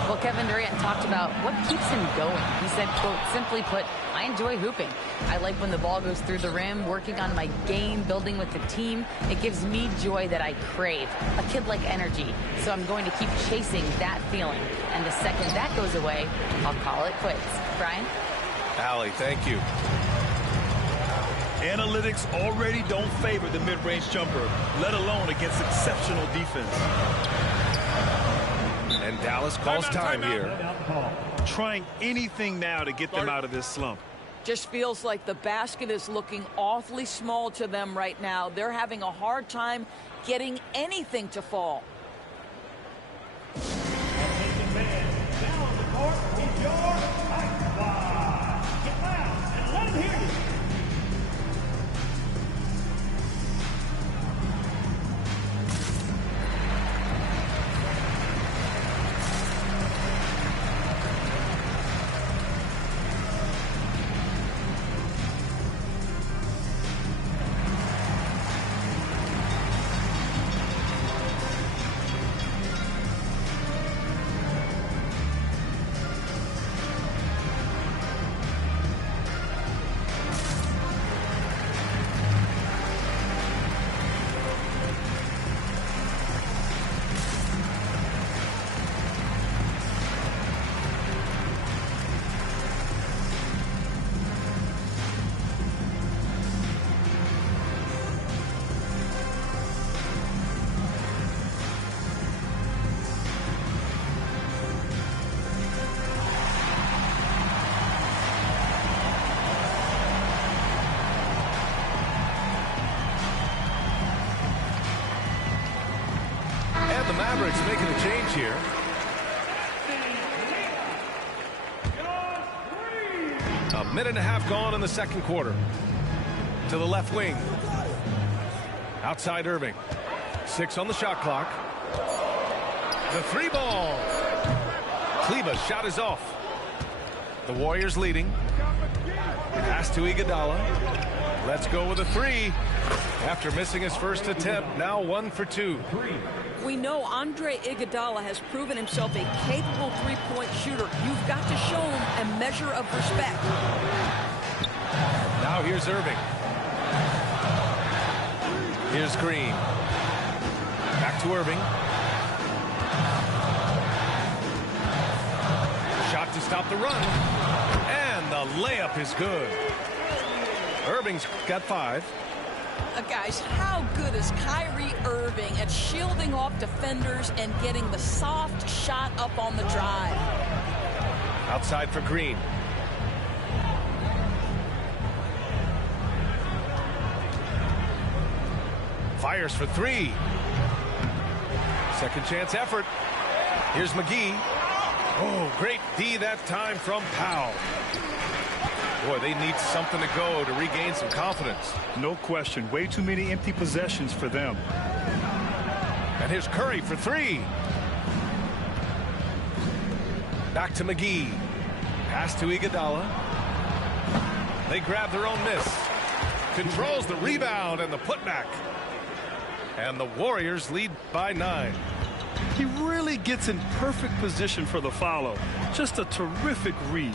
Well, Kevin Durant talked about what keeps him going. He said, quote, simply put, I enjoy hooping. I like when the ball goes through the rim, working on my game, building with the team. It gives me joy that I crave, a kid-like energy. So I'm going to keep chasing that feeling. And the second that goes away, I'll call it quits. Brian? Allie, thank you. Analytics already don't favor the mid-range jumper, let alone against exceptional defense. And Dallas calls time here. Trying anything now to get them out of this slump. Just feels like the basket is looking awfully small to them right now. They're having a hard time getting anything to fall. Attention fans, now on the court is your Ice Squad. Get loud and let them hear you. And the Mavericks making a change here. A minute and a half gone in the second quarter. To the left wing. Outside Irving. 6 on the shot clock. The 3 ball. Kleber's shot is off. The Warriors leading. Pass to Iguodala. Let's go with a 3. After missing his first attempt, now 1 for 2. We know Andre Iguodala has proven himself a capable three-point shooter. You've got to show him a measure of respect. Now here's Irving. Here's Green. Back to Irving. Shot to stop the run. And the layup is good. Irving's got 5. Guys, how good is Kyrie Irving at shielding off defenders and getting the soft shot up on the drive? Outside for Green. Fires for 3. Second chance effort. Here's McGee. Oh, great D that time from Powell. Boy, they need something to go to regain some confidence. No question. Way too many empty possessions for them. And here's Curry for 3. Back to McGee. Pass to Iguodala. They grab their own miss. Controls the rebound and the putback. And the Warriors lead by 9. He really gets in perfect position for the follow. Just a terrific read.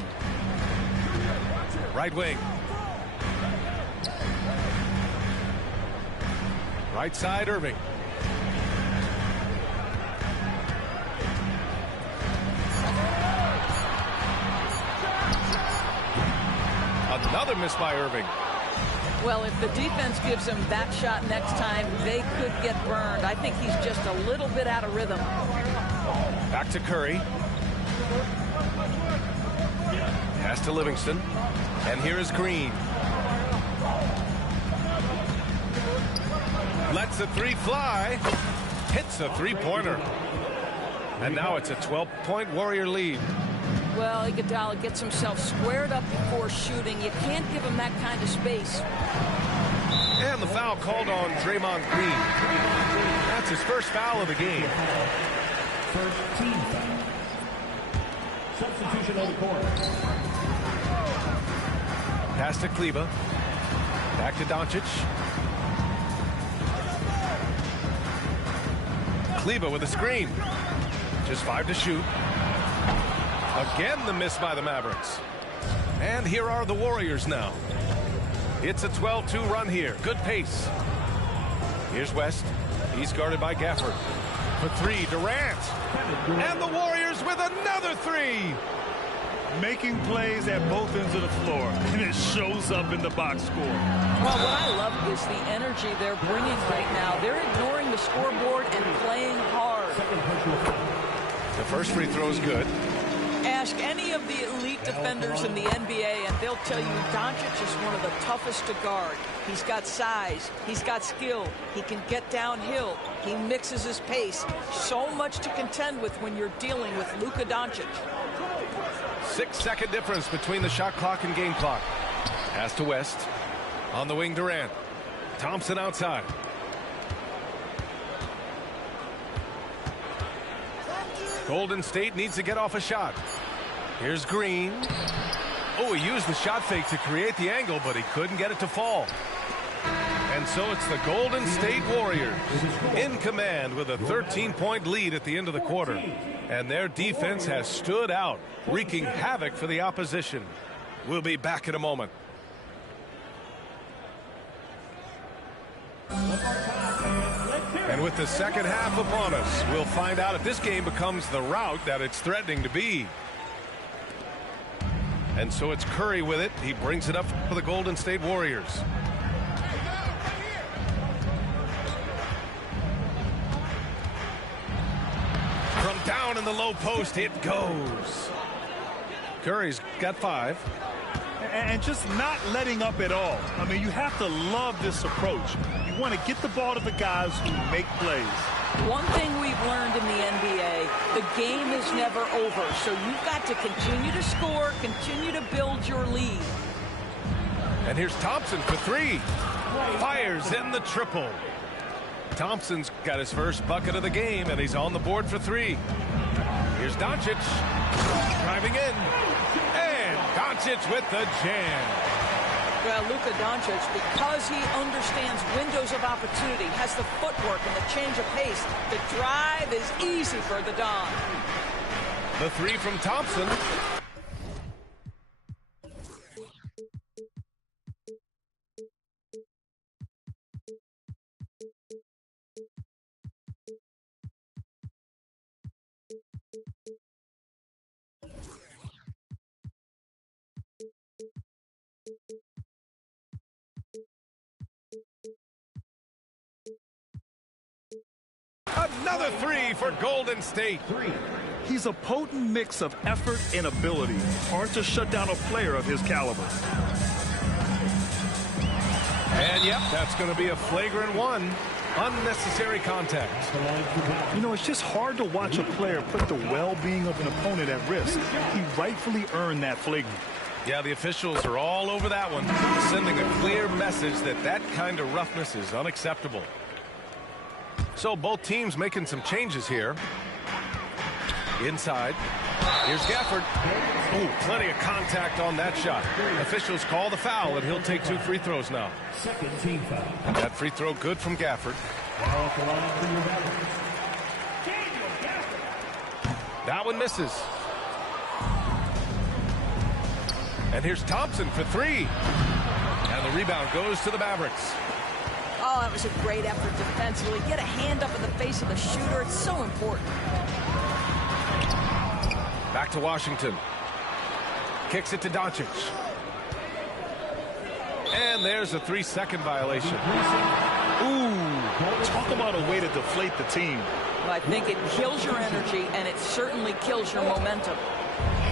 Right wing. Right side, Irving. Another miss by Irving. Well, if the defense gives him that shot next time, they could get burned. I think he's just a little bit out of rhythm. Back to Curry. Pass to Livingston. And here is Green. Lets the 3 fly. Hits a 3-pointer. And now it's a 12-point Warrior lead. Well, Iguodala gets himself squared up before shooting. You can't give him that kind of space. And the foul called on Draymond Green. That's his first foul of the game. First team foul. Substitution on the court. Pass to Kleber. Back to Doncic. Kleber with a screen. Just 5 to shoot. Again, the miss by the Mavericks. And here are the Warriors now. It's a 12-2 run here. Good pace. Here's West. He's guarded by Gafford. For 3, Durant. And the Warriors with another 3. Making plays at both ends of the floor. And it shows up in the box score. Well, what I love is the energy they're bringing right now. They're ignoring the scoreboard and playing hard. The first free throw is good. Ask any of the elite defenders in the NBA and they'll tell you Doncic is one of the toughest to guard. He's got size, he's got skill, he can get downhill, he mixes his pace. So much to contend with when you're dealing with Luka Doncic. 6-second difference between the shot clock and game clock. Pass to West. On the wing, Durant. Thompson outside. Golden State needs to get off a shot. Here's Green. Oh, he used the shot fake to create the angle, but he couldn't get it to fall. And so it's the Golden State Warriors in command with a 13-point lead at the end of the quarter. And their defense has stood out, wreaking havoc for the opposition. We'll be back in a moment. And with the second half upon us, we'll find out if this game becomes the rout that it's threatening to be. And so it's Curry with it. He brings it up for the Golden State Warriors. From down in the low post, it goes. Curry's got 5. And just not letting up at all. I mean, you have to love this approach. You want to get the ball to the guys who make plays. One thing we've learned the game is never over. So you've got to continue to score, continue to build your lead. And here's Thompson for three. Fires in the triple. Thompson's got his first bucket of the game, and he's on the board for three. Here's Doncic driving in. And Doncic with the jam. Well, Luka Doncic, because he understands windows of opportunity, has the footwork and the change of pace, the drive is easy for the Don. The three from Thompson. Another three for Golden State. He's a potent mix of effort and ability. Hard to shut down a player of his caliber. And yep, that's going to be a flagrant one. Unnecessary contact. You know, it's just hard to watch a player put the well-being of an opponent at risk. He rightfully earned that flagrant. Yeah, the officials are all over that one, sending a clear message that that kind of roughness is unacceptable. So both teams making some changes here. Inside. Here's Gafford. Ooh, plenty of contact on that shot. Officials call the foul, and he'll take 2 free throws now. Second team foul. That free throw good from Gafford. That one misses. And here's Thompson for three. And the rebound goes to the Mavericks. Oh, that was a great effort defensively. Get a hand up in the face of the shooter. It's so important. Back to Washington. Kicks it to Doncic. And there's a 3-second violation. Ooh, talk about a way to deflate the team. Well, I think it kills your energy, and it certainly kills your momentum.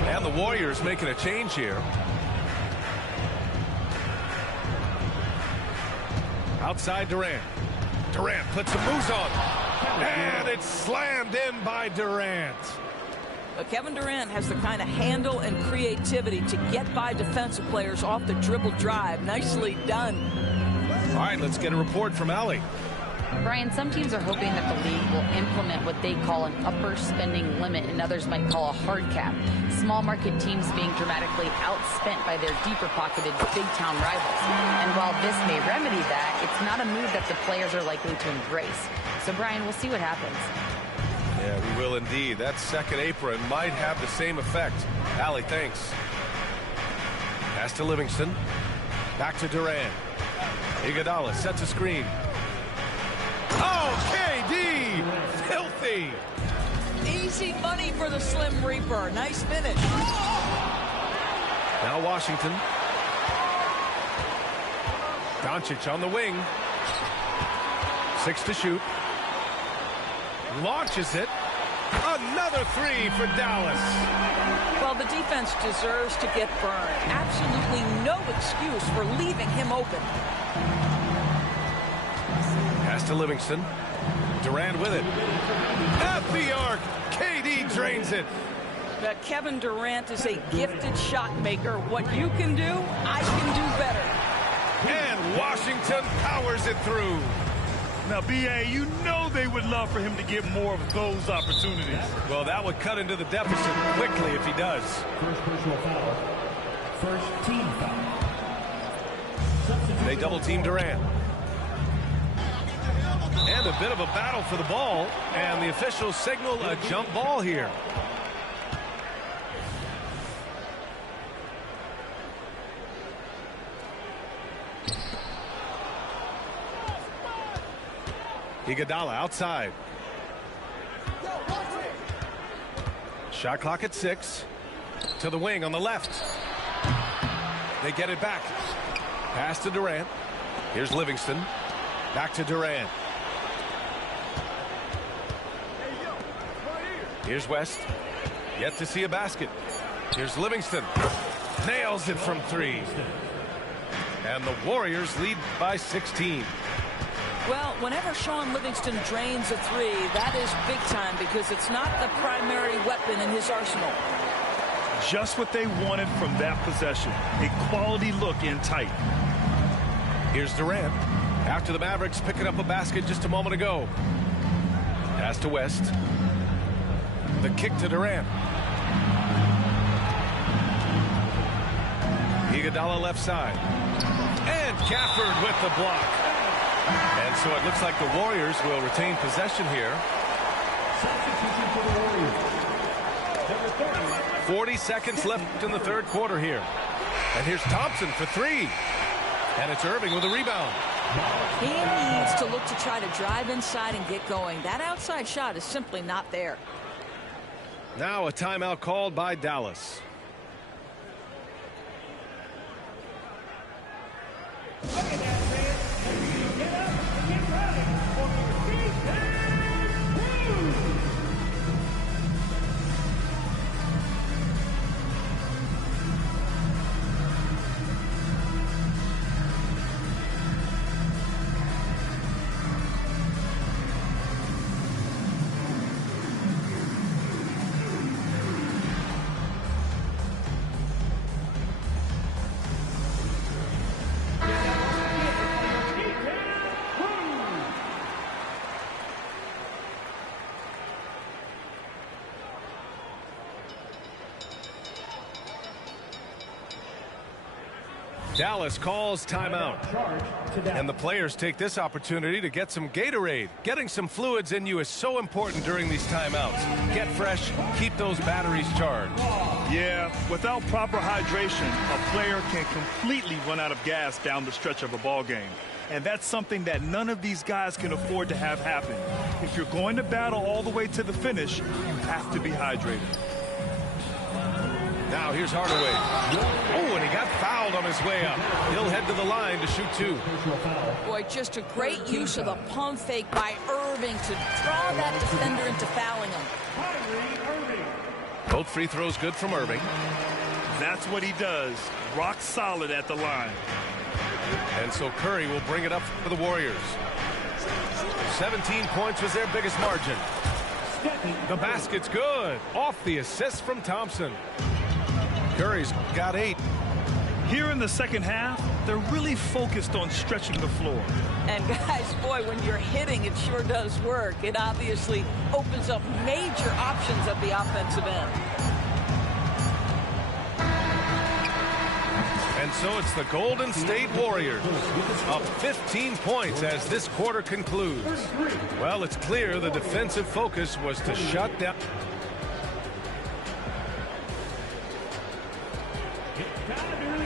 And the Warriors making a change here. Outside Durant. Durant puts some moves on. And it's slammed in by Durant. But Kevin Durant has the kind of handle and creativity to get by defensive players off the dribble drive. Nicely done. All right, let's get a report from Allie. Brian, some teams are hoping that the league will implement what they call an upper spending limit, and others might call a hard cap. Small market teams being dramatically outspent by their deeper pocketed big town rivals. And while this may remedy that, it's not a move that the players are likely to embrace. So Brian, we'll see what happens. Yeah, we will indeed. That second apron might have the same effect. Allie, thanks. Pass to Livingston. Back to Durant. Iguodala sets a screen. Oh, KD! Filthy! Easy money for the Slim Reaper. Nice finish. Now Washington. Doncic on the wing. 6 to shoot. Launches it. Another three for Dallas. Well, the defense deserves to get burned. Absolutely no excuse for leaving him open. Pass to Livingston. Durant with it. At the arc. KD drains it. But Kevin Durant is a gifted shot maker. What you can do, I can do better. And Washington powers it through. Now, B.A., you know they would love for him to get more of those opportunities. Well, that would cut into the deficit quickly if he does. First personal foul. First team foul. They double team Durant. And a bit of a battle for the ball. And the officials signal a jump ball here. Iguodala outside. Shot clock at 6. To the wing on the left. They get it back. Pass to Durant. Here's Livingston. Back to Durant. Here's West. Yet to see a basket. Here's Livingston. Nails it from 3. And the Warriors lead by 16. Well, whenever Sean Livingston drains a three, that is big time because it's not the primary weapon in his arsenal. Just what they wanted from that possession. A quality look in tight. Here's Durant. After the Mavericks picking up a basket just a moment ago. Pass to West. The kick to Durant. Iguodala left side. And Gafford with the block. And so it looks like the Warriors will retain possession here. 40 seconds left in the third quarter here. And here's Thompson for three. And it's Irving with a rebound. He needs to look to try to drive inside and get going. That outside shot is simply not there. Now a timeout called by Dallas. Dallas calls timeout. And the players take this opportunity to get some Gatorade. Getting some fluids in you is so important during these timeouts. Get fresh, keep those batteries charged. Yeah, without proper hydration, a player can completely run out of gas down the stretch of a ball game. And that's something that none of these guys can afford to have happen. If you're going to battle all the way to the finish, you have to be hydrated. Now here's Hardaway. Oh, and he got fouled on his way up. He'll head to the line to shoot two. Boy, just a great use of the pump fake by Irving to draw that defender into fouling him. Both free throws good from Irving. That's what he does. Rock solid at the line. And so Curry will bring it up for the Warriors. 17 points was their biggest margin. The basket's good. Off the assist from Thompson. Curry's got 8. Here in the second half, they're really focused on stretching the floor. And guys, boy, when you're hitting, it sure does work. It obviously opens up major options at the offensive end. And so it's the Golden State Warriors up 15 points as this quarter concludes. Well, it's clear the defensive focus was to shut down.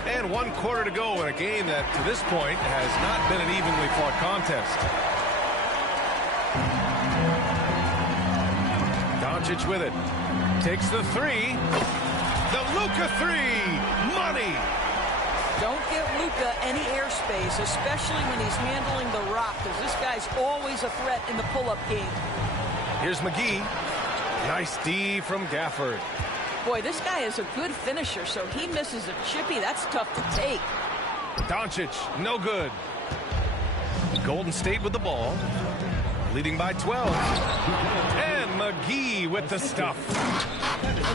And 1 quarter to go in a game that to this point has not been an evenly fought contest. Doncic with it. Takes the three. The Luka three. Money. Don't give Luka any airspace, especially when he's handling the rock, because this guy's always a threat in the pull-up game. Here's McGee. Nice D from Gafford. Boy, this guy is a good finisher, so he misses a chippy. That's tough to take. Doncic, no good. Golden State with the ball, leading by 12. And McGee with the stuff.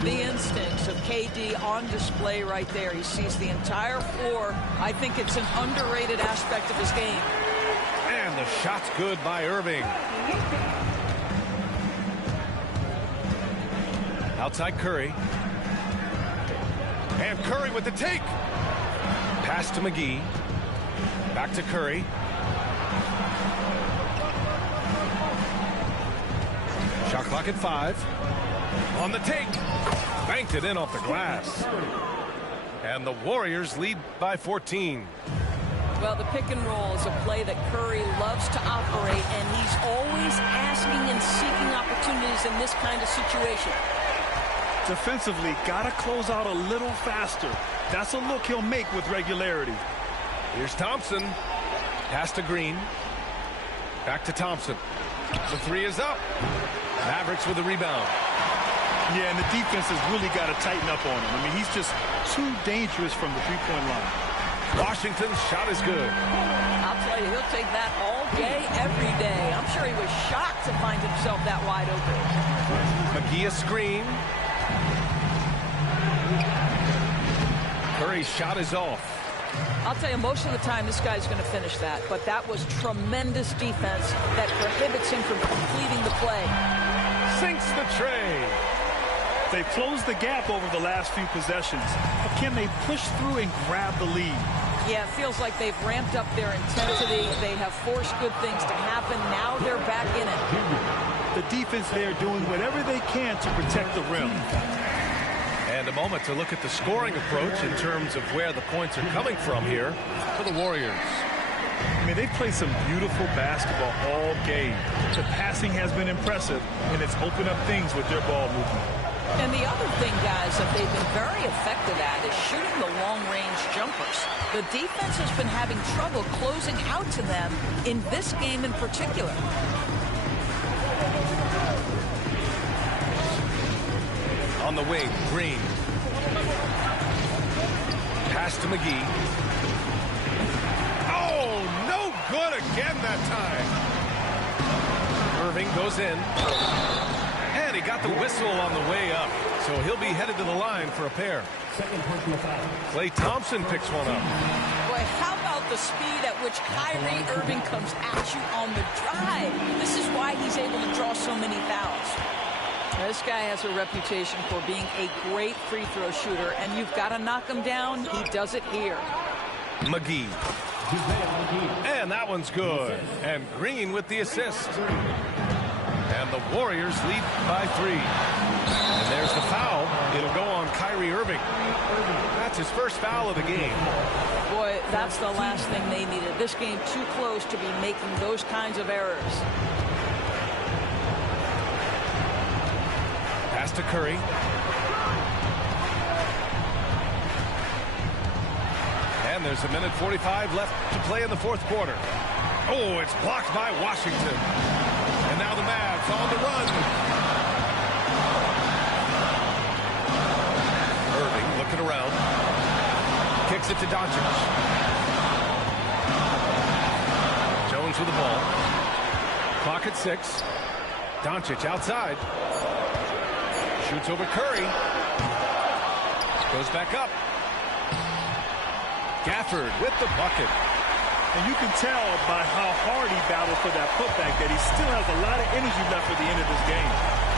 The instincts of KD on display right there. He sees the entire floor. I think it's an underrated aspect of his game. And the shot's good by Irving. Outside Curry. And Curry with the take. Pass to McGee. Back to Curry. Shot clock at 5. On the take. Banked it in off the glass. And the Warriors lead by 14. Well, the pick and roll is a play that Curry loves to operate, and he's always asking and seeking opportunities in this kind of situation. Defensively, got to close out a little faster. That's a look he'll make with regularity. Here's Thompson. Pass to Green. Back to Thompson. The three is up. Mavericks with the rebound. Yeah, and the defense has really got to tighten up on him. I mean, he's just too dangerous from the three-point line. Washington's shot is good. I'll tell you, he'll take that all day, every day. I'm sure he was shocked to find himself that wide open. McGee a screen. Curry's shot is off. I'll tell you, most of the time this guy's going to finish that, but that was tremendous defense that prohibits him from completing the play. Sinks the tray. They've closed the gap over the last few possessions. But can they push through and grab the lead? Yeah, it feels like they've ramped up their intensity. They have forced good things to happen. Now they're back in it. The defense there doing whatever they can to protect the rim. And a moment to look at the scoring approach in terms of where the points are coming from here for the Warriors. I mean, they've played some beautiful basketball all game. The passing has been impressive, and it's opened up things with their ball movement. And the other thing, guys, that they've been very effective at is shooting the long-range jumpers. The defense has been having trouble closing out to them in this game in particular. On the wing, Green. Pass to McGee. Oh, no good again that time. Irving goes in. And he got the whistle on the way up. So he'll be headed to the line for a pair. Klay Thompson picks one up. Boy, how about the speed at which Kyrie Irving comes at you on the drive? This is why he's able to draw so many fouls. This guy has a reputation for being a great free throw shooter, and you've got to knock him down. He does it here. McGee. And that one's good. And Green with the assist. And the Warriors lead by 3. And there's the foul. It'll go on Kyrie Irving. That's his first foul of the game. Boy, that's the last thing they needed. This game too close to be making those kinds of errors. Pass to Curry. And there's 1:45 left to play in the fourth quarter. Oh, it's blocked by Washington. And now the Mavs on the run. Irving looking around. Kicks it to Doncic. Jones with the ball. Clock at 6. Doncic outside. Shoots over Curry. Goes back up. Gafford with the bucket. And you can tell by how hard he battled for that putback that he still has a lot of energy left for the end of this game.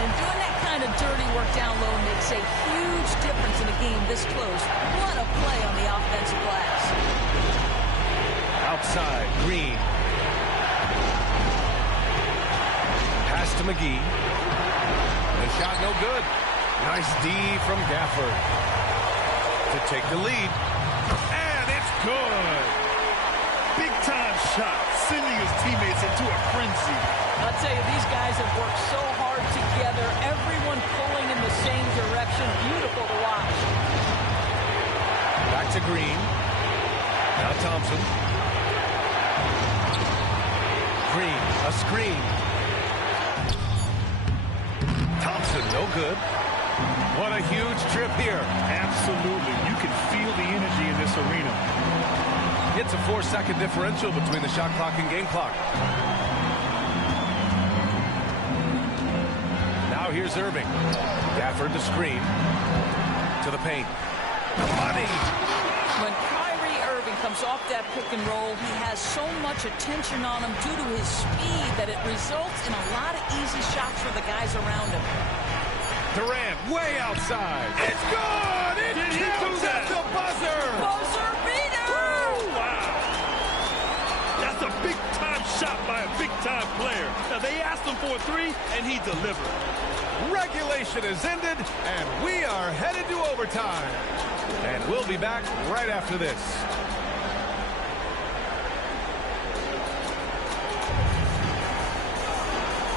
And doing that kind of dirty work down low makes a huge difference in a game this close. What a play on the offensive glass. Outside, Green. Pass to McGee. The shot no good. Nice D from Gafford to take the lead. And it's good. Big-time shot, sending his teammates into a frenzy. I'll tell you, these guys have worked so hard together. Everyone pulling in the same direction. Beautiful to watch. Back to Green. Now Thompson. Green, a screen. Thompson, no good. What a huge trip here. Absolutely. You can feel the energy in this arena. It's a 4-second differential between the shot clock and game clock. Now here's Irving. Gafford the screen. To the paint. Money. When Kyrie Irving comes off that pick and roll, he has so much attention on him due to his speed that it results in a lot of easy shots for the guys around him. Durant way outside. It's good. It counts at the buzzer. Buzzer beater. Woo, wow. That's a big-time shot by a big-time player. Now, they asked him for a 3, and he delivered. Regulation is ended, and we are headed to overtime. And we'll be back right after this.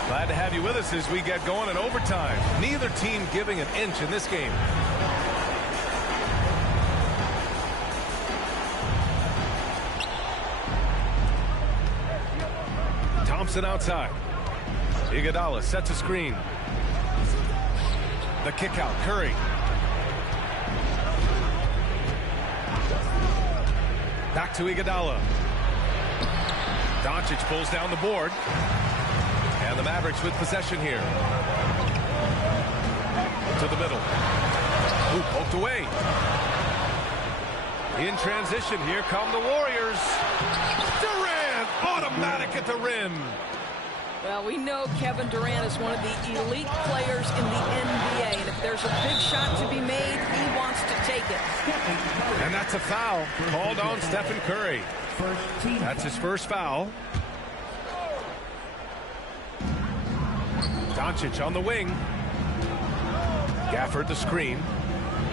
Glad to have you with us as we get going in overtime. Neither team giving an inch in this game. Thompson outside. Iguodala sets a screen. The kick out, Curry. Back to Iguodala. Doncic pulls down the board. And the Mavericks with possession here. To the middle. Ooh, poked away. In transition, here come the Warriors. Durant, automatic at the rim. Well, we know Kevin Durant is one of the elite players in the NBA, and if there's a big shot to be made, he wants to take it. And that's a foul called on Stephen Curry. That's his first foul. Doncic on the wing. Gafford the screen.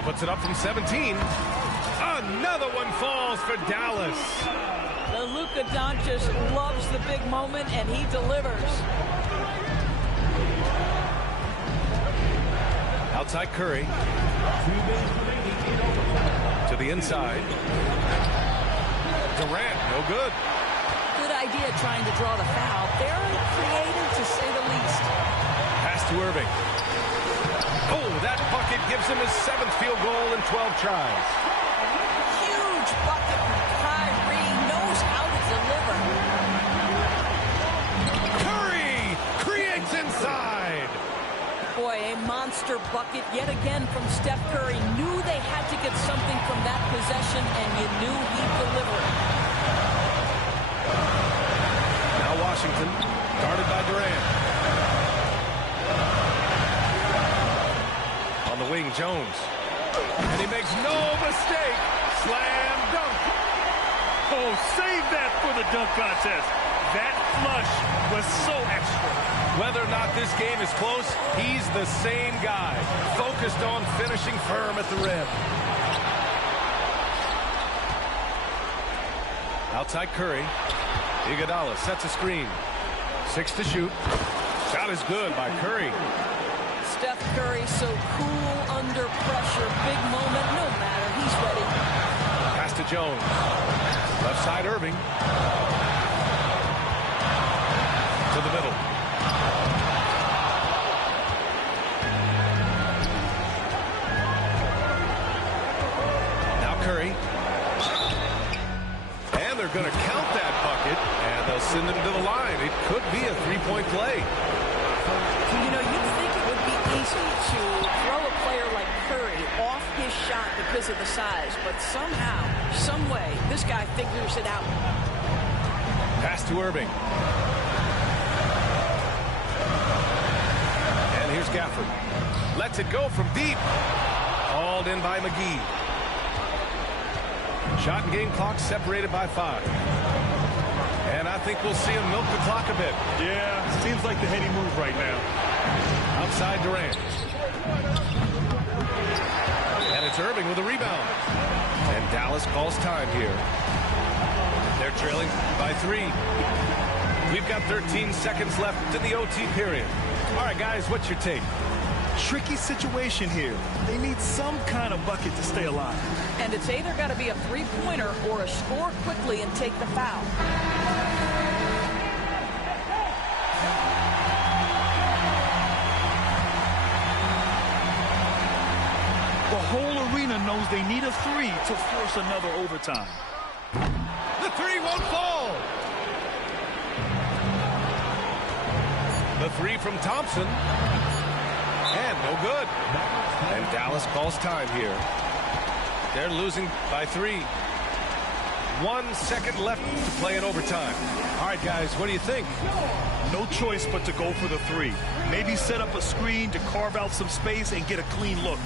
Puts it up from 17. Another one falls for Dallas. Luka Doncic loves the big moment, and he delivers. Outside Curry. To the inside. Durant, no good. Good idea trying to draw the foul. Very creative, to say the least. Pass to Irving. Oh, that bucket gives him his 7th field goal in 12 tries. Huge bucket from Kyrie. Knows how to deliver. Curry creates inside. Boy, a monster bucket yet again from Steph Curry. Knew they had to get something from that possession, and you knew he'd deliver. Now Washington, guarded by Durant. On the wing, Jones. And he makes no mistake. Slam dunk. Oh, save that for the dunk contest. That flush was so extra. Whether or not this game is close, he's the same guy. Focused on finishing firm at the rim. Outside Curry. Iguodala sets a screen. 6 to shoot. Shot is good by Curry. Steph Curry so cool under pressure. Big moment, no matter. He's ready. Pass to Jones. Left side Irving. To the middle. Now Curry. And they're going to count that bucket, and they'll send him to the line. It could be a three-point play. You know, you'd think it would be easy to throw a player like Curry off his shot because of the size, but somehow, some way, this guy figures it out. Pass to Irving. And here's Gafford. Lets it go from deep. Hauled in by McGee. Shot and game clock separated by 5. And I think we'll see him milk the clock a bit. Yeah, seems like the heady move right now. Outside Durant. And it's Irving with a rebound. And Dallas calls time here. They're trailing by 3. We've got 13 seconds left in the OT period. All right, guys, what's your take? Tricky situation here. They need some kind of bucket to stay alive. And it's either got to be a three-pointer or a score quickly and take the foul. The whole arena knows they need a 3 to force another overtime. The 3 won't fall. The 3 from Thompson. And no good. And Dallas calls time here. They're losing by 3. 1 second left to play in overtime. All right, guys, what do you think? No choice but to go for the 3. Maybe set up a screen to carve out some space and get a clean look.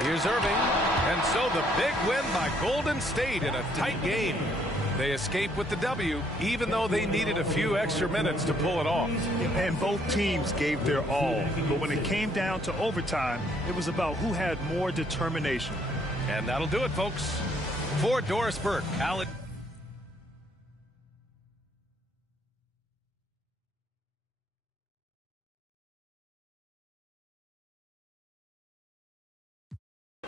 Here's Irving, and so the big win by Golden State in a tight game. They escape with the W, even though they needed a few extra minutes to pull it off. And both teams gave their all. But when it came down to overtime, it was about who had more determination. And that'll do it, folks. For Doris Burke, Alec.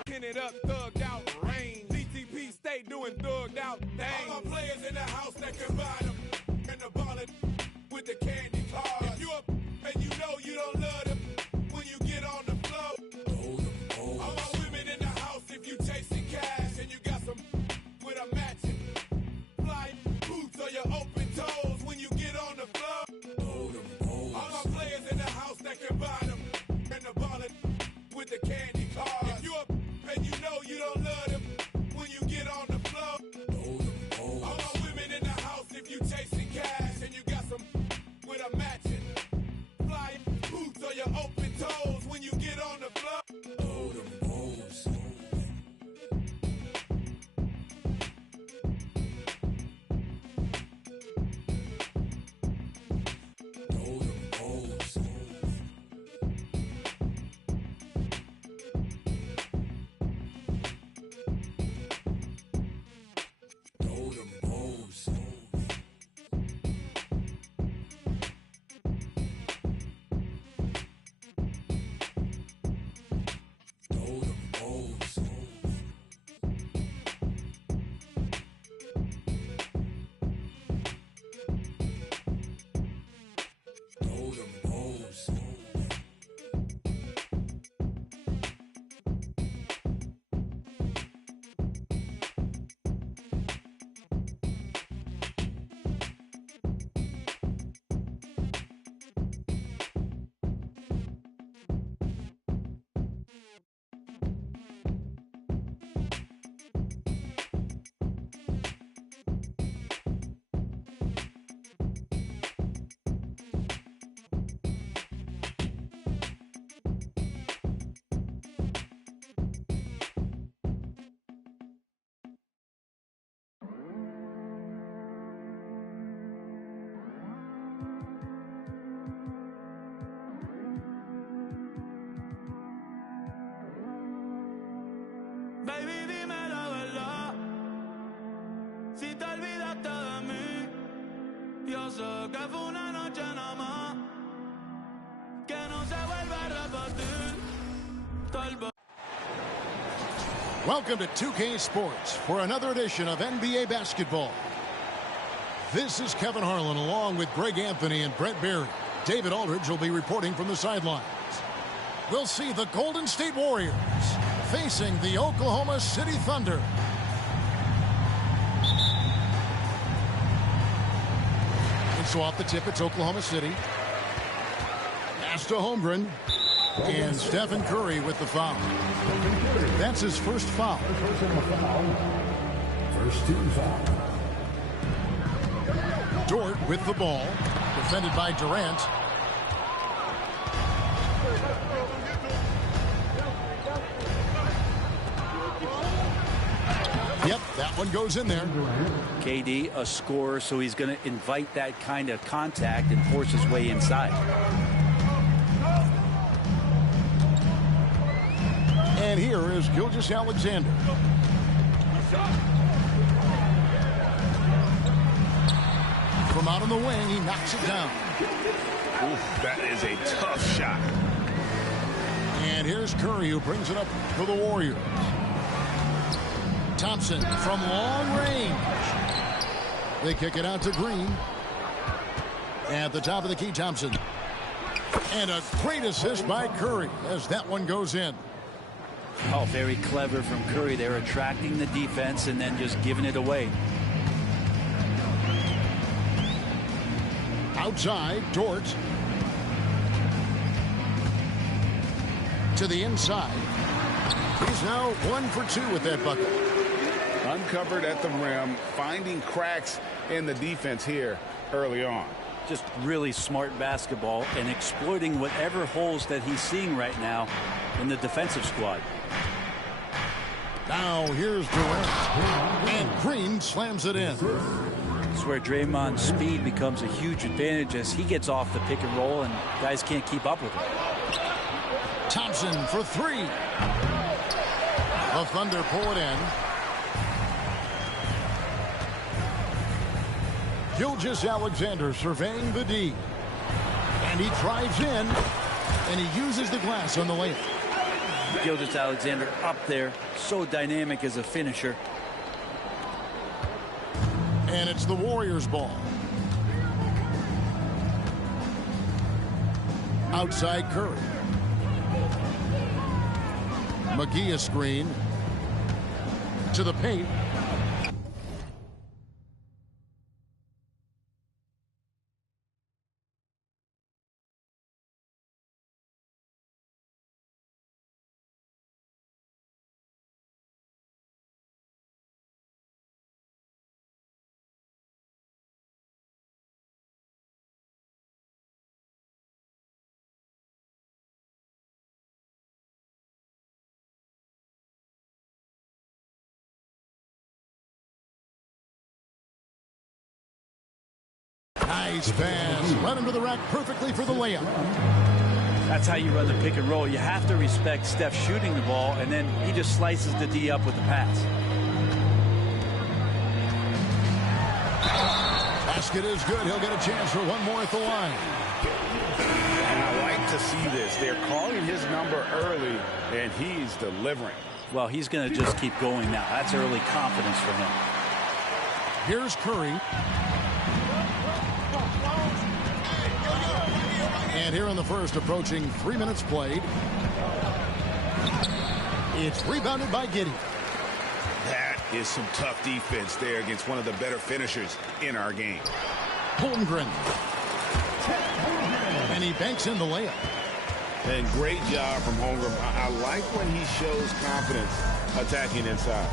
It up, thugged out, rain. DTP stay doing thugged out things. All my players in the house that can buy them. And the the ball with the candy cars. If you up and you know you don't love them when you get on the floor. All my women in the house if you chasing cash and you got some with a matching fly boots or your open toes when you get on the floor. All my players in the house that can buy them and the ball with the candy cars. If you up and you know you don't love them when you get on the floor. All my women in the house if you chasing cash and you got some with a matching fly boots or your open toes when you get on the floor. Baby, dime la verdad. Si te olvidaste de mí, yo sé que fue una noche nada más, que no se vuelve a repetir. Tal vez. Welcome to 2K Sports for another edition of NBA basketball. This is Kevin Harlan along with Greg Anthony and Brett Berry. David Aldridge will be reporting from the sidelines. We'll see the Golden State Warriors facing the Oklahoma City Thunder. And so off the tip, it's Oklahoma City. Pass to Holmgren. And Stephen Curry with the foul. That's his first foul. First team foul. Dort with the ball. Defended by Durant. Yep, that one goes in there. KD, a scorer, so he's going to invite that kind of contact and force his way inside. And here is Gilgeous-Alexander. From out on the wing, he knocks it down. Ooh, that is a tough shot. And here's Curry, who brings it up for the Warriors. Thompson from long range. They kick it out to Green. At the top of the key, Thompson. And a great assist by Curry as that one goes in. Oh, very clever from Curry. They're attracting the defense and then just giving it away. Outside, Dort. To the inside. He's now 1 for 2 with that bucket. Uncovered at the rim, finding cracks in the defense here early on. Just really smart basketball and exploiting whatever holes that he's seeing right now in the defensive squad. Now here's Durant. And Green slams it in. It's where Draymond's speed becomes a huge advantage as he gets off the pick and roll and guys can't keep up with him. Thompson for 3. The Thunder pull it in. Gilgeous-Alexander surveying the D. And he drives in, and he uses the glass on the layup. Gilgeous-Alexander up there, so dynamic as a finisher. And it's the Warriors' ball. Outside Curry. McGee a screen. To the paint. Nice pass. Led him to the rack perfectly for the layup. That's how you run the pick and roll. You have to respect Steph shooting the ball, and then he just slices the D up with the pass. Basket is good. He'll get a chance for one more at the line. And I like to see this. They're calling his number early, and he's delivering. Well, he's going to just keep going now. That's early confidence for him. Here's Curry. And here in the first, approaching 3 minutes played. It's rebounded by Giddey. That is some tough defense there against one of the better finishers in our game. Holmgren. And he banks in the layup. And great job from Holmgren. I like when he shows confidence attacking inside.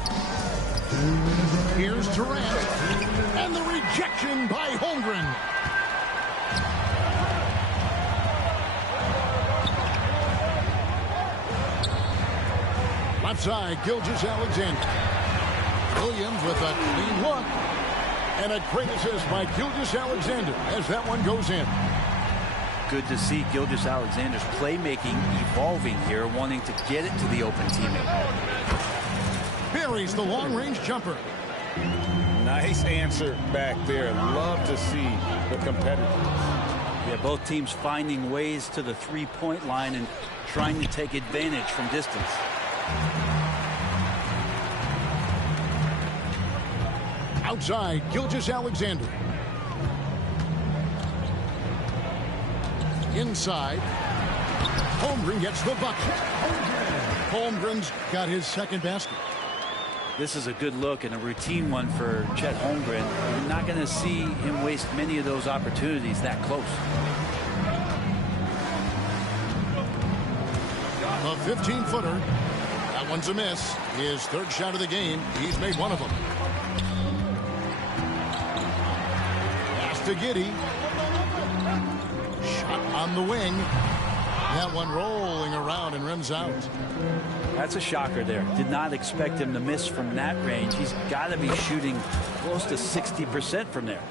Here's Durant. And the rejection by Holmgren. Left side, Gilgeous-Alexander. Williams with a clean look. And a great assist by Gilgeous-Alexander as that one goes in. Good to see Gilgeous-Alexander's playmaking evolving here, wanting to get it to the open teammate. Buries the long-range jumper. Nice answer back there. Love to see the competitors. Yeah, both teams finding ways to the three-point line and trying to take advantage from distance. Outside, Gilgeous-Alexander. Inside, Holmgren gets the bucket. Holmgren's got his second basket. This is a good look and a routine one for Chet Holmgren. You're not going to see him waste many of those opportunities that close. A 15-footer. That one's a miss. His third shot of the game. He's made one of them. Pass to Giddey. Shot on the wing. That one rolling around and rims out. That's a shocker there. Did not expect him to miss from that range. He's got to be shooting close to 60% from there.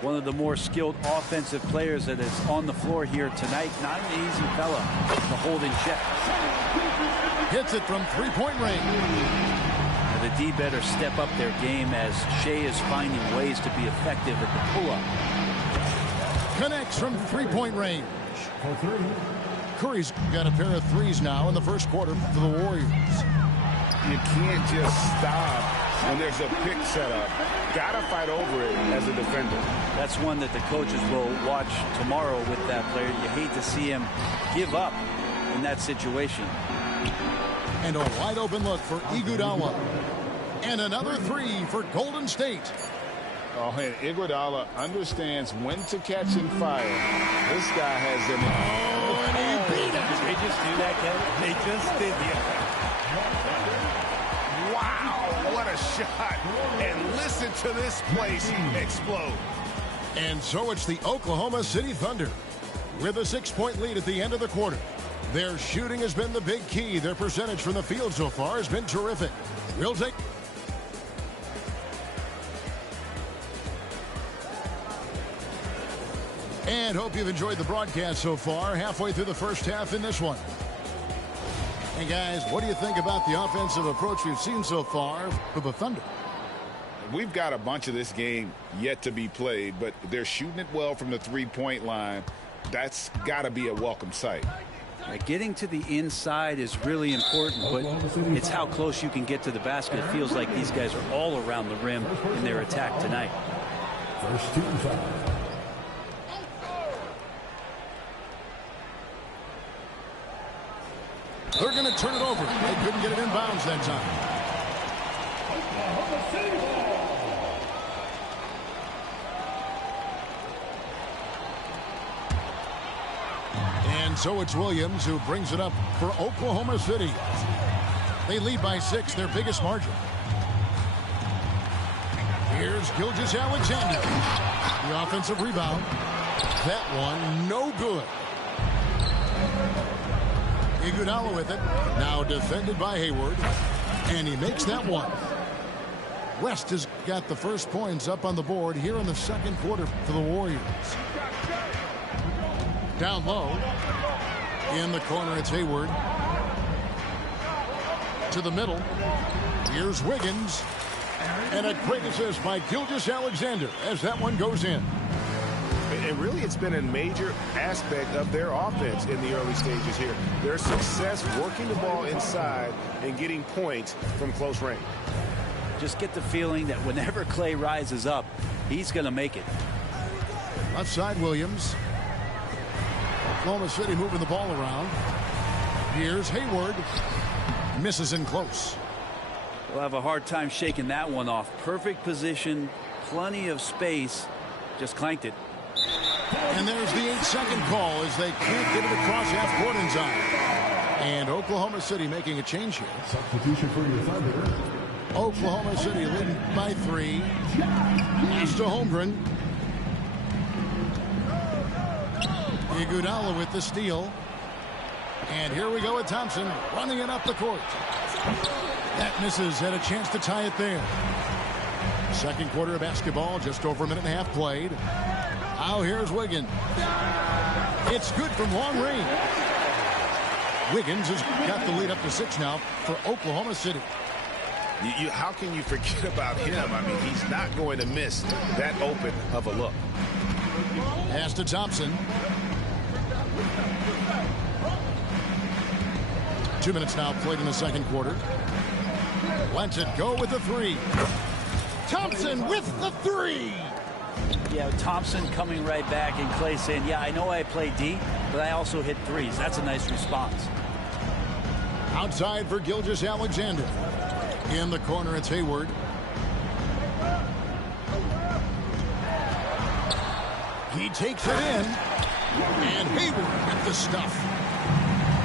One of the more skilled offensive players that is on the floor here tonight. Not an easy fella to hold in check. Hits it from three-point range. Now the D better step up their game as Shea is finding ways to be effective at the pull-up. Connects from three-point range. Curry's got a pair of threes now in the first quarter for the Warriors. You can't just stop when there's a pick set up. Gotta fight over it as a defender. That's one that the coaches will watch tomorrow with that player. You hate to see him give up in that situation. And a wide open look for Iguodala. And another three for Golden State. Oh, and Iguodala understands when to catch and fire. This guy has an... Oh, and he beat it. Did they just do that, Kevin? They just did, yeah. Wow, what a shot. And listen to this place explode. And so it's the Oklahoma City Thunder with a 6-point lead at the end of the quarter. Their shooting has been the big key. Their percentage from the field so far has been terrific. We'll take... And hope you've enjoyed the broadcast so far. Halfway through the first half in this one. And guys, what do you think about the offensive approach we've seen so far for the Thunder? We've got a bunch of this game yet to be played, but they're shooting it well from the three-point line. That's got to be a welcome sight. Getting to the inside is really important, but it's how close you can get to the basket. It feels like these guys are all around the rim in their attack tonight. First team foul. They're going to turn it over. They couldn't get it in bounds that time. And so it's Williams who brings it up for Oklahoma City. They lead by 6, their biggest margin. Here's Gilgeous-Alexander. The offensive rebound. That one, no good. Iguodala with it. Now defended by Hayward. And he makes that one. West has got the first points up on the board here in the second quarter for the Warriors. Down low. In the corner, it's Hayward. To the middle. Here's Wiggins. And a great assist by Gilgeous-Alexander as that one goes in. And really, it's been a major aspect of their offense in the early stages here. Their success working the ball inside and getting points from close range. Just get the feeling that whenever Clay rises up, he's going to make it. Left side, Williams. Oklahoma City moving the ball around. Here's Hayward. Misses in close. They'll have a hard time shaking that one off. Perfect position, plenty of space. Just clanked it. And there's the 8-second call as they can't get it across half court in time. And Oklahoma City making a change here. Substitution for your Thunder. Oklahoma City leading by 3. Pass to Holmgren. Iguodala with the steal. And here we go with Thompson running it up the court. That misses. Had a chance to tie it there. Second quarter of basketball, just over a minute and a half played. Now here's Wiggins. It's good from long range. Wiggins has got the lead up to 6 now for Oklahoma City. How can you forget about him? I mean, he's not going to miss that open of a look. Pass to Thompson. 2 minutes now played in the second quarter. Lets it go with the 3. Thompson with the 3. Yeah, Thompson coming right back and Clay saying, yeah, I know I play D, but I also hit 3s. That's a nice response. Outside for Gilgeous-Alexander. In the corner, it's Hayward. He takes it in. And Hayward with the stuff.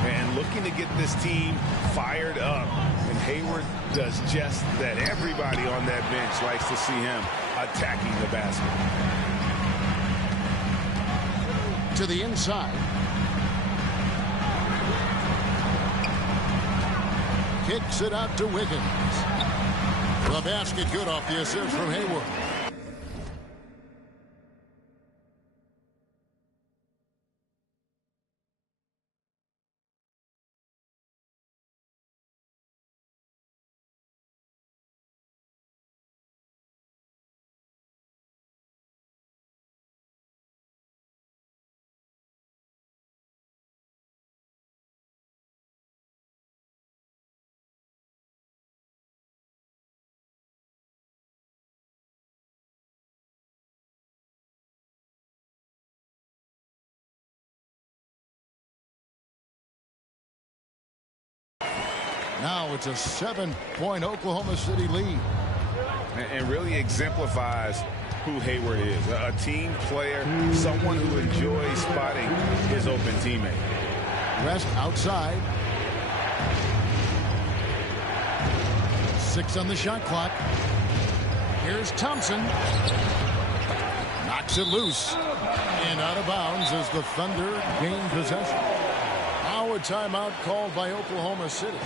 And looking to get this team fired up. And Hayward does just that. Everybody on that bench likes to see him attacking the basket. To the inside. Kicks it out to Wiggins. The basket good off the assist from Hayward. Now it's a 7-point Oklahoma City lead. And really exemplifies who Hayward is. A team player, someone who enjoys spotting his open teammate. West outside. 6 on the shot clock. Here's Thompson. Knocks it loose. And out of bounds as the Thunder gain possession. Now a timeout called by Oklahoma City.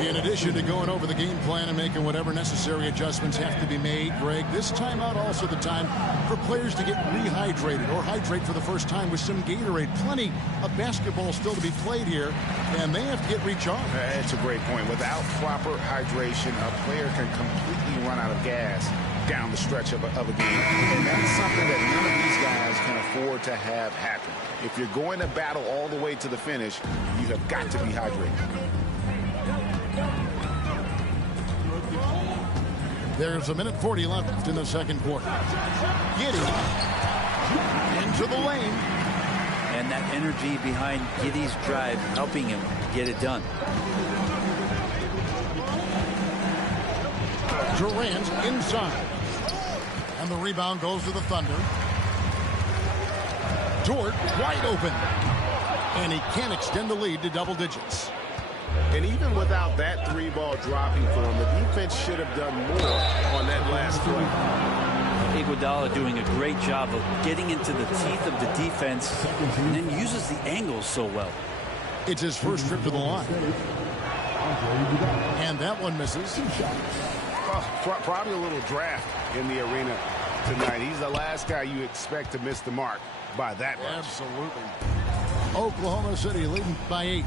In addition to going over the game plan and making whatever necessary adjustments have to be made, Greg, this timeout also the time for players to get rehydrated or hydrate for the first time with some Gatorade. Plenty of basketball still to be played here, and they have to get recharged. That's a great point. Without proper hydration, a player can completely run out of gas down the stretch of a game. And that's something that none of these guys can afford to have happen. If you're going to battle all the way to the finish, you have got to be hydrated. There's a minute 40 left in the second quarter. Giddey into the lane. And that energy behind Giddey's drive helping him get it done. Durant inside. And the rebound goes to the Thunder. Dort wide open. And he can't extend the lead to double digits. And even without that three ball dropping for him, the defense should have done more on that last play. Iguodala doing a great job of getting into the teeth of the defense and then uses the angles so well. It's his first trip to the line. And that one misses. Probably a little draft in the arena tonight. He's the last guy you expect to miss the mark by that much. Absolutely. Oklahoma City leading by 8.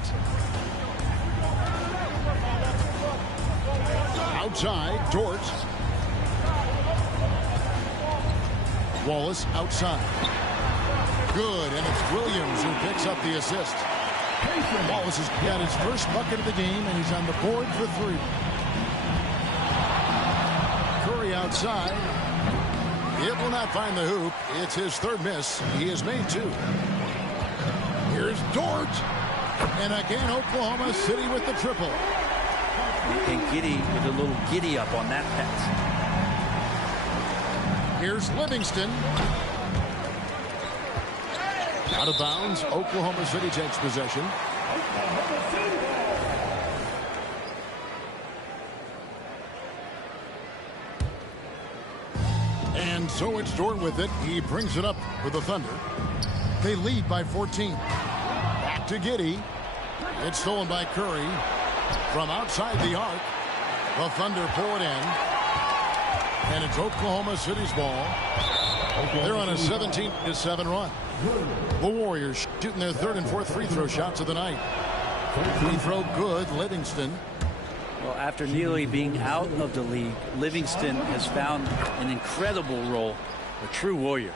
Outside, Dort. Wallace outside. Good, and it's Williams who picks up the assist. Wallace has got his first bucket of the game, and he's on the board for 3. Curry outside. It will not find the hoop. It's his third miss. He has made 2. Here's Dort. And again, Oklahoma City with the triple. And Giddey with a little giddy up on that pass. Here's Livingston. Out of bounds. Oklahoma City takes possession. And so it's Dort with it. He brings it up for the Thunder. They lead by 14. Back to Giddey. It's stolen by Curry. From outside the arc, the Thunder pull it in. And it's Oklahoma City's ball. They're on a 17-7 run. The Warriors shooting their third and fourth free throw shots of the night. Free throw good, Livingston. Well, after nearly being out of the league, Livingston has found an incredible role, a true Warrior.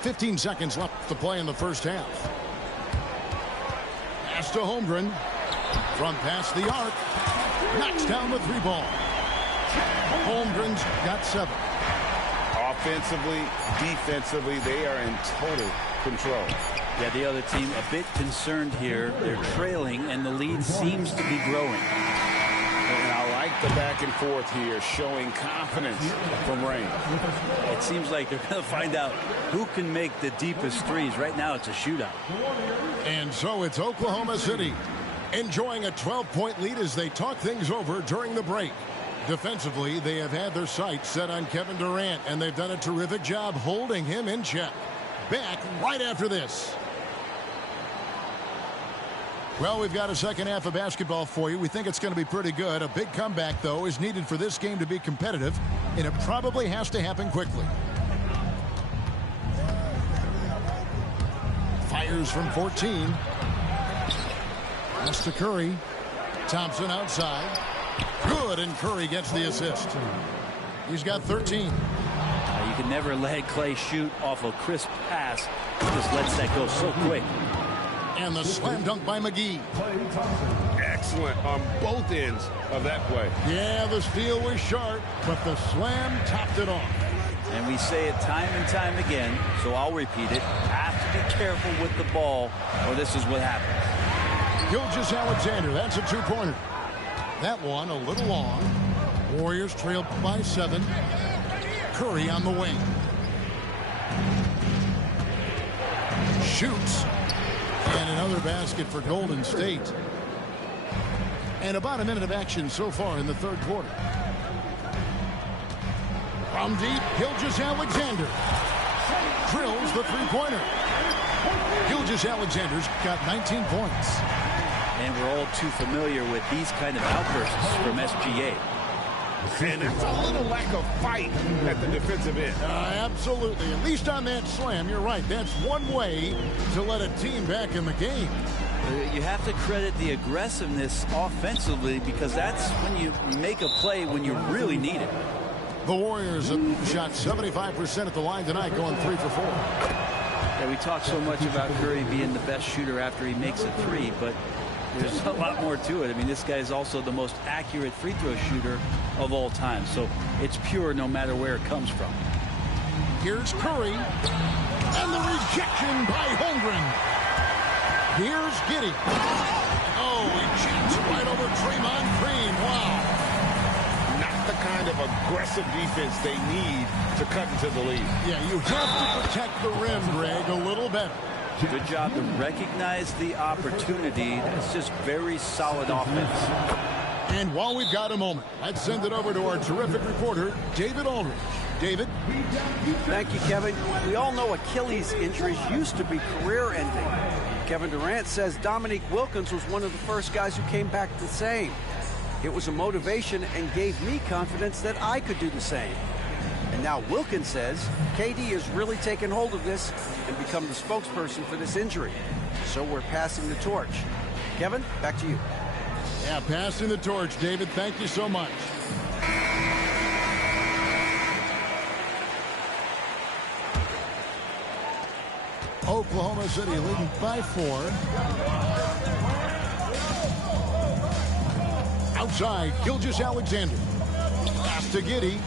15 seconds left to play in the first half. Pass to Holmgren. From past the arc. Knocks down the 3-ball. Holmgren's got 7. Offensively, defensively, they are in total control. Yeah, the other team a bit concerned here. They're trailing, and the lead seems to be growing. And I like the back and forth here, showing confidence from Rain. It seems like they're going to find out who can make the deepest threes. Right now, it's a shootout. And so it's Oklahoma City enjoying a 12-point lead as they talk things over during the break. Defensively, they have had their sights set on Kevin Durant, and they've done a terrific job holding him in check. Back right after this. Well, we've got a second half of basketball for you. We think it's going to be pretty good. A big comeback, though, is needed for this game to be competitive, and it probably has to happen quickly. Fires from 14. Pass to Curry. Thompson outside. Good, and Curry gets the assist. He's got 13. You can never let Clay shoot off a crisp pass. He just lets that go so quick. And the slam dunk by McGee. Excellent on both ends of that play. Yeah, the steal was sharp, but the slam topped it off. And we say it time and time again, so I'll repeat it. Have to be careful with the ball, or this is what happens. Gilgeous-Alexander, that's a 2-pointer. That one a little long. Warriors trail by 7. Curry on the wing. Shoots. And another basket for Golden State. And about a minute of action so far in the third quarter. From deep, Gilgeous-Alexander drills the 3-pointer. Gilgeous-Alexander's got 19 points. And we're all too familiar with these kind of outbursts from SGA. And it's a little lack of fight at the defensive end. Absolutely. At least on that slam, you're right. That's one way to let a team back in the game. You have to credit the aggressiveness offensively, because that's when you make a play when you really need it. The Warriors have shot 75% at the line tonight, going 3 for 4. Yeah, we talk so much about Curry being the best shooter after he makes a 3, but there's a lot more to it. I mean, this guy is also the most accurate free throw shooter of all time. So it's pure no matter where it comes from. Here's Curry. And the rejection by Holmgren. Here's Giddey. Oh, he jumps right over Draymond Green. Wow. Not the kind of aggressive defense they need to cut into the lead. Yeah, you have to protect the rim, Greg, a little better. Good job to recognize the opportunity. That's just very solid offense. And while we've got a moment, let's send it over to our terrific reporter, David Aldridge. David? Thank you, Kevin. We all know Achilles injuries used to be career-ending. Kevin Durant says Dominique Wilkins was one of the first guys who came back the same. It was a motivation and gave me confidence that I could do the same. And now Wilkins says KD has really taken hold of this and become the spokesperson for this injury. So we're passing the torch. Kevin, back to you. Yeah, passing the torch, David. Thank you so much. Oklahoma City leading by 4. Outside, Gilgeous-Alexander. Pass to Giddey.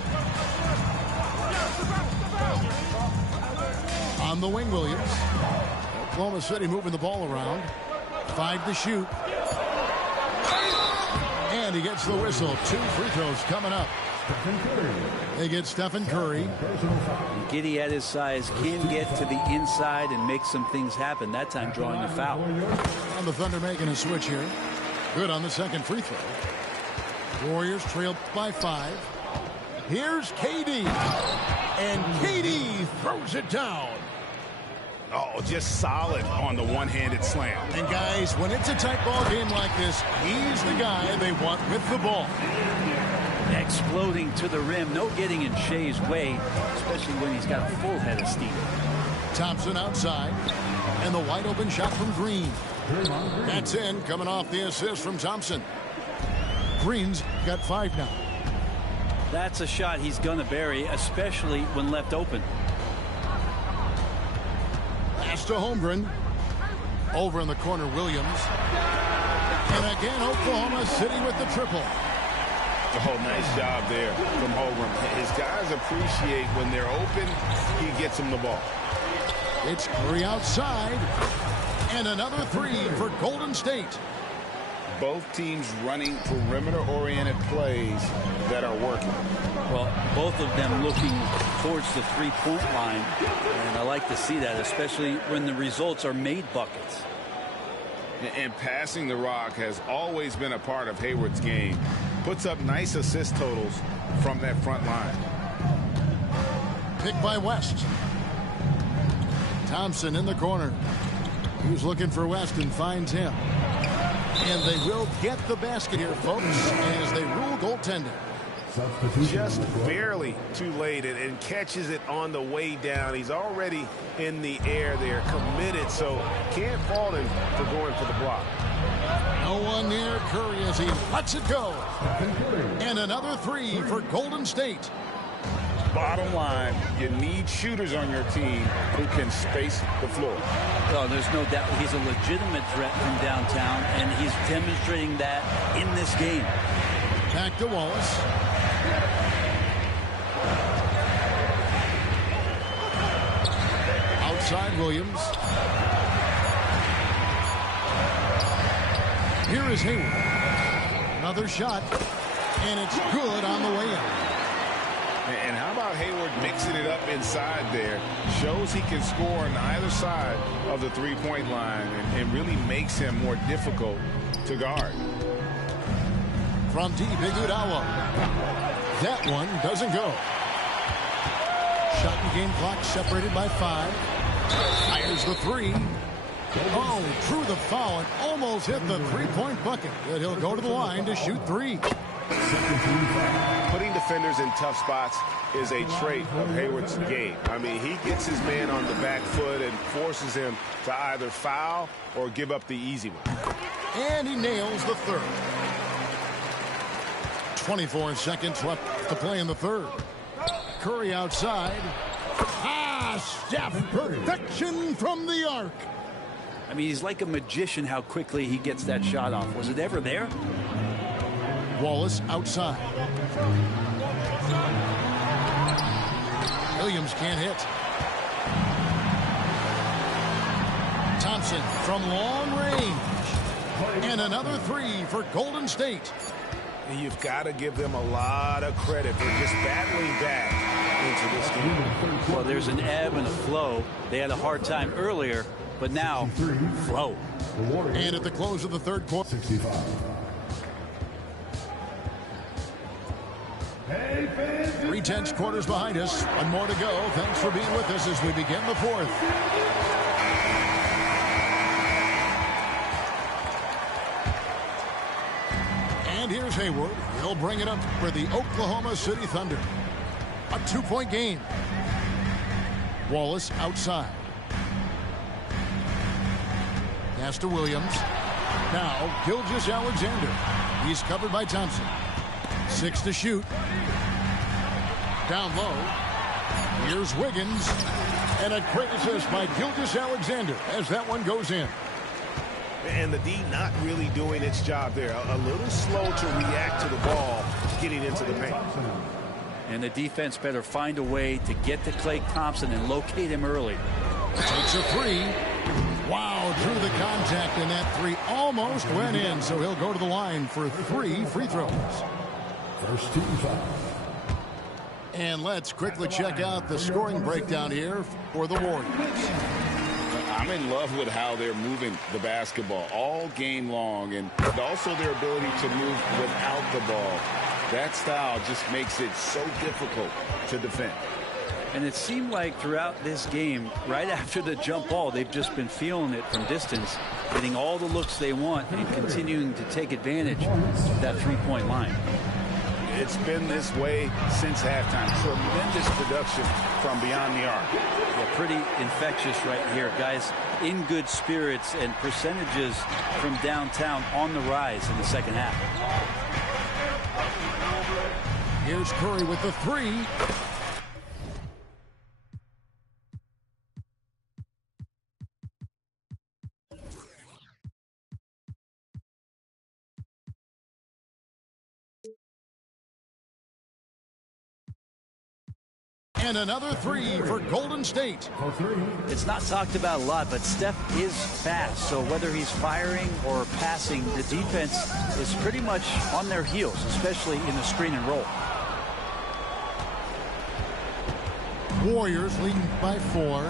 On the wing, Williams. Oklahoma City moving the ball around. 5 to shoot. And he gets the whistle. 2 free throws coming up. They get Stephen Curry. Giddey at his size can get to the inside and make some things happen. That time drawing a foul. And the Thunder making a switch here. Good on the second free throw. Warriors trail by 5. Here's KD. And KD throws it down. Oh, just solid on the one-handed slam. And guys, when it's a tight ball game like this, he's the guy they want with the ball. Exploding to the rim. No getting in Shea's way, especially when he's got a full head of steam. Thompson outside. And the wide open shot from Green. That's in, coming off the assist from Thompson. Green's got 5 now. That's a shot he's going to bury, especially when left open. Pass to Holmgren. Over in the corner, Williams. And again, Oklahoma City with the triple. Oh, nice job there from Holmgren. His guys appreciate when they're open, he gets them the ball. It's Curry outside. And another 3 for Golden State. Both teams running perimeter-oriented plays that are working. Well, both of them looking towards the three-point line. And I like to see that, especially when the results are made buckets. And passing the rock has always been a part of Hayward's game. Puts up nice assist totals from that front line. Pick by West. Thompson in the corner. He's looking for West and finds him. And they will get the basket here, folks, as they rule goaltending. Just barely too late and catches it on the way down. He's already in the air there, committed, so can't fault him for going for the block. No one near Curry as he lets it go. And another 3 for Golden State. Bottom line, you need shooters on your team who can space the floor. Oh, there's no doubt he's a legitimate threat from downtown, and he's demonstrating that in this game. Back to Wallace. Outside Williams. Here is Hayward. Another shot, and it's good on the way in. And how about Hayward mixing it up inside there? Shows he can score on either side of the three-point line and really makes him more difficult to guard. From deep, Iguodala. That one doesn't go. Shot and game clock separated by 5. Fires the 3. Oh, drew the foul and almost hit the three-point bucket. But he'll go to the line to shoot 3. Putting defenders in tough spots is a trait of Hayward's game. I mean, he gets his man on the back foot and forces him to either foul or give up the easy one. And he nails the 3rd. 24 seconds left to play in the 3rd. Curry outside. Steph, perfection from the arc. I mean, he's like a magician how quickly he gets that shot off. Was it ever there? Wallace outside. Williams can't hit. Thompson from long range. And another three for Golden State. And you've got to give them a lot of credit for just battling back into this game. Well, there's an ebb and a flow. They had a hard time earlier, but now flow. And at the close of the third quarter. 65. Three tense quarters behind us. One more to go. Thanks for being with us as we begin the fourth. And here's Hayward. He'll bring it up for the Oklahoma City Thunder. A 2-point game. Wallace outside. Pass to Williams. Now Gilgeous-Alexander. He's covered by Thompson. 6 to shoot. Down low. Here's Wiggins. And a great assist by Gilgeous-Alexander as that one goes in. And the D not really doing its job there. A little slow to react to the ball getting into the paint. And the defense better find a way to get to Klay Thompson and locate him early. Takes a three. Wow, drew the contact, and that three almost went in. So he'll go to the line for 3 free throws. First team foul. And let's quickly check out the scoring breakdown here for the Warriors. I'm in love with how they're moving the basketball all game long, and also their ability to move without the ball. That style just makes it so difficult to defend. And it seemed like throughout this game, right after the jump ball, they've just been feeling it from distance, getting all the looks they want and continuing to take advantage of that three-point line. It's been this way since halftime. Tremendous production from beyond the arc. Yeah, pretty infectious right here. Guys in good spirits and percentages from downtown on the rise in the second half. Here's Curry with the three. And another three for Golden State. It's not talked about a lot, but Steph is fast. So whether he's firing or passing, the defense is pretty much on their heels, especially in the screen and roll. Warriors leading by 4.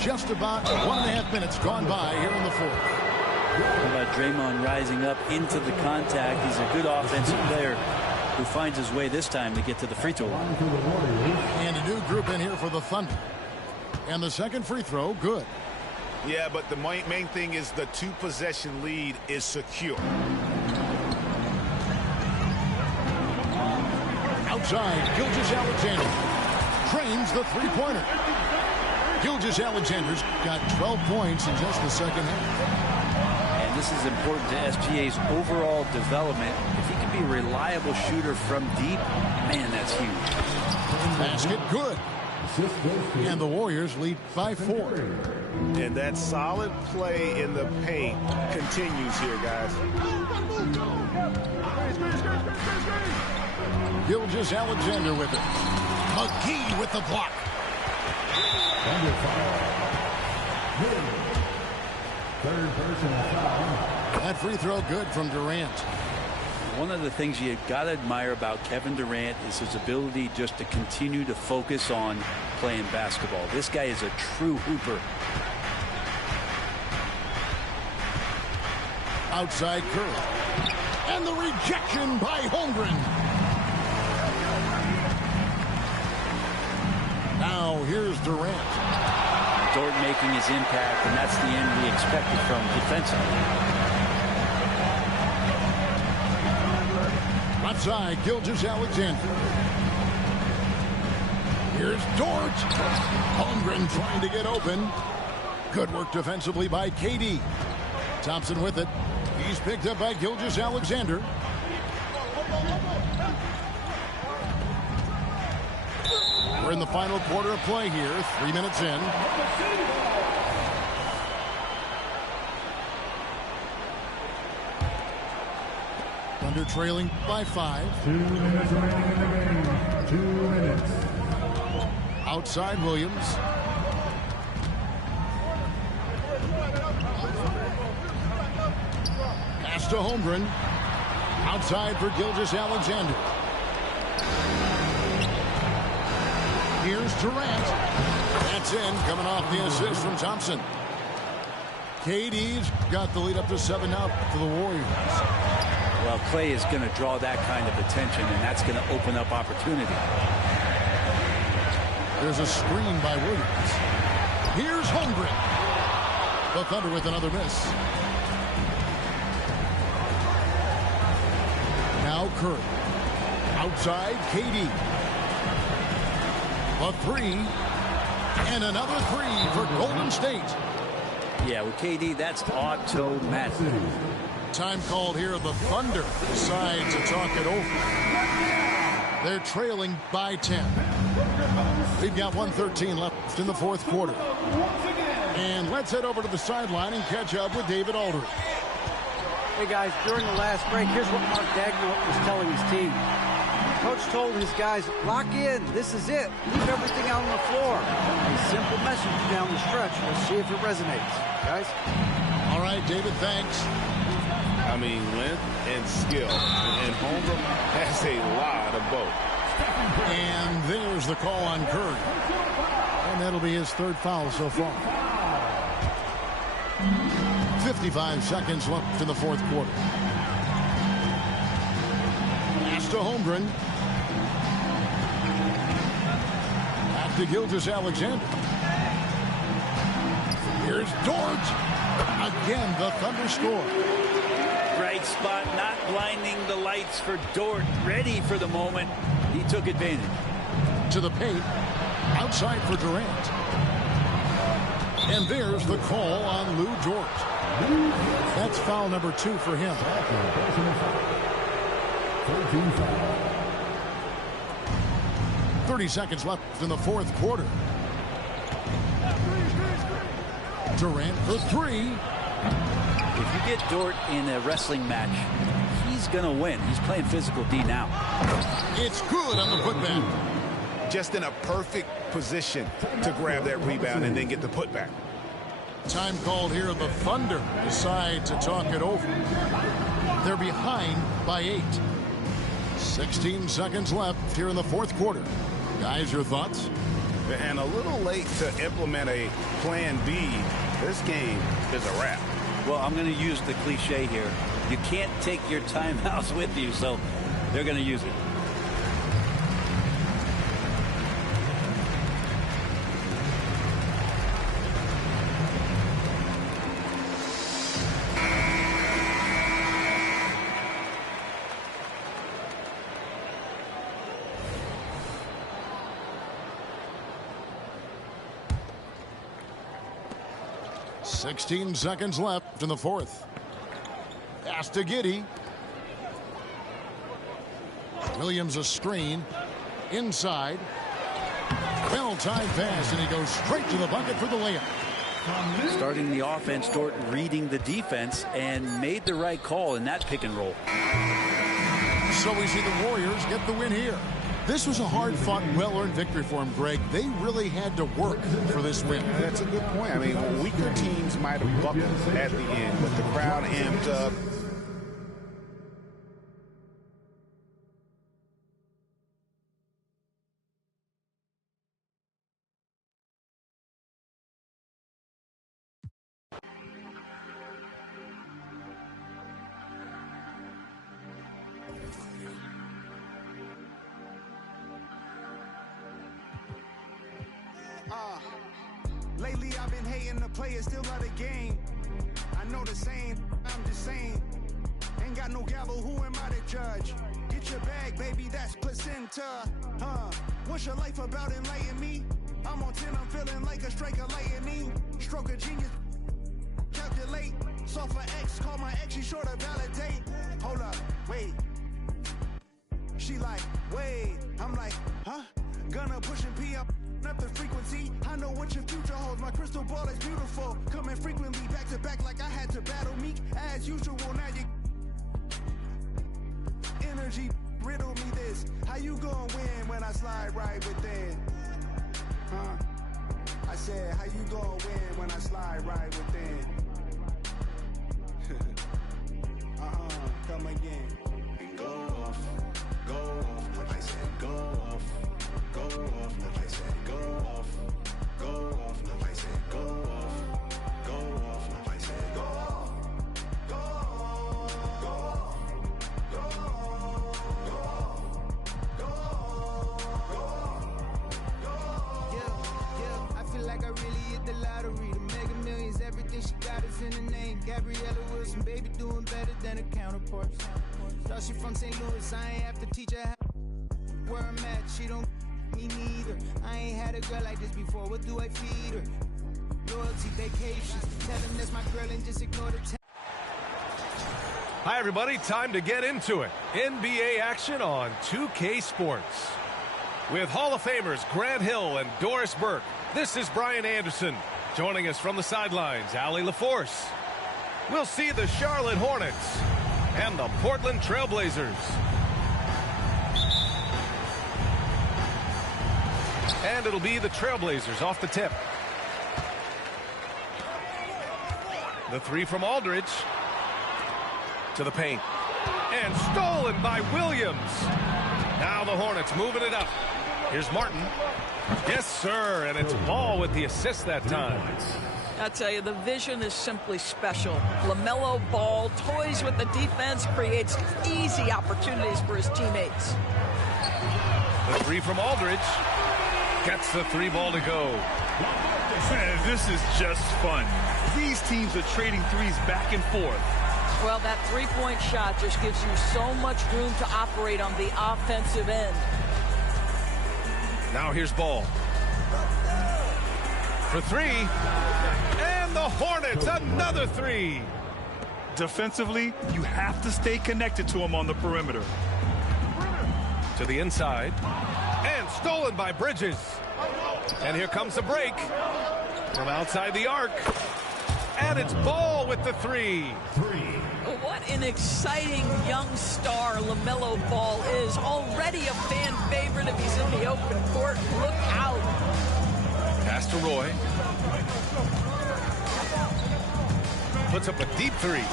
Just about 1.5 minutes gone by here in the fourth. How about Draymond rising up into the contact? He's a good offensive player who finds his way this time to get to the free throw line. And a new group in here for the Thunder. And the second free throw, good. Yeah, but the main thing is the 2-possession lead is secure. Outside, Gilgeous-Alexander trains the three-pointer. Gilgeous-Alexander's got 12 points in just the second half. And this is important to SGA's overall development. If he can be a reliable shooter from deep, man, that's huge. Basket good. And the Warriors lead by 4. And that solid play in the paint continues here, guys. Gilgeous-Alexander with it. McGee with the block. Third personal foul. That free throw good from Durant. One of the things you got to admire about Kevin Durant is his ability just to continue to focus on playing basketball. This guy is a true hooper. Outside Curry. And the rejection by Holmgren. Now here's Durant. Dort making his impact, and that's the end we expected from defensively. Outside, Gilgeous-Alexander. Here's Dort. Holmgren trying to get open. Good work defensively by KD. Thompson with it. He's picked up by Gilgeous-Alexander. We're in the final quarter of play here. 3 minutes in. Thunder trailing by 5. 2 minutes remaining in the game. 2 minutes. Outside Williams. Pass to Holmgren. Outside for Gilgeous-Alexander. Here's Durant. That's in, coming off the assist from Thompson. KD's got the lead up to 7 now for the Warriors. Well, Clay is going to draw that kind of attention, and that's going to open up opportunity. There's a screen by Williams. Here's Holmgren. The Thunder with another miss. Now Curry. Outside, KD. A 3. And another 3 for Golden State. Yeah, with KD, that's automatic. Time called here. The Thunder decide to talk it over. They're trailing by 10. We've got 1:13 left in the fourth quarter. And let's head over to the sideline and catch up with David Aldridge. Hey guys, during the last break, here's what Mark Daigneault was telling his team. Coach told his guys, lock in, this is it. Leave everything out on the floor. A simple message down the stretch. Let's see if it resonates. Guys? All right, David, thanks. I mean, length and skill. And Holmgren has a lot of both. And there's the call on Curry. And that'll be his third foul so far. 55 seconds left in the fourth quarter. Pass to Holmgren. Back to Gilgeous-Alexander. Here's Dort. Again, the Thunder score. Right spot, not blinding the lights for Dort. Ready for the moment. He took advantage. To the paint. Outside for Durant. And there's the call on Lou Dort. That's foul number 2 for him. 30 seconds left in the fourth quarter. Durant for 3. If you get Dort in a wrestling match, he's going to win. He's playing physical D now. It's good on the putback. Just in a perfect position to grab that rebound and then get the putback. Time called here. The Thunder decide to talk it over. They're behind by 8. 16 seconds left here in the fourth quarter. Guys, your thoughts? And a little late to implement a plan B. This game is a wrap. Well, I'm going to use the cliche here. You can't take your timeouts with you, so they're going to use it. Sixteen seconds left in the fourth. Pass to Giddey. Williams a screen. Inside. Well-timed pass, and he goes straight to the bucket for the layup. Starting the offense, Dort reading the defense, and made the right call in that pick and roll. So we see the Warriors get the win here. This was a hard-fought, well-earned victory for him, Greg. They really had to work for this win. That's a good point. I mean, weaker teams might have buckled at the end, but the crowd amped up. Lately I've been hating the players, still love the game. I know the same, I'm just saying. Ain't got no gavel, who am I to judge? Get your bag, baby, that's placenta. What's your life about, enlighten me? I'm on 10, I'm feeling like a strike of lightning. Stroke of genius, calculate. Solve for X, call my ex, she sure to validate. Hold up, wait. She like, wait. I'm like, huh? Gonna push and pee up the frequency. I know what your future holds. My crystal ball is beautiful. Coming frequently back to back like I had to battle Meek. As usual, now you energy riddle me this. How you gonna win when I slide right within? I said, how you gonna win when I slide right within? Come again. And go off, like I said, go off, like I said, go off, like I said, go off, like I said, go off, Yeah, I feel like I really hit the lottery. The Mega Millions, everything she got is in the name. Gabriella Wilson, baby, doing better than her counterparts. Thought she from St. Louis, I ain't have to teach her how where I'm at. She don't me neither. I ain't had a girl like this before. What do I feed her? Loyalty, vacations. Tell them that's my girl and just ignore the Hi, everybody. Time to get into it. NBA action on 2K Sports. With Hall of Famers Grant Hill and Doris Burke, this is Brian Anderson. Joining us from the sidelines, Allie LaForce. We'll see the Charlotte Hornets and the Portland Trailblazers. And it'll be the Trailblazers off the tip. The three from Aldridge. To the paint. And stolen by Williams. Now the Hornets moving it up. Here's Martin. Yes, sir. And it's Ball with the assist that time. I tell you, the vision is simply special. LaMelo Ball toys with the defense, creates easy opportunities for his teammates. The three from Aldridge. Gets the three ball to go. Man, this is just fun. These teams are trading threes back and forth. Well, that three-point shot just gives you so much room to operate on the offensive end. Now here's Ball. For three. And the Hornets, another three. Defensively, you have to stay connected to him on the perimeter. To the inside. And stolen by Bridges. And here comes the break. From outside the arc. And it's Ball with the three. What an exciting young star LaMelo Ball is. Already a fan favorite if he's in the open court. Look out. Pass to Roy. Puts up a deep three.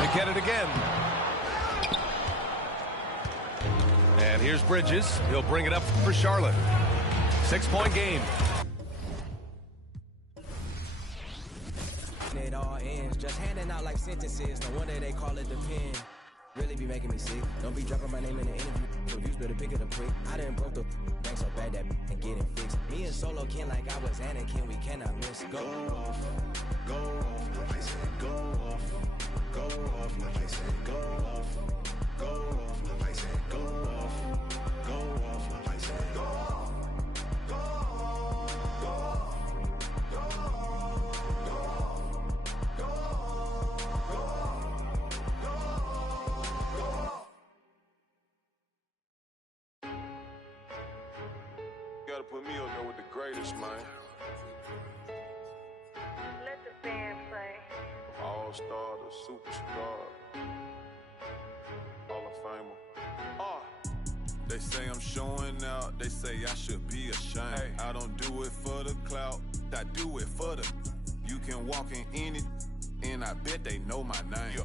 They get it again. And here's Bridges. He'll bring it up for Charlotte. 6-point game. It all ends. Just handing out like sentences. No wonder they call it the pen. Really be making me sick. Don't be dropping my name in the interview. Reviews better pick it up quick. I done broke the bank so bad that and getting fixed. Me and Solo Ken like I was Anakin. We cannot miss. Go off, like I said. Go off, like I said. Go off, like I said. Go off, like I said. Go off. Gotta put me up there with the greatest, man. Let the band play. All-star, the superstar, Hall of Famer. They say I'm showing out, they say I should be ashamed. Hey. I don't do it for the clout, I do it for the. You can walk in any, and I bet they know my name. Yeah.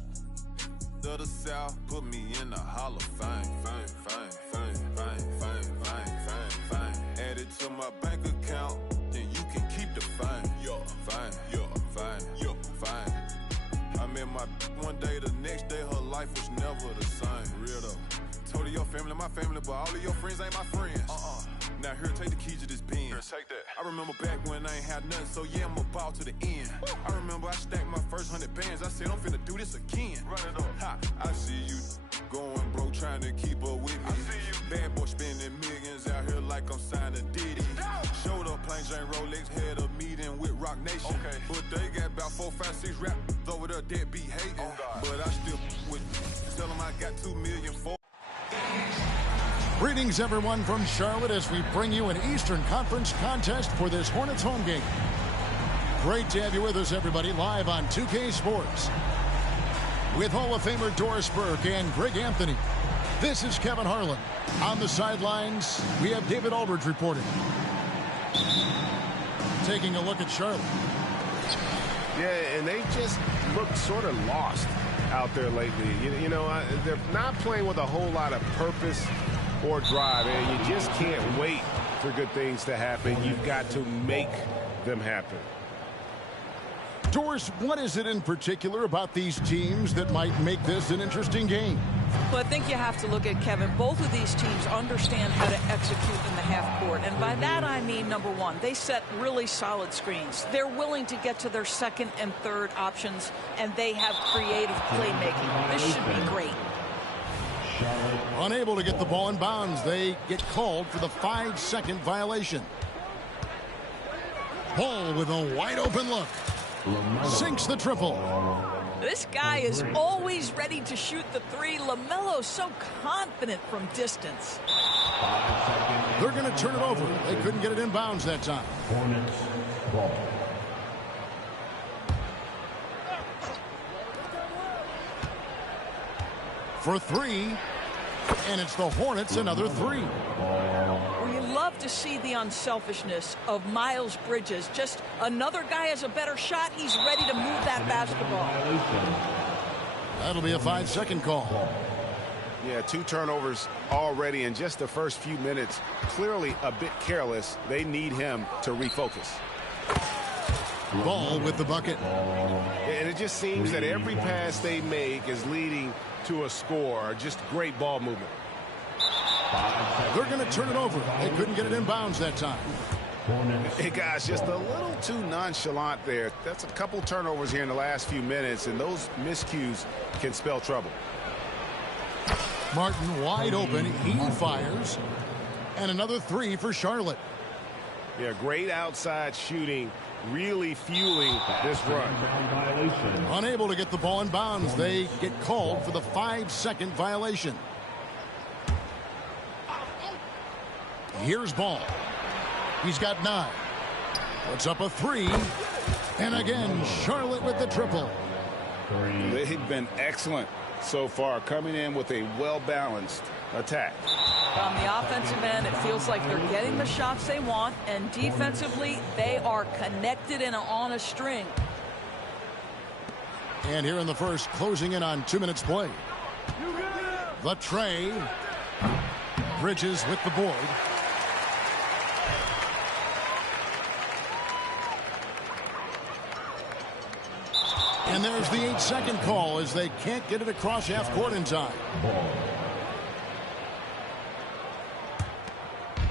To the South, put me in the Hall of Fame. Fame. Add it to my bank account, then you can keep the fame. Fine. I met my one day, the next day her life was never the same. Real though. Told her your family, my family, but all of your friends ain't my friends. Now here, take the keys to this Benz. Take that. I remember back when I ain't had nothing, so yeah, I'm a ball to the end. Woo. I remember I stacked my first 100 bands. I said I'm finna do this again. Run it up. Ha, I see you going broke, trying to keep up with me. I see you. Bad boy spending millions out here like I'm signing Diddy. Showed up plain Jane Rolex, had a meeting with Rock Nation. Okay. But they got about 4, 5, 6 rap over there that be hating. Oh, but I still with tell them I got 2 million for. Greetings, everyone, from Charlotte as we bring you an Eastern Conference contest for this Hornets home game. Great to have you with us, everybody, live on 2K Sports. With Hall of Famer Doris Burke and Greg Anthony, this is Kevin Harlan. On the sidelines, we have David Aldridge reporting. Taking a look at Charlotte. Yeah, and they just look sort of lost out there lately. You know, they're not playing with a whole lot of purpose or drive, and you just can't wait for good things to happen. You've got to make them happen. Doris, what is it in particular about these teams that might make this an interesting game? Well, I think you have to look at, Kevin, both of these teams understand how to execute in the half court. And by that, I mean, number one, they set really solid screens. They're willing to get to their second and third options, and they have creative playmaking. This should be great. Unable to get the ball in bounds, they get called for the 5-second violation. Ball with a wide open look. Sinks the triple. This guy is always ready to shoot the three. LaMelo's so confident from distance. They're going to turn it over. They couldn't get it in bounds that time. Hornets ball. For three, and it's the Hornets another three. Well, you love to see the unselfishness of Miles Bridges. Just another guy has a better shot. He's ready to move that basketball. That'll be a 5-second call. Yeah, 2 turnovers already in just the first few minutes. Clearly a bit careless. They need him to refocus. Ball with the bucket. And it just seems that every pass they make is leading to a score. Just great ball movement. They're going to turn it over. They couldn't get it in bounds that time. Hey, guys, just a little too nonchalant there. That's a couple turnovers here in the last few minutes, and those miscues can spell trouble. Martin wide open. He fires. And another three for Charlotte. Yeah, great outside shooting, really fueling this run. Unable to get the ball in bounds. They get called for the 5-second violation. Here's Ball. He's got 9. Puts up a 3. And again, Charlotte with the triple. They've been excellent so far, coming in with a well-balanced attack. On the offensive end, it feels like they're getting the shots they want, and defensively, they are connected and on a string. And here in the first, closing in on 2 minutes play. The tray. Bridges with the board. And there's the 8-second call as they can't get it across half court in time.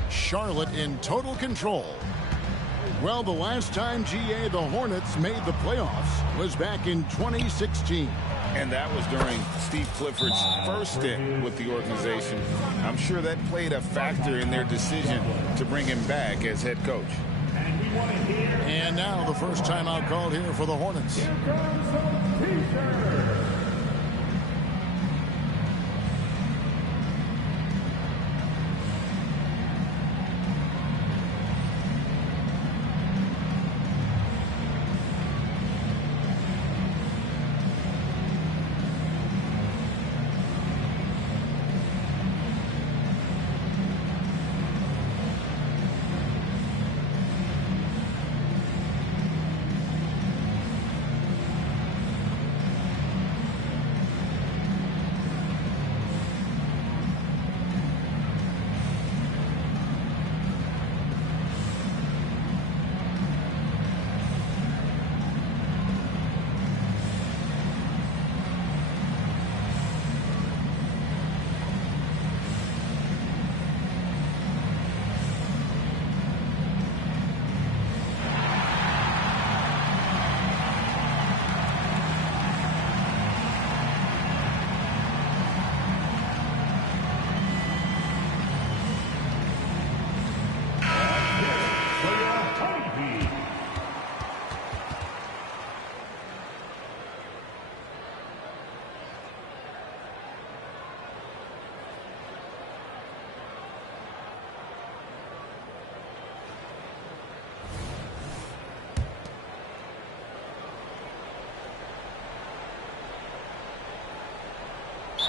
Charlotte in total control. Well, the last time, GA, the Hornets made the playoffs was back in 2016. And that was during Steve Clifford's first stint with the organization. I'm sure that played a factor in their decision to bring him back as head coach. And now the first timeout called here for the Hornets. Here comes the Pacers.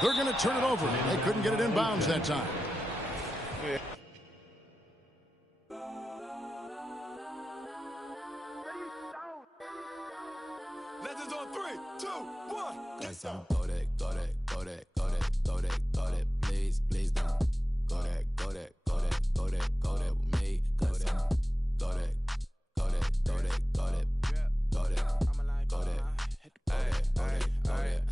They're going to turn it over. They couldn't get it in bounds that time. Legends on 3, 2, 1. Cause I'm go that, go that, go that, go that, go that, go that. Please, please don't go that, go that, go that, go that, go that with me. Cause I'm go that, go that, go that, go that, go that, go that, go that.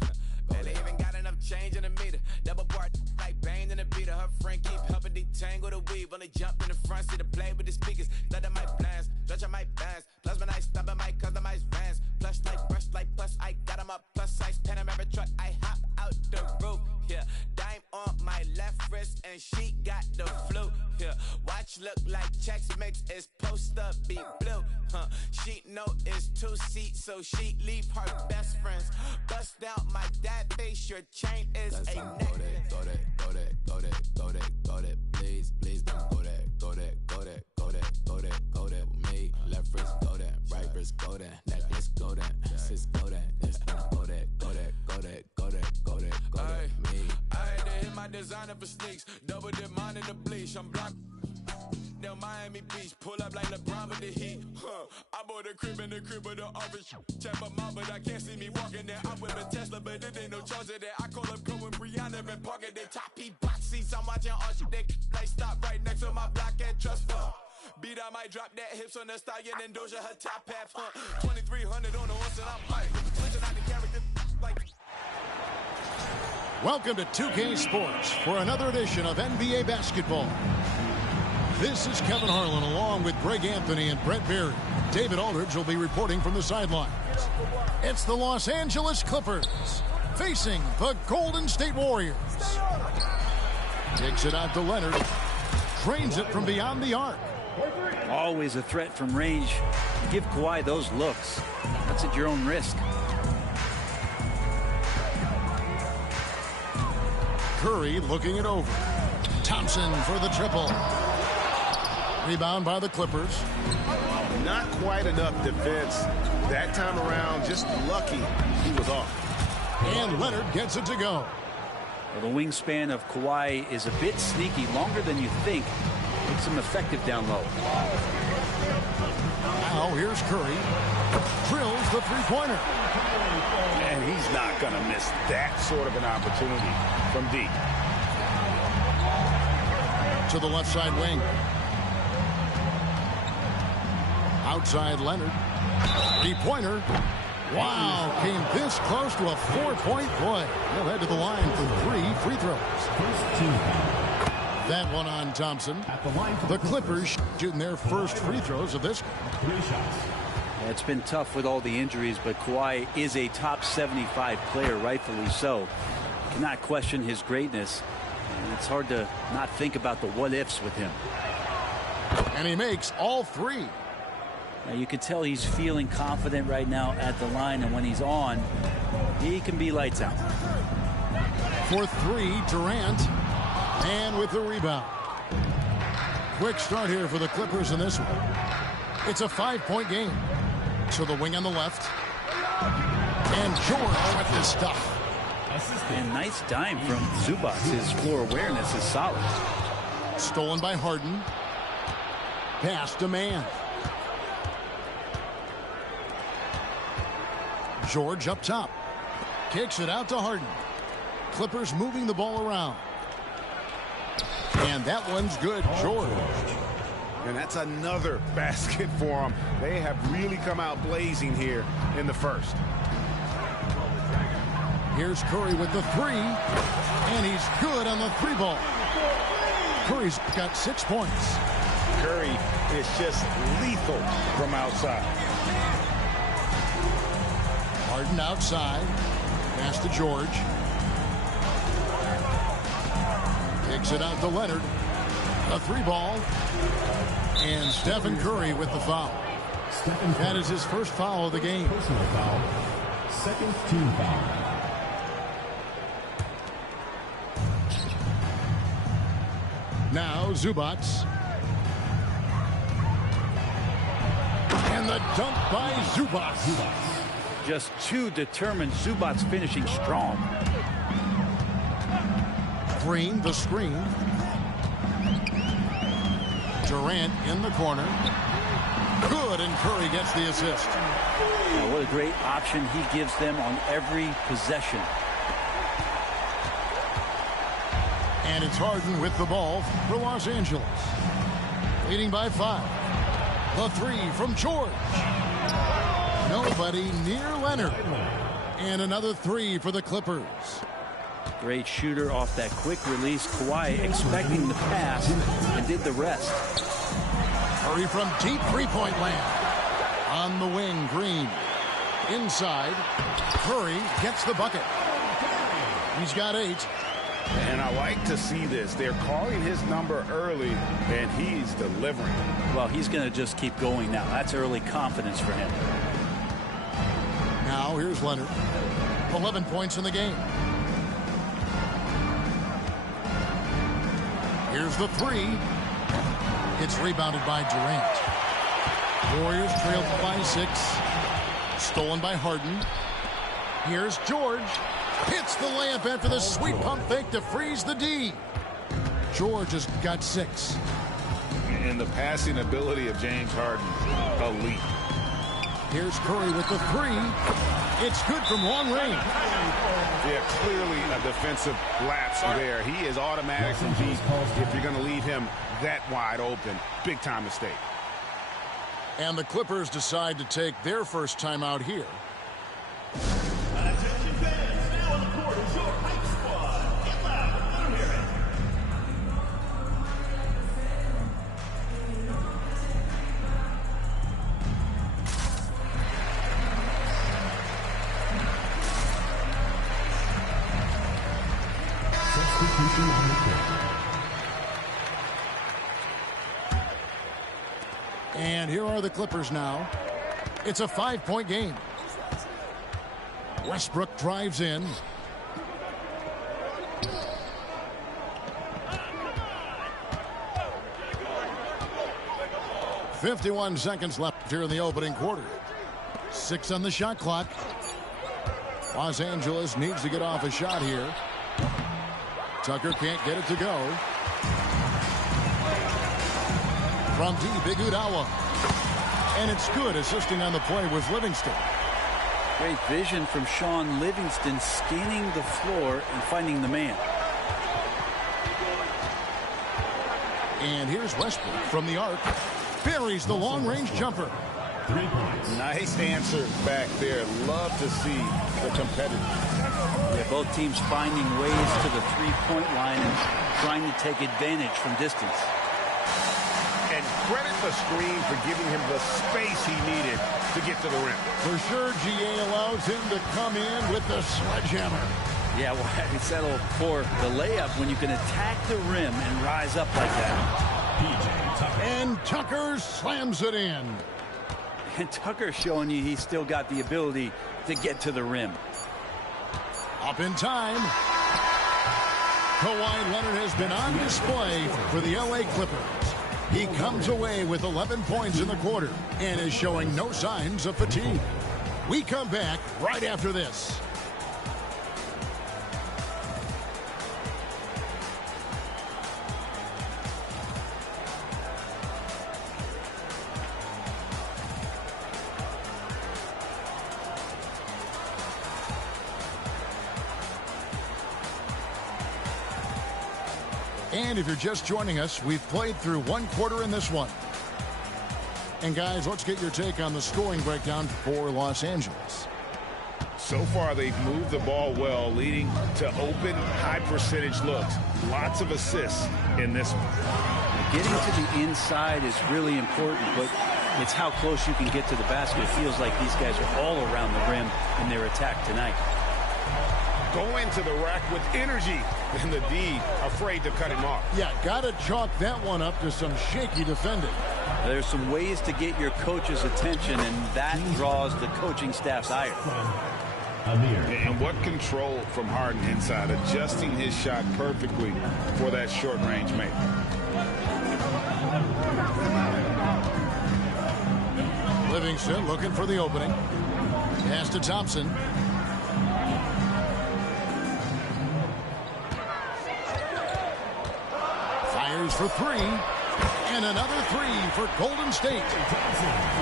And they even got enough change in the meter. Double part like Bane in the beater. Her friend keep helping detangle the weave. Only jumped in the front seat to play with the speakers. Let my plans, stretch my bands. Plus when I stop at my customized vans. Plush like brush like plus I got them up. Plus size Panamera truck. I hop out the roof. Yeah, dime on my left wrist and she got the flu. Yeah, watch look like checks mix. It's post up be blue. She know it's 2 seats, so she leave her best friends. Bust down my dad face. Your chain is a necklace. Go that, go that, go that, go that, go that. Please, please don't go that, go that, go that, go that, go that, go that with me. Left wrist go that, right wrist go that, necklace go that, sis go that, this go that, go that, go that, go that, go that, go that with me. I had to hit my designer for sneaks. Double dip mine in the bleach. I'm blocked down Miami Beach. Pull up like LeBron with the heat. I bought a crib in the crib with the office. Check my mom, but I can't see me walking there. I'm with a Tesla, but it ain't no charger there. I call up Cohen, Brianna, and parking their top P box seats. I'm watching all shit. They like stop right next to my block and trust fund. Beat, I might drop that hips on the stallion and Doja her top half. 2300 on the horse and I'm hype. Switching out the character like. Welcome to 2K Sports for another edition of NBA basketball. This is Kevin Harlan along with Greg Anthony and Brett Berry. David Aldridge will be reporting from the sidelines. It's the Los Angeles Clippers facing the Golden State Warriors. Takes it out to Leonard. Drains it from beyond the arc. Always a threat from range. Give Kawhi those looks. That's at your own risk. Curry looking it over. Thompson for the triple. Rebound by the Clippers. Not quite enough defense that time around. Just lucky he was off. And Leonard gets it to go. Well, the wingspan of Kawhi is a bit sneaky, longer than you think. Makes him effective down low. Now here's Curry. Drills the three-pointer. And he's not going to miss that sort of an opportunity from deep. To the left side wing. Outside Leonard. Three-pointer. Wow, came this close to a 4-point play. He'll head to the line for 3 free throws. That one on Thompson. The Clippers shooting their first free throws of this game. Yeah, it's been tough with all the injuries, but Kawhi is a top 75 player, rightfully so. Cannot question his greatness. And it's hard to not think about the what-ifs with him. And he makes all 3. Now you can tell he's feeling confident right now at the line, and when he's on, he can be lights out. For 3, Durant. And with the rebound. Quick start here for the Clippers in this one. It's a 5-point game. So the wing on the left. And George with the stuff. And nice dime from Zubac. His floor awareness is solid. Stolen by Harden. Pass to Man. George up top. Kicks it out to Harden. Clippers moving the ball around. And that one's good, George. And that's another basket for them. They have really come out blazing here in the first. Here's Curry with the 3. And he's good on the 3 ball. Curry's got 6 points. Curry is just lethal from outside. Harden outside. Pass to George. Takes it out to Leonard. A 3 ball. And Stephen Curry with the foul. That is his first foul of the game. Personal foul. Second team foul. Now Zubac. And the dunk by Zubac. Just too determined. Zubac's finishing strong. Green, the screen. Durant in the corner. Good, and Curry gets the assist. Now, what a great option he gives them on every possession. And it's Harden with the ball for Los Angeles. Leading by 5. The 3 from George. Nobody near Leonard. And another 3 for the Clippers. Great shooter off that quick release. Kawhi expecting the pass and did the rest. Curry from deep three-point land. On the wing, Green. Inside, Curry gets the bucket. He's got 8. And I like to see this. They're calling his number early, and he's delivering. Well, he's going to just keep going now. That's early confidence for him. Now, here's Leonard. 11 points in the game. Here's the 3. It's rebounded by Durant. Warriors trailed by 6. Stolen by Harden. Here's George. Hits the layup after the sweet pump fake to freeze the D. George has got 6. And the passing ability of James Harden, elite. Here's Curry with the 3. It's good from long range. Yeah, clearly a defensive lapse there. He is automatically beat if you're going to leave him that wide open. Big time mistake. And the Clippers decide to take their first timeout here. Attention fans, now on the court is your hype squad. Get loud, let 'em hear it. Substitution on the court. And here are the Clippers now. It's a 5-point game. Westbrook drives in. .51 seconds left here in the opening quarter. 6 on the shot clock. Los Angeles needs to get off a shot here. Tucker can't get it to go. From D, Big Iguodala. And it's good. Assisting on the play was Livingston. Great vision from Sean Livingston, scanning the floor and finding the man. And here's Westbrook from the arc. Buries the long-range jumper. 3 points. Nice answer back there. Love to see the competitive. Yeah, both teams finding ways to the three-point line and trying to take advantage from distance. And credit the screen for giving him the space he needed to get to the rim. For sure, GA allows him to come in with the sledgehammer. Yeah, well, you settle for the layup when you can attack the rim and rise up like that. PJ Tucker. And Tucker slams it in. And Tucker showing you he's still got the ability to get to the rim. Up in time. Kawhi Leonard has been on display for the LA Clippers. He comes away with 11 points in the quarter and is showing no signs of fatigue. We come back right after this. And if you're just joining us, we've played through one quarter in this one. And guys, let's get your take on the scoring breakdown for Los Angeles. So far, they've moved the ball well, leading to open, high-percentage looks. Lots of assists in this one. Getting to the inside is really important, but it's how close you can get to the basket. It feels like these guys are all around the rim in their attack tonight. Going to the rack with energy, and the D afraid to cut him off. Yeah, got to chalk that one up to some shaky defending. There's some ways to get your coach's attention, and that draws the coaching staff's ire. And what control from Harden inside, adjusting his shot perfectly for that short-range make. Livingston looking for the opening. Pass to Thompson. Fires for three. And another three for Golden State.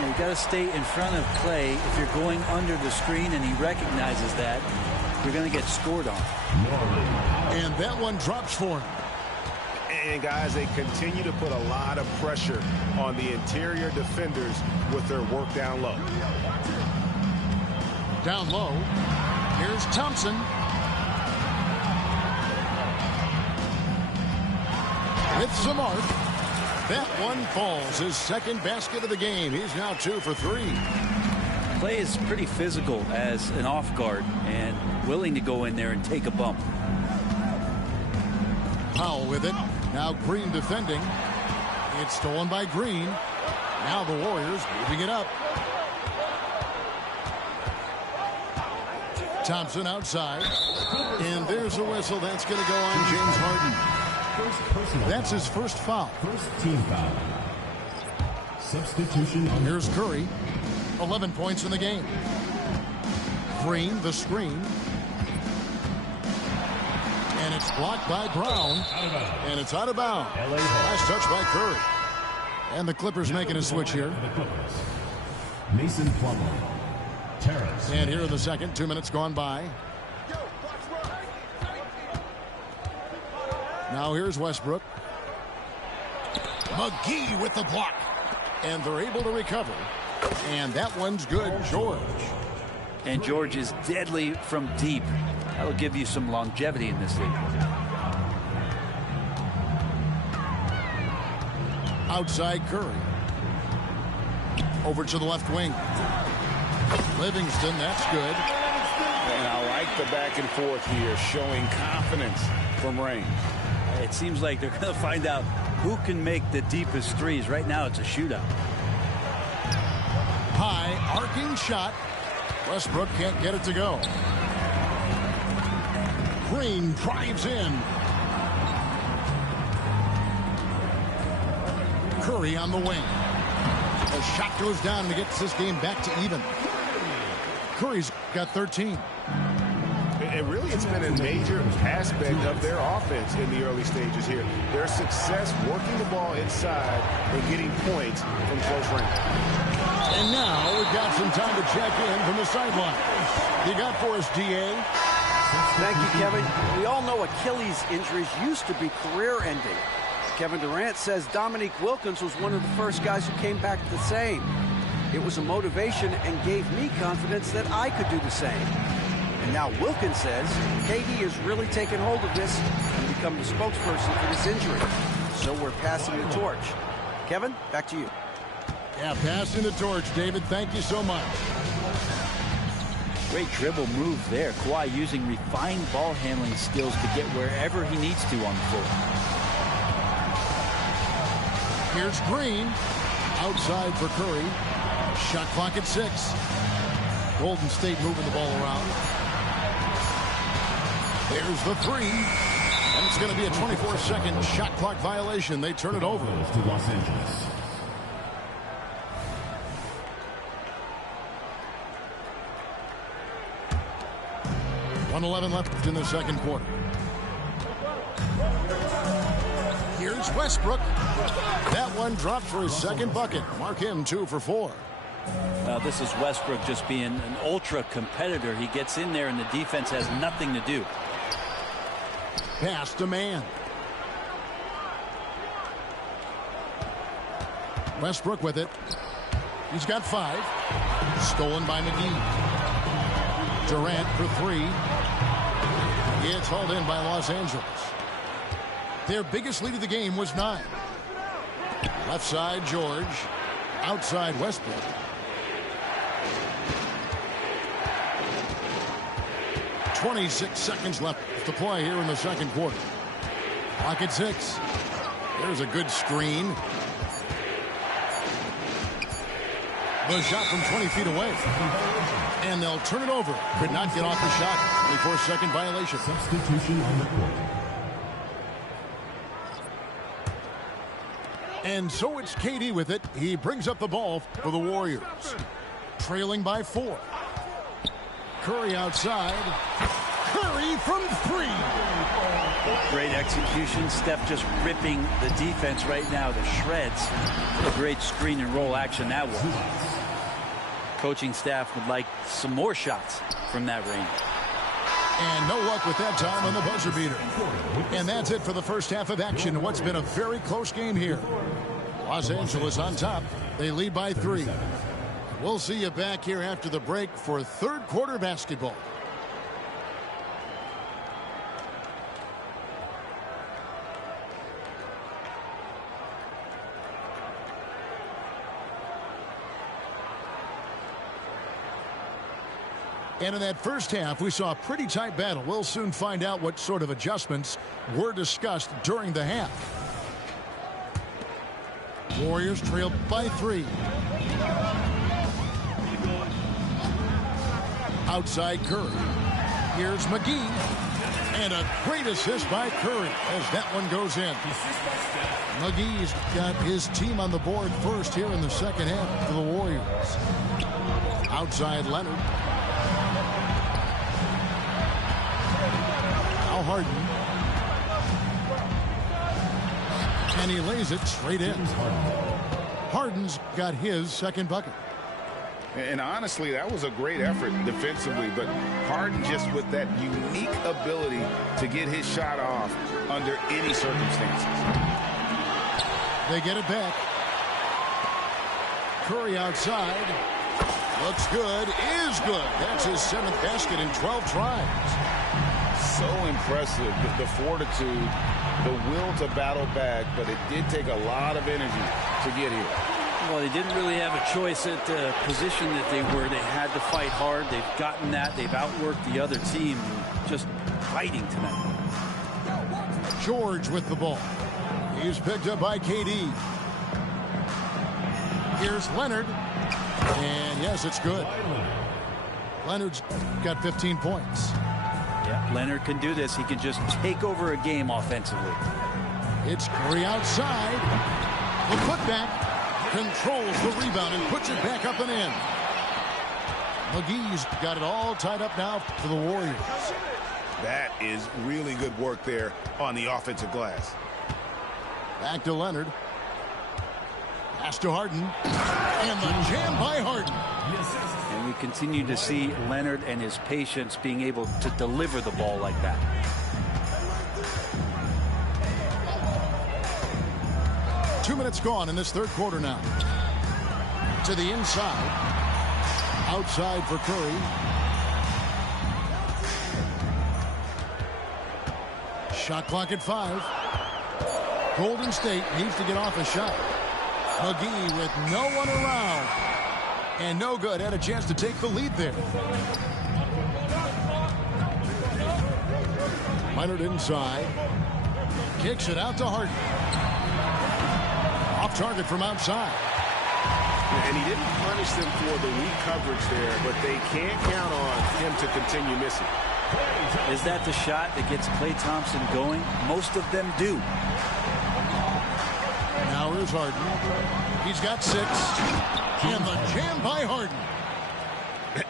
You got to stay in front of Clay. If you're going under the screen and he recognizes that, you're going to get scored on. And that one drops for him. And guys, they continue to put a lot of pressure on the interior defenders with their work down low. Down low. Here's Thompson. With Smart. That one falls. His second basket of the game. He's now 2 for 3. Clay is pretty physical as an off guard and willing to go in there and take a bump. Powell with it. Now Green defending. It's stolen by Green. Now the Warriors moving it up. Thompson outside. And there's a whistle. That's going to go on James Harden. That's his first foul. First team foul. Substitution. Here's Curry. 11 points in the game. Green, the screen. And it's blocked by Brown. And it's out of bounds. Nice touch by Curry. And the Clippers making a switch here. Mason Plumlee. Terrace. And here in the second, 2 minutes gone by. Now here's Westbrook. McGee with the block. And they're able to recover. And that one's good. George. And George is deadly from deep. That'll give you some longevity in this league. Outside Curry. Over to the left wing. Livingston, that's good. And I like the back and forth here, showing confidence from range. It seems like they're going to find out who can make the deepest threes. Right now, it's a shootout. High, arcing shot. Westbrook can't get it to go. Green drives in. Curry on the wing. The shot goes down and gets this game back to even. Curry's got 13. And really, it's been a major aspect of their offense in the early stages here. Their success working the ball inside and getting points from close range. And now we've got some time to check in from the sideline. You got for us, DA? Thank you, Kevin. We all know Achilles injuries used to be career-ending. Kevin Durant says Dominique Wilkins was one of the first guys who came back the same. It was a motivation and gave me confidence that I could do the same. And now Wilkins says KD has really taken hold of this and become the spokesperson for this injury. So we're passing the torch. Kevin, back to you. Yeah, passing the torch, David. Thank you so much. Great dribble move there. Kawhi using refined ball handling skills to get wherever he needs to on the floor. Here's Green. Outside for Curry. Shot clock at 6. Golden State moving the ball around. There's the three. And it's going to be a 24-second shot clock violation. They turn it over. To Los Angeles. .11 left in the second quarter. Here's Westbrook. That one dropped for his second bucket. Mark him 2 for 4. This is Westbrook just being an ultra competitor. He gets in there and the defense has nothing to do. Pass to man. Westbrook with it. He's got 5. Stolen by McGee. Durant for 3. It's hauled in by Los Angeles. Their biggest lead of the game was 9. Left side, George. Outside, Westbrook. .26 seconds left to play here in the second quarter. Clock at 6. There's a good screen. The shot from 20 feet away. And they'll turn it over. Could not get off the shot. 24-second violation. Substitution on the court. And so it's KD with it. He brings up the ball for the Warriors. Trailing by 4. Curry outside. Curry from 3. Great execution. Steph just ripping the defense right now to shreds. What a great screen and roll action that was. Coaching staff would like some more shots from that range. And no luck with that time on the buzzer beater. And that's it for the first half of action in what's been a very close game here. Los Angeles on top. They lead by 3. We'll see you back here after the break for third quarter basketball. And in that first half, we saw a pretty tight battle. We'll soon find out what sort of adjustments were discussed during the half. Warriors trail by 3. Outside Curry. Here's McGee. And a great assist by Curry as that one goes in. McGee's got his team on the board first here in the second half for the Warriors. Outside Leonard. Now Harden. And he lays it straight in. Harden's got his second bucket. And honestly, that was a great effort defensively, but Harden just with that unique ability to get his shot off under any circumstances. They get it back. Curry outside. Looks good. Is good. That's his 7th basket in 12 tries. So impressive. The fortitude, the will to battle back, but it did take a lot of energy to get here. Well, they didn't really have a choice at the position that they were. They had to fight hard. They've gotten that. They've outworked the other team. Just fighting tonight. George with the ball. He's picked up by KD. Here's Leonard. And yes, it's good. Leonard's got 15 points. Yeah, Leonard can do this. He can just take over a game offensively. It's Curry outside. The putback. Controls the rebound and puts it back up and in. McGee's got it all tied up now for the Warriors. That is really good work there on the offensive glass. Back to Leonard. Pass to Harden. And the jam by Harden. And we continue to see Leonard and his patience being able to deliver the ball like that. Two minutes gone in this third quarter now. To the inside. Outside for Curry. Shot clock at 5. Golden State needs to get off a shot. McGee with no one around. And no good. Had a chance to take the lead there. Leonard inside. Kicks it out to Harden. Off target from outside. And he didn't punish them for the weak coverage there, but they can't count on him to continue missing. Is that the shot that gets Klay Thompson going? Most of them do. Now here's Harden. He's got 6. And the jam by Harden.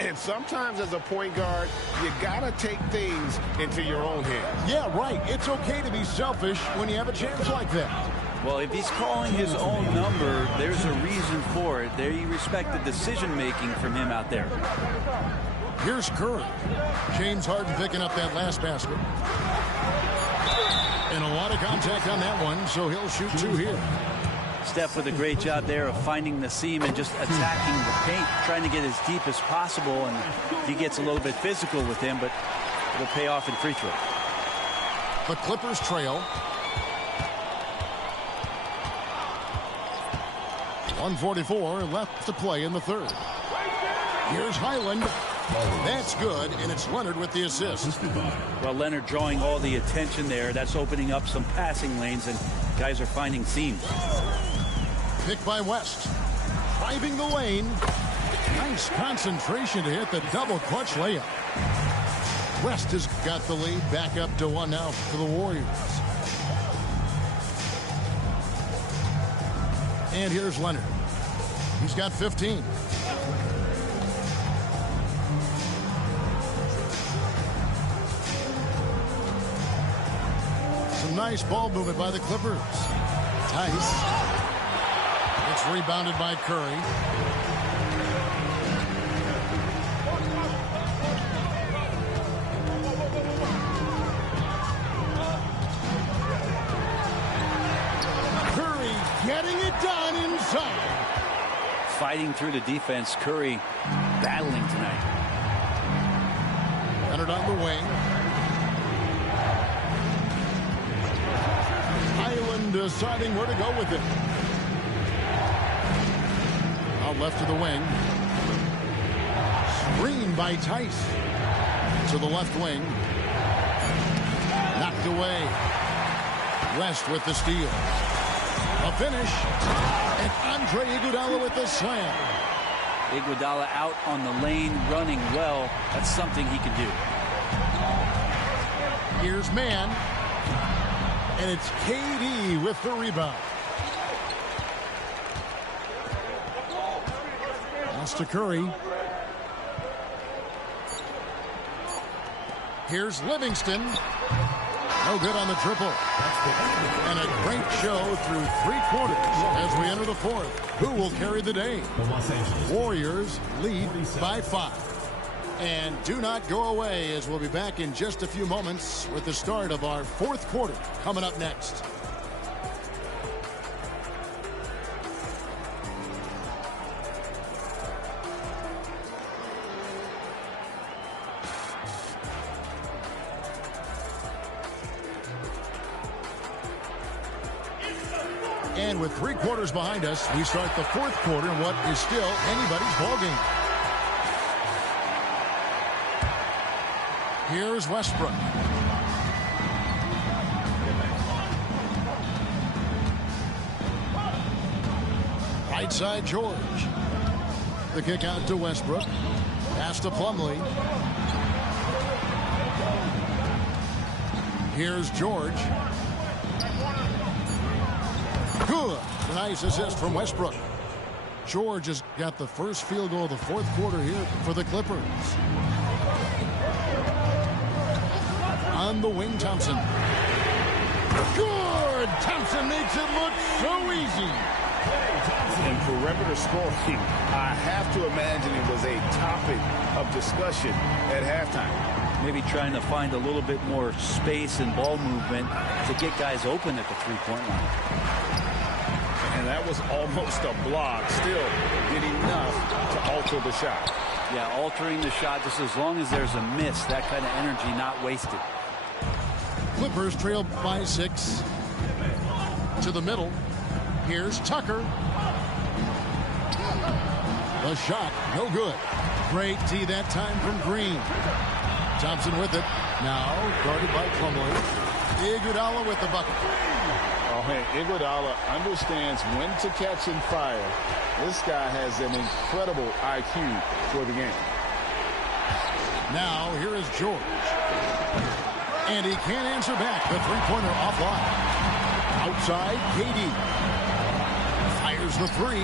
And sometimes as a point guard, you got to take things into your own hands. Yeah, right. It's okay to be selfish when you have a chance like that. Well, if he's calling his own number, there's a reason for it. They respect the decision-making from him out there. Here's Curry. James Harden picking up that last basket. And a lot of contact on that one, so he'll shoot 2 here. Steph with a great job there of finding the seam and just attacking the paint, trying to get as deep as possible, and he gets a little bit physical with him, but it'll pay off in free throw. The Clippers trail. 1:44 left to play in the third. Here's Highland. That's good, and it's Leonard with the assist. Well, Leonard drawing all the attention there. That's opening up some passing lanes, and guys are finding seams. Picked by West. Driving the lane. Nice concentration to hit the double clutch layup. West has got the lead back up to 1 now for the Warriors. And here's Leonard. He's got 15. Some nice ball movement by the Clippers. Tice. It's rebounded by Curry. Curry getting it done inside. Fighting through the defense. Curry battling tonight. Leonard on the wing. Highland deciding where to go with it. Out left to the wing. Screen by Tice. To the left wing. Knocked away. West with the steal. A finish. And Andre Iguodala with the slam. Iguodala out on the lane, running well. That's something he can do. Here's man. And it's KD with the rebound. Pass to Curry. Here's Livingston. No good on the triple. And a great show through 3 quarters as we enter the 4th. Who will carry the day? Warriors lead by 5. And do not go away, as we'll be back in just a few moments with the start of our 4th quarter coming up next. And with 3 quarters behind us, we start the 4th quarter in what is still anybody's ballgame. Here's Westbrook. Right side, George. The kick out to Westbrook. Pass to Plumlee. Here's George. Good. Nice assist from Westbrook. George has got the first field goal of the 4th quarter here for the Clippers. On the wing, Thompson. Good! Thompson makes it look so easy. In perimeter scoring, I have to imagine it was a topic of discussion at halftime. Maybe trying to find a little bit more space and ball movement to get guys open at the three-point line. And that was almost a block. Still did enough to alter the shot. Yeah, altering the shot just as long as there's a miss. That kind of energy not wasted. Clippers trail by 6. To the middle. Here's Tucker. The shot, no good. Great tee that time from Green. Thompson with it. Now guarded by Plumlee. Iguodala with the bucket. Oh, man, Iguodala understands when to catch and fire. This guy has an incredible IQ for the game. Now here is George. And he can't answer back. The three-pointer offline. Outside, KD. Fires the 3.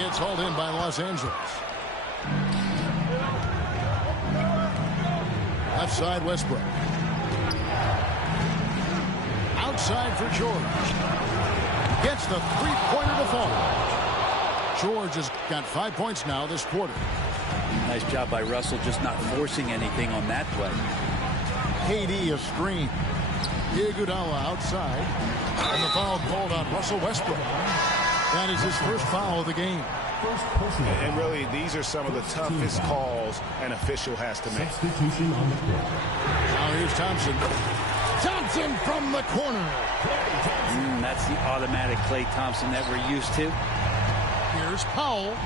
It's hauled in by Los Angeles. Left side, Westbrook. Outside for George. Gets the three-pointer to fall. George has got 5 points now this quarter. Nice job by Russell, just not forcing anything on that play. KD a screen. Iguodala outside. And the foul called on Russell Westbrook. That is his first foul of the game. And really, these are some of the toughest calls an official has to make. Now here's Thompson. Thompson from the corner. That's the automatic Klay Thompson that we're used to. Here's Powell.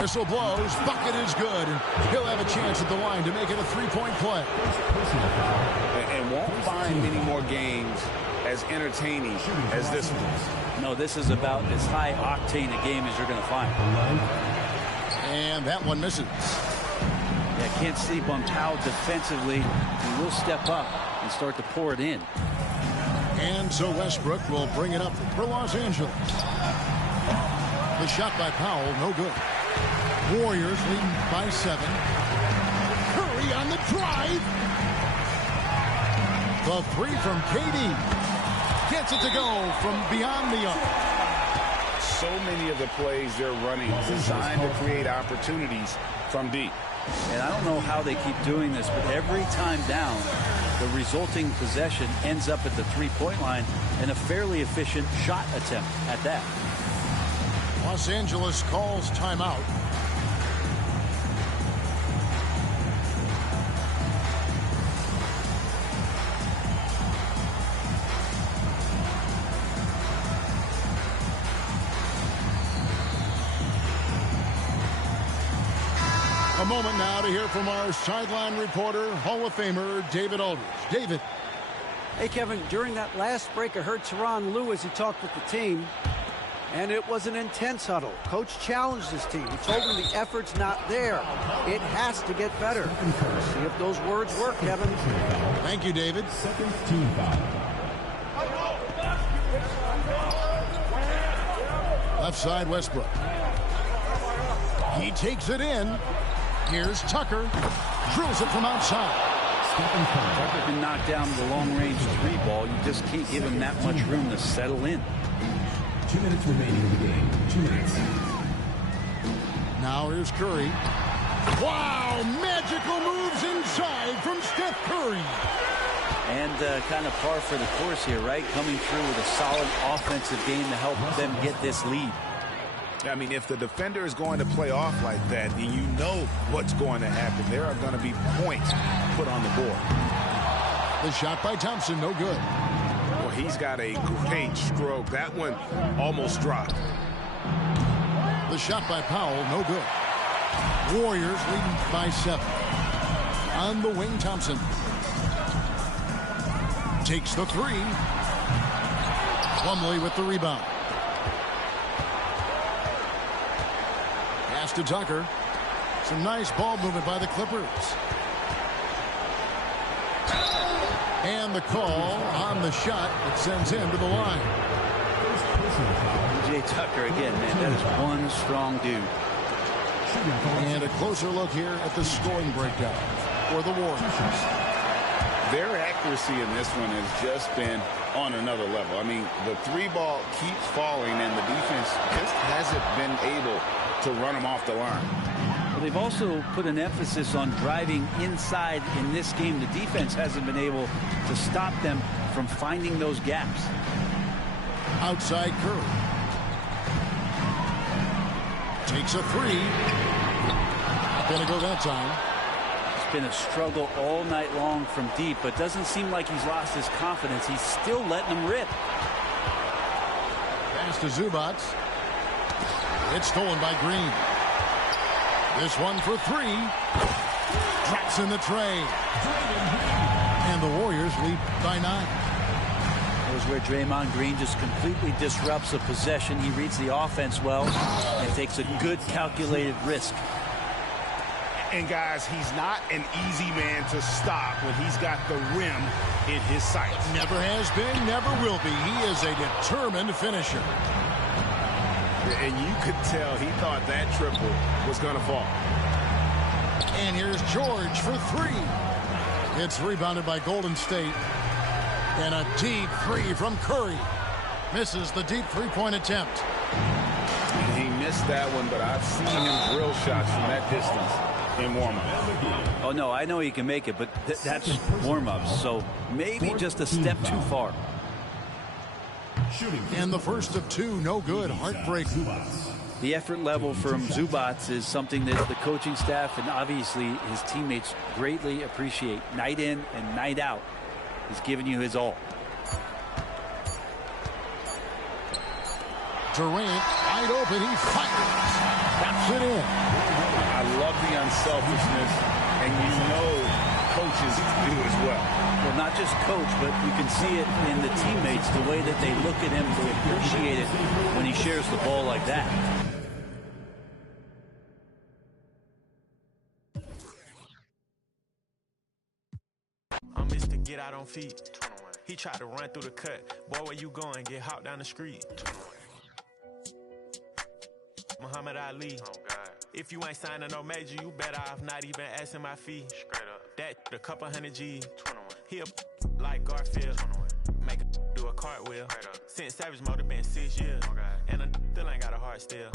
Whistle blows. Bucket is good. And he'll have a chance at the line to make it a three-point play. And won't find many more games as entertaining as this one. No, this is about as high octane a game as you're going to find. And that one misses. Yeah, can't sleep on Powell defensively. He will step up and start to pour it in. And so Westbrook will bring it up for Los Angeles. The shot by Powell, no good. Warriors leading by 7. Curry on the drive. The three from KD. Gets it to go from beyond the arc. So many of the plays they're running designed to create opportunities from deep. And I don't know how they keep doing this, but every time down, the resulting possession ends up at the three-point line and a fairly efficient shot attempt at that. Los Angeles calls timeout. A moment now to hear from our sideline reporter, Hall of Famer David Aldridge. David. Hey, Kevin, during that last break, I heard Tyronn Lue as he talked with the team, and it was an intense huddle. Coach challenged his team. He told them the effort's not there. It has to get better. See if those words work, Kevin. Thank you, David. Second team foul. Left side, Westbrook. He takes it in. Here's Tucker. Drills it from outside. Tucker can knock down the long-range three ball. You just can't give him that much room to settle in. 2 minutes remaining in the game. 2 minutes. Now here's Curry. Wow! Magical moves inside from Steph Curry. And kind of par for the course here, right? Coming through with a solid offensive game to help them get this lead. I mean, if the defender is going to play off like that, then you know what's going to happen. There are going to be points put on the board. The shot by Thompson, no good. Well, he's got a great stroke. That one almost dropped. The shot by Powell, no good. Warriors leading by 7. On the wing, Thompson. Takes the three. Plumlee with the rebound. Pass to Tucker. Some nice ball movement by the Clippers. And the call on the shot that sends him to the line. PJ Tucker again, man. That is one strong dude. And a closer look here at the scoring breakdown for the Warriors. Their accuracy in this one has just been on another level. I mean, the three ball keeps falling, and the defense just hasn't been able to run them off the line. Well, they've also put an emphasis on driving inside in this game. The defense hasn't been able to stop them from finding those gaps. Outside Curry. Takes a three. Not going to go that time. It's been a struggle all night long from deep, but doesn't seem like he's lost his confidence. He's still letting them rip. Pass to Zubac. It's stolen by Green. This one for three. Drops in the tray. And the Warriors lead by 9. Here's where Draymond Green just completely disrupts a possession. He reads the offense well and takes a good calculated risk. And guys, he's not an easy man to stop when he's got the rim in his sights. Never has been, never will be. He is a determined finisher. And you could tell he thought that triple was going to fall. And here's George for three. It's rebounded by Golden State. And a deep three from Curry. Misses the deep three-point attempt. He missed that one, but I've seen him drill shots from that distance in warm-up. Oh, no, I know he can make it, but that's warm-ups, so maybe just a step too far. And the first of 2, no good. Heartbreak. The effort level from Zubac is something that the coaching staff and obviously his teammates greatly appreciate. Night in and night out, he's giving you his all. Durant wide open. He fires. Taps it in. I love the unselfishness, and you know coaches do as well. Well, not just coach, but you can see it in the teammates, the way that they look at him to appreciate it when he shares the ball like that. I'm Mr. Get Out on Feet. He tried to run through the cut. Boy, where you going? Get hopped down the street. Muhammad Ali. If you ain't signing no major, you better off not even asking my fee. Straight up. That a couple hundred G's. He a like Garfield. Make a do a cartwheel. Since Savage Mode, been 6 years. And a still ain't got a heart still.